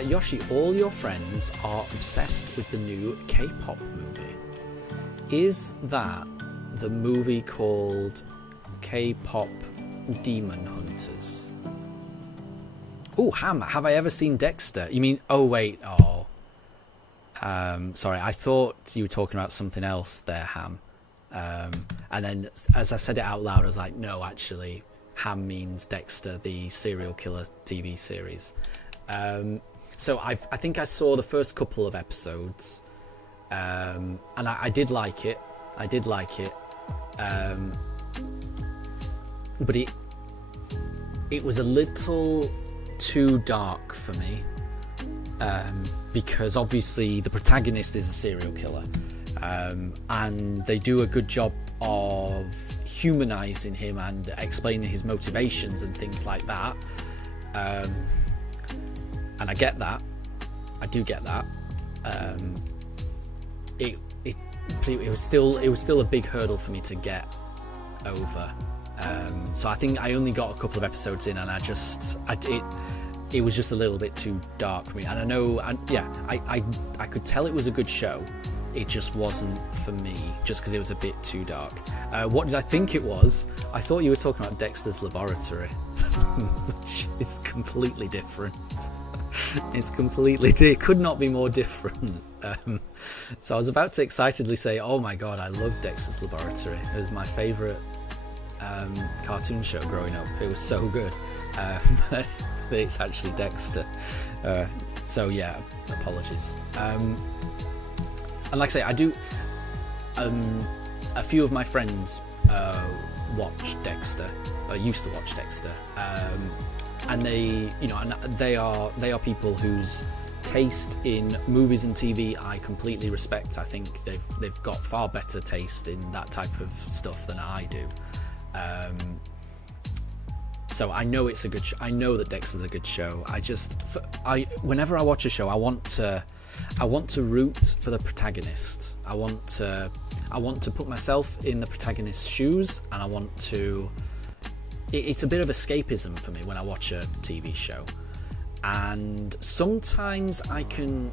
Yoshi, all your friends are obsessed with the new K-pop movie. Is that the movie called K-pop Demon Hunters? Oh, Ham, have I ever seen Dexter? You mean... Oh, wait. Oh. Sorry, I thought you were talking about something else there, Ham. And then as I said it out loud, I was like, no, actually, Ham means Dexter, the serial killer TV series. So I think I saw the first couple of episodes, and I did like it. But it was a little too dark for me, because obviously the protagonist is a serial killer, and they do a good job of humanizing him and explaining his motivations and things like that. And I get that. I do get that. It was still a big hurdle for me to get over. So I think I only got a couple of episodes in, and it was just a little bit too dark for me. And I know, I could tell it was a good show. It just wasn't for me, just because it was a bit too dark. What did I think it was? I thought you were talking about Dexter's Laboratory, which is completely different. It could not be more different. So I was about to excitedly say, oh my god, I love Dexter's Laboratory. It was my favourite cartoon show growing up. It was so good. But it's actually Dexter. So yeah, apologies. And like I say, I do. A few of my friends watch Dexter. Used to watch Dexter. And they are people whose taste in movies and TV I completely respect. I think they've got far better taste in that type of stuff than I do. So I know it's a good show. I know that Dexter's a good show. Whenever I watch a show, I want to root for the protagonist. I want to put myself in the protagonist's shoes, and it's a bit of escapism for me when I watch a TV show. And sometimes I can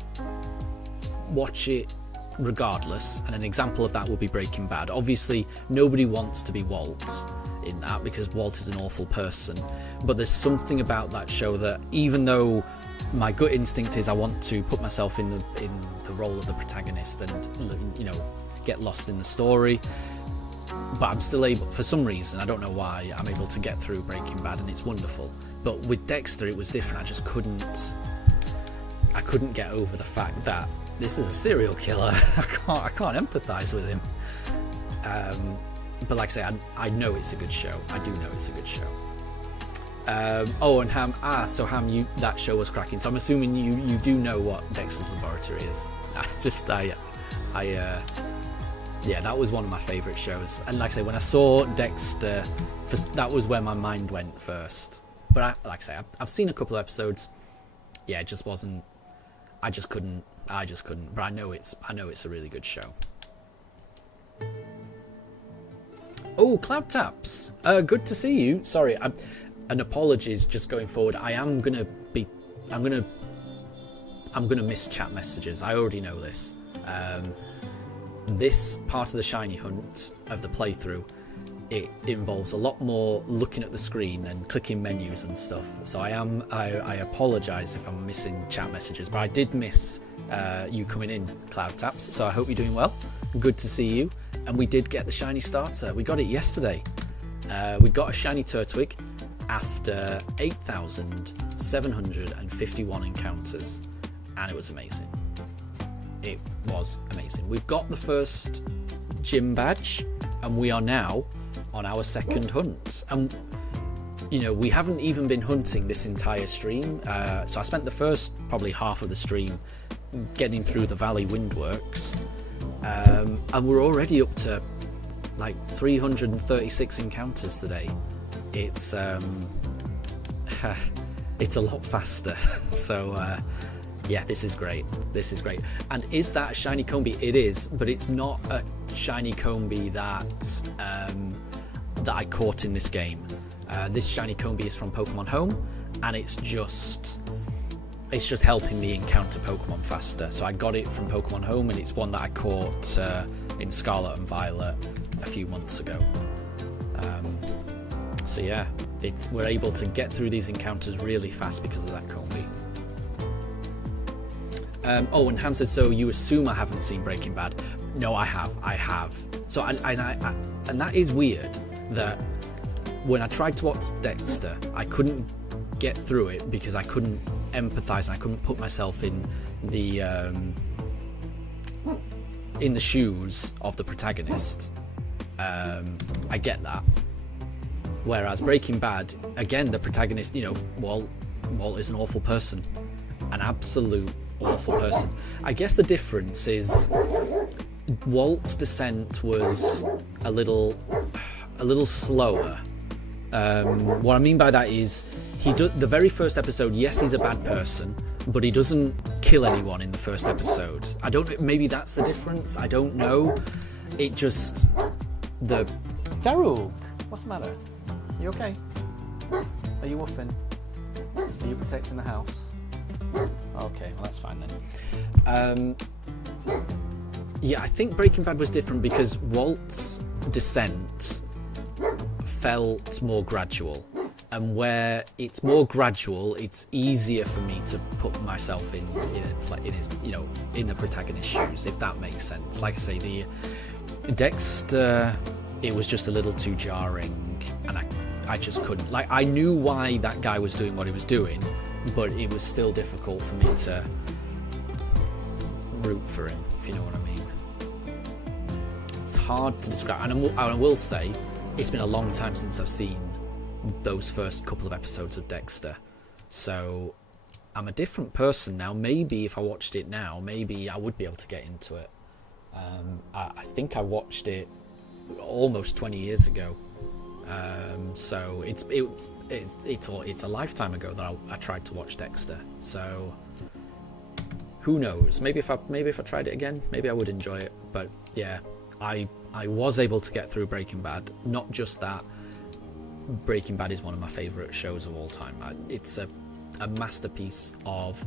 watch it regardless, and an example of that would be Breaking Bad. Obviously, nobody wants to be Walt in that, because Walt is an awful person. But there's something about that show that, even though my gut instinct is I want to put myself in the role of the protagonist and get lost in the story, but I'm still able, for some reason, I don't know why, I'm able to get through Breaking Bad, and it's wonderful. But with Dexter, it was different. I just couldn't get over the fact that this is a serial killer. I can't empathise with him. But like I say, I know it's a good show. I do know it's a good show. And Ham. So Ham, that show was cracking. So I'm assuming you do know what Dexter's Laboratory is. Yeah, that was one of my favourite shows. And like I say, when I saw Dexter, that was where my mind went first. But I've seen a couple of episodes. Yeah, it just wasn't. I just couldn't. But I know it's a really good show. Oh, Cloud Taps. Good to see you. Sorry, and apologies. Just going forward, I'm gonna miss chat messages. I already know this. This part of the shiny hunt of the playthrough, it involves a lot more looking at the screen and clicking menus and stuff. So I apologise if I'm missing chat messages, but I did miss you coming in, Cloud Taps. So I hope you're doing well. Good to see you. And we did get the shiny starter. We got it yesterday. We got a shiny Turtwig after 8,751 encounters, and it was amazing. It was amazing. We've got the first gym badge, and we are now on our second hunt. And we haven't even been hunting this entire stream. So I spent the first probably half of the stream getting through the Valley Windworks, and we're already up to like 336 encounters today. It's it's a lot faster. So yeah, this is great. And is that a shiny Combi? It is, but it's not a shiny Combi that I caught in this game. This shiny Combi is from Pokemon Home, and it's just helping me encounter Pokemon faster. So I got it from Pokemon Home, and it's one that I caught in Scarlet and Violet a few months ago. So yeah, we're able to get through these encounters really fast because of that Combi. And Ham says, so you assume I haven't seen Breaking Bad? No, I have. So and that is weird that when I tried to watch Dexter, I couldn't get through it because I couldn't empathise and I couldn't put myself in the shoes of the protagonist. I get that. Whereas Breaking Bad, again, the protagonist, Walt is an awful person, an absolute awful person. I guess the difference is Walt's descent was a little slower. What I mean by that is the very first episode, yes, he's a bad person, but he doesn't kill anyone in the first episode. I don't. Maybe that's the difference. I don't know. It just the Daryl. What's the matter? You okay? Are you woofing? Are you protecting the house? Okay, well that's fine then. Yeah, I think Breaking Bad was different because Walt's descent felt more gradual, and where it's more gradual, it's easier for me to put myself in his, in the protagonist's shoes, if that makes sense. Like I say, the Dexter, it was just a little too jarring, and I just couldn't. Like, I knew why that guy was doing what he was doing, but it was still difficult for me to root for him, if you know what I mean. It's hard to describe, and I will say, it's been a long time since I've seen those first couple of episodes of Dexter, so I'm a different person now. Maybe if I watched it now, maybe I would be able to get into it. I think I watched it almost 20 years ago, so it's a lifetime ago that I tried to watch Dexter. So who knows? Maybe if I tried it again, maybe I would enjoy it. But yeah, I was able to get through Breaking Bad. Not just that, Breaking Bad is one of my favourite shows of all time. It's a masterpiece of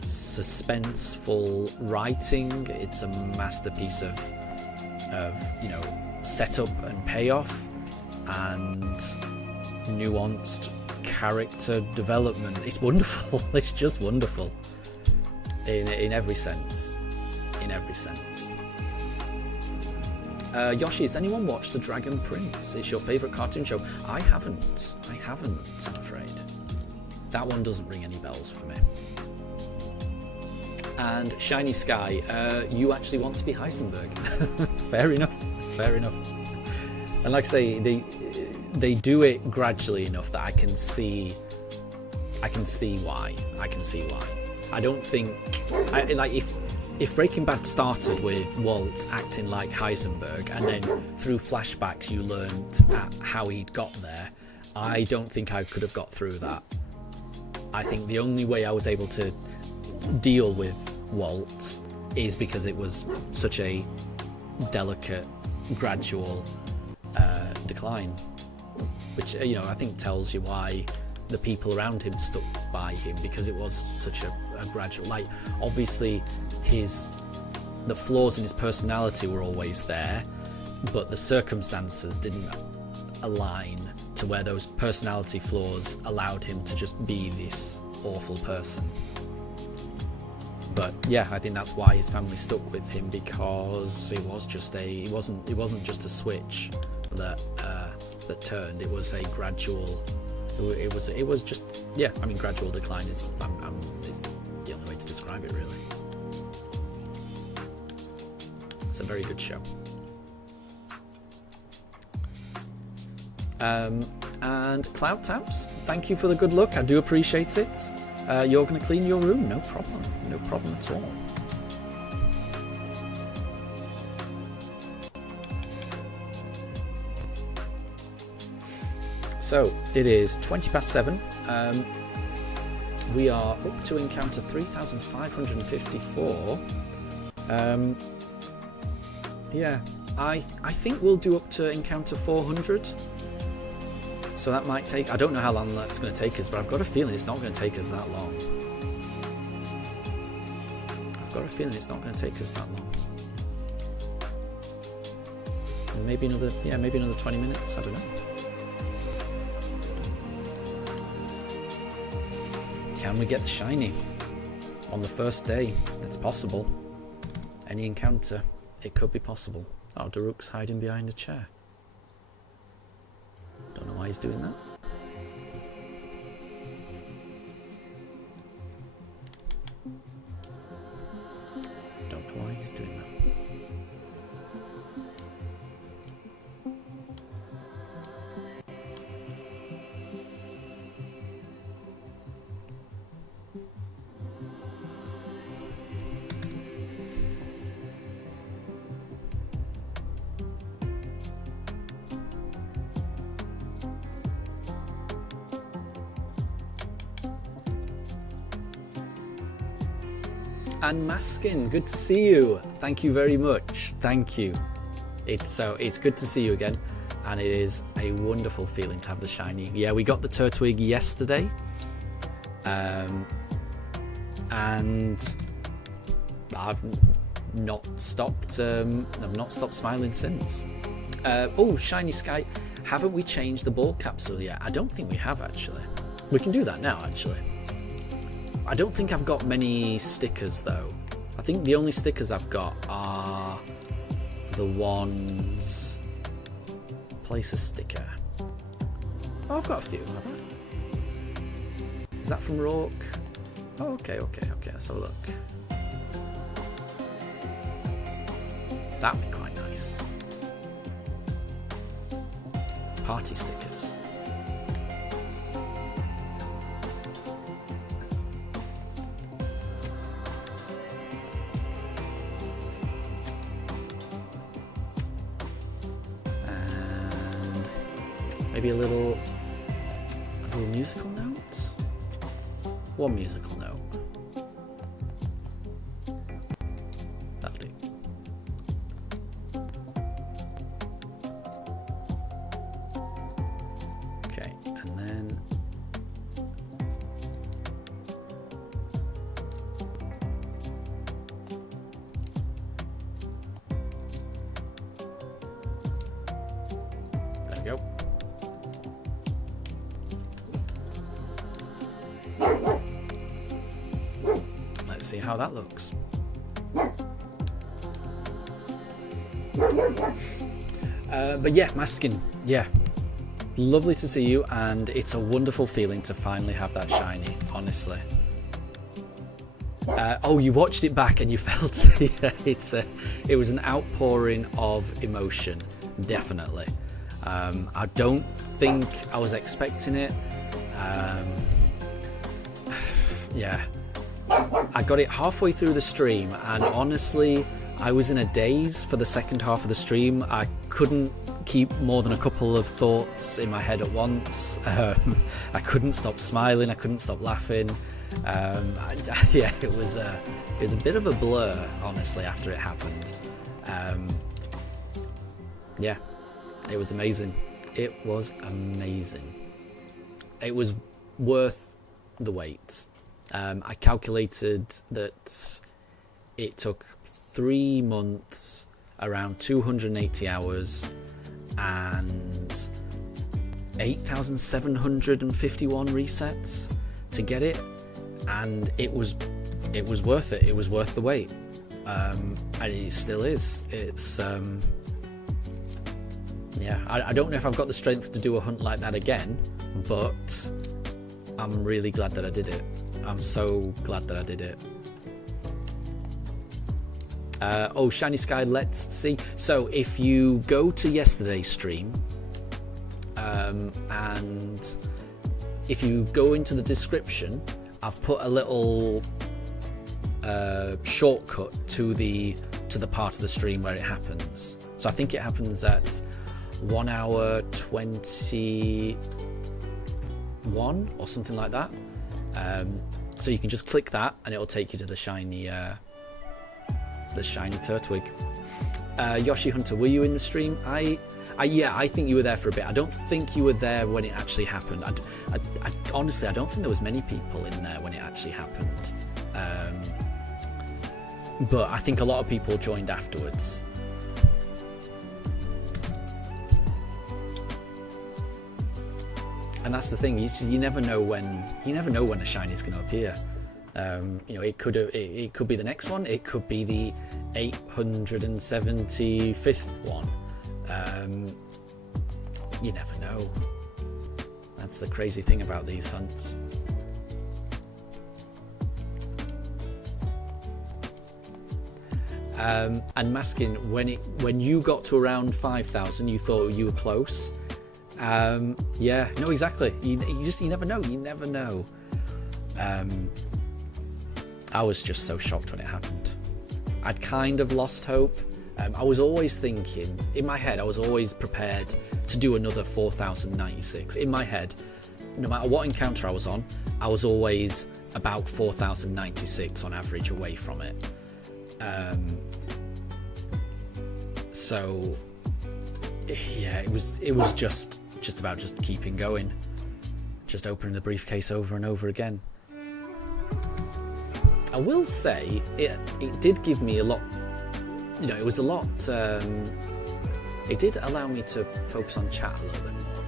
suspenseful writing. It's a masterpiece of setup and payoff and nuanced character development. It's wonderful. It's just wonderful in every sense. Yoshi, has anyone watched The Dragon Prince? It's your favourite cartoon show. I haven't, I'm afraid. That one doesn't ring any bells for me. And Shiny Sky, you actually want to be Heisenberg. Fair enough. And like I say, they do it gradually enough that I can see why. I don't think if Breaking Bad started with Walt acting like Heisenberg, and then through flashbacks you learned how he'd got there, I don't think I could have got through that. I think the only way I was able to deal with Walt is because it was such a delicate, gradual decline, which I think tells you why the people around him stuck by him, because it was such a gradual. Like, obviously the flaws in his personality were always there, but the circumstances didn't align to where those personality flaws allowed him to just be this awful person. But yeah, I think that's why his family stuck with him, because it wasn't just a switch that turned. It was a gradual. It was just, yeah. I mean, gradual decline is the only way to describe it, really. It's a very good show. And Cloud Taps, thank you for the good luck. I do appreciate it. You're going to clean your room, no problem at all. So it is 7:20. We are up to encounter 3,554. Yeah, I think we'll do up to encounter 400. So that might take, I don't know how long that's going to take us, but I've got a feeling it's not going to take us that long. And maybe another 20 minutes, I don't know. Can we get the shiny on the first day? It's possible. Any encounter, it could be possible. Oh, Daruk's hiding behind a chair. Don't know why he's doing that. Don't know why he's doing that. And Maskin, good to see you. Thank you very much. Thank you. It's good to see you again, and it is a wonderful feeling to have the shiny. Yeah, we got the Turtwig yesterday, and I've not stopped smiling since. Oh, Shiny Sky, haven't we changed the ball capsule yet? I don't think we have, actually. We can do that now, actually. I don't think I've got many stickers, though. I think the only stickers I've got are the ones... Place a sticker. Oh, I've got a few, have I? Is that from Rourke? Oh, okay, let's have a look. That'd be quite nice. Party stickers. And maybe a little musical note? One musical note. That'll do. Okay, and then there we go. Let's see how that looks. But yeah, Maskin, yeah, lovely to see you, and it's a wonderful feeling to finally have that shiny, honestly. Oh, you watched it back and you felt it was an outpouring of emotion, definitely. I don't think I was expecting it. Yeah, I got it halfway through the stream, and honestly, I was in a daze for the second half of the stream. I couldn't keep more than a couple of thoughts in my head at once. I couldn't stop smiling. I couldn't stop laughing. Yeah, it was a bit of a blur, honestly, after it happened. Yeah, it was amazing. It was amazing. It was worth the wait. I calculated that it took 3 months, around 280 hours, and 8,751 resets to get it, and it was worth it. It was worth the wait, and it still is. It's yeah, I don't know if I've got the strength to do a hunt like that again, but I'm really glad that I did it. I'm so glad that I did it. Oh, Shiny Sky, let's see. So if you go to yesterday's stream, and if you go into the description, I've put a little shortcut to the part of the stream where it happens. So I think it happens at 1 hour 21 or something like that. So you can just click that and it'll take you to the shiny Turtwig. Yoshi Hunter, were you in the stream? Yeah, I think you were there for a bit. I don't think you were there when it actually happened. Honestly, I don't think there was many people in there when it actually happened. But I think a lot of people joined afterwards. And that's the thing. You never know when a shiny is going to appear. You know, it could be the next one. It could be the 875th one. You never know. That's the crazy thing about these hunts. And Maskin, when you got to around 5,000, you thought you were close. Yeah, no, exactly. You never know. You never know. I was just so shocked when it happened. I'd kind of lost hope. I was always thinking, in my head, I was always prepared to do another 4,096. In my head, no matter what encounter I was on, I was always about 4,096 on average away from it. So yeah, it was just about just keeping going, just opening the briefcase over and over again. I will say it did give me a lot, you know, it was a lot, it did allow me to focus on chat a little bit more,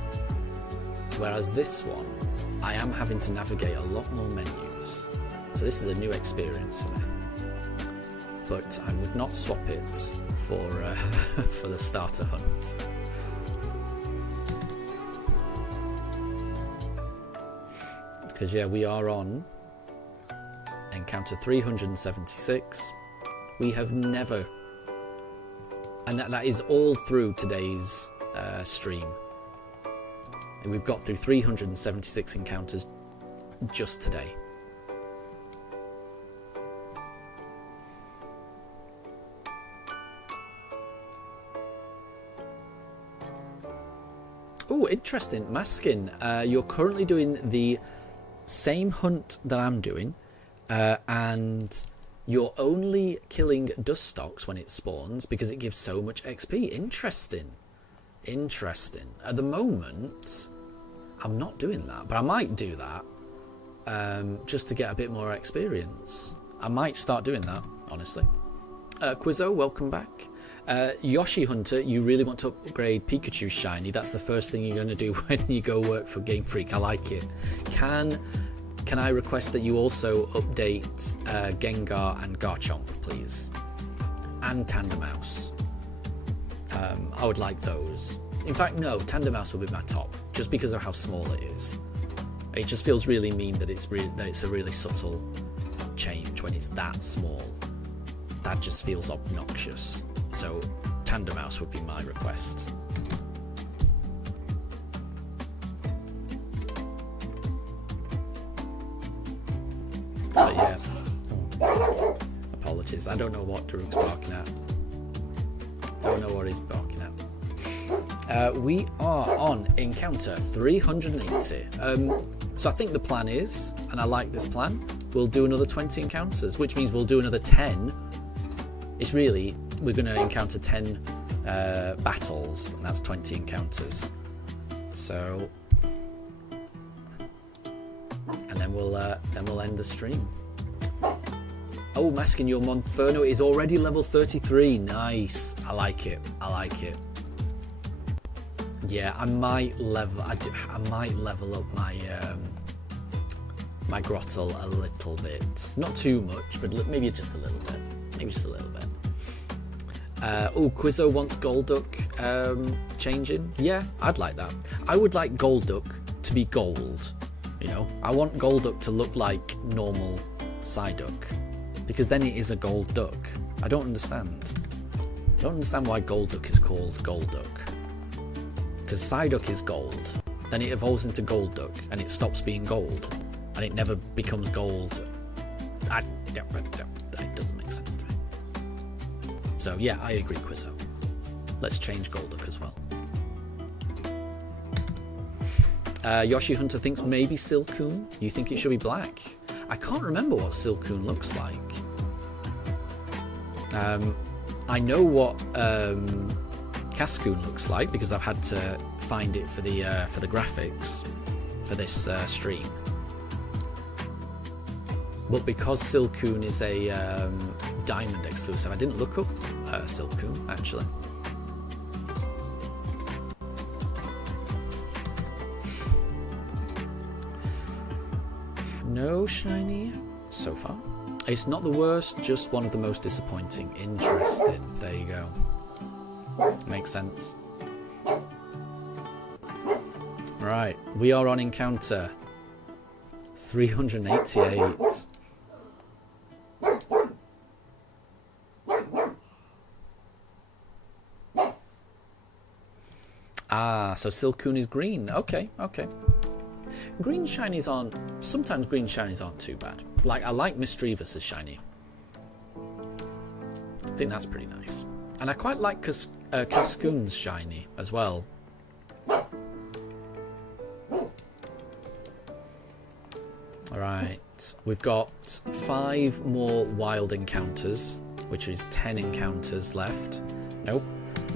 whereas this one I am having to navigate a lot more menus, so this is a new experience for me, but I would not swap it for for the starter hunt. Because yeah, we are on encounter 376. We have never, and that is all through today's stream, and we've got through 376 encounters just today. Oh, interesting. Maskin, you're currently doing the same hunt that I'm doing, and you're only killing dust stalks when it spawns because it gives so much XP. Interesting. Interesting. At the moment, I'm not doing that, but I might do that just to get a bit more experience. I might start doing that, honestly. Quizzo, welcome back. Yoshi Hunter, you really want to upgrade Pikachu Shiny. That's the first thing you're going to do when you go work for Game Freak. I like it. Can I request that you also update Gengar and Garchomp, please? And Tandemaus. I would like those. In fact, no, Tandemaus will be my top, just because of how small it is. It just feels really mean that it's a really subtle change when it's that small. That just feels obnoxious. So Tandemaus would be my request. But yeah, apologies. I don't know what Daruk's barking at. Don't know what he's barking at. We are on encounter 380. So I think the plan is, and I like this plan, we'll do another 20 encounters, which means we'll do another 10. It's really, we're going to encounter 10 battles, and that's 20 encounters. So, and then we'll end the stream. Oh, Maskin, your Monferno is already level 33. Nice. I like it. I like it. Yeah, I might level up my my Grottle a little bit. Not too much, but maybe just a little bit. Maybe just a little bit. Oh, Quizzo wants Golduck changing. Yeah, I'd like that. I would like Golduck to be gold. You know, I want Golduck to look like normal Psyduck, because then it is a gold duck. I don't understand. I don't understand why Golduck is called Golduck. Because Psyduck is gold, then it evolves into Golduck, and it stops being gold, and it never becomes gold. It doesn't make sense to me. So yeah, I agree, Quizzo. Let's change Golduck as well. Yoshi Hunter thinks maybe Silcoon. You think it should be black? I can't remember what Silcoon looks like. I know what Cascoon looks like because I've had to find it for the graphics for this stream. But because Silcoon is a Diamond exclusive, I didn't look up Silcoon actually. No shiny so far. It's not the worst, just one of the most disappointing. Interesting. There you go. Makes sense. Right, we are on encounter 388. Ah, so Silcoon is green. Okay, okay. Green shinies aren't... Sometimes green shinies aren't too bad. Like, I like Misdreavus' shiny. I think that's pretty nice. And I quite like Cascoon's shiny as well. Alright, we've got 5 more wild encounters, which is 10 encounters left. Nope,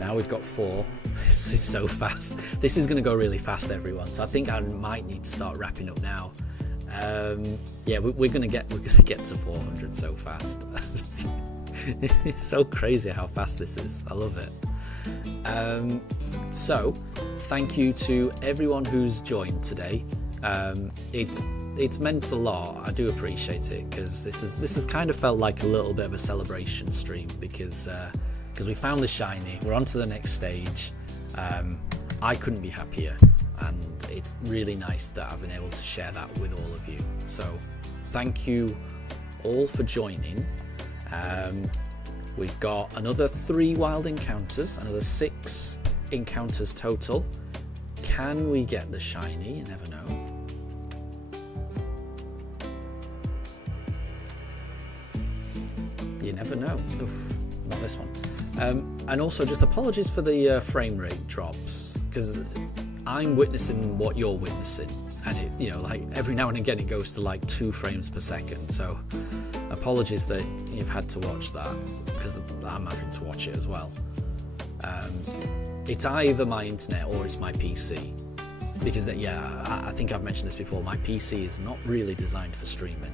now we've got 4. This is so fast. This is going to go really fast, everyone, so I think I might need to start wrapping up now. Yeah, we're going to get to 400 so fast. It's so crazy how fast this is. I love it. So, thank you to everyone who's joined today. It's meant a lot. I do appreciate it, because this has kind of felt like a little bit of a celebration stream, because we found the shiny. We're on to the next stage. I couldn't be happier, and it's really nice that I've been able to share that with all of you. So thank you all for joining. We've got another 3 wild encounters, another 6 encounters total. Can we get the shiny? You never know. You never know. Oof, not this one. And also, just apologies for the frame rate drops, because I'm witnessing what you're witnessing, and it, you know, like every now and again it goes to like 2 frames per second. So apologies that you've had to watch that, because I'm having to watch it as well. It's either my internet or it's my PC, because yeah, I think I've mentioned this before. My PC is not really designed for streaming.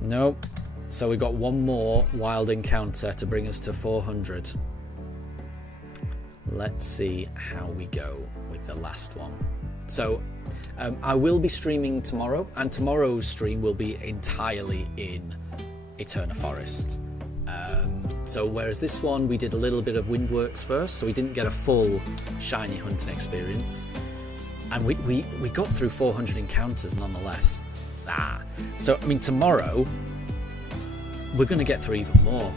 Nope. So we got 1 more wild encounter to bring us to 400. Let's see how we go with the last one. So I will be streaming tomorrow, and tomorrow's stream will be entirely in Eterna Forest. So whereas this one we did a little bit of Windworks first, so we didn't get a full shiny hunting experience, and we got through 400 encounters nonetheless. So I mean, tomorrow we're going to get through even more.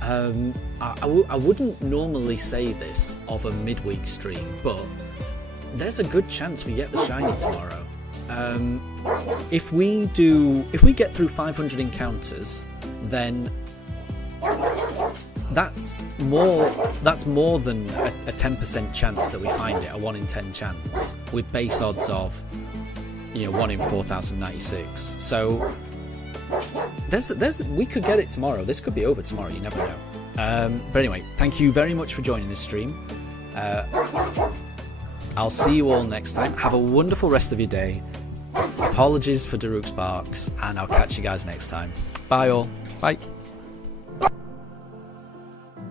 I wouldn't normally say this of a midweek stream, but there's a good chance we get the shiny tomorrow. If we get through 500 encounters, then that's more than a 10% chance that we find it, a 1 in 10 chance, with base odds of, you know, 1 in 4096. So we could get it tomorrow. This could be over tomorrow, you never know. But anyway, thank you very much for joining this stream. I'll see you all next time. Have a wonderful rest of your day. Apologies for Daruk's barks, and I'll catch you guys next time. Bye all. Bye.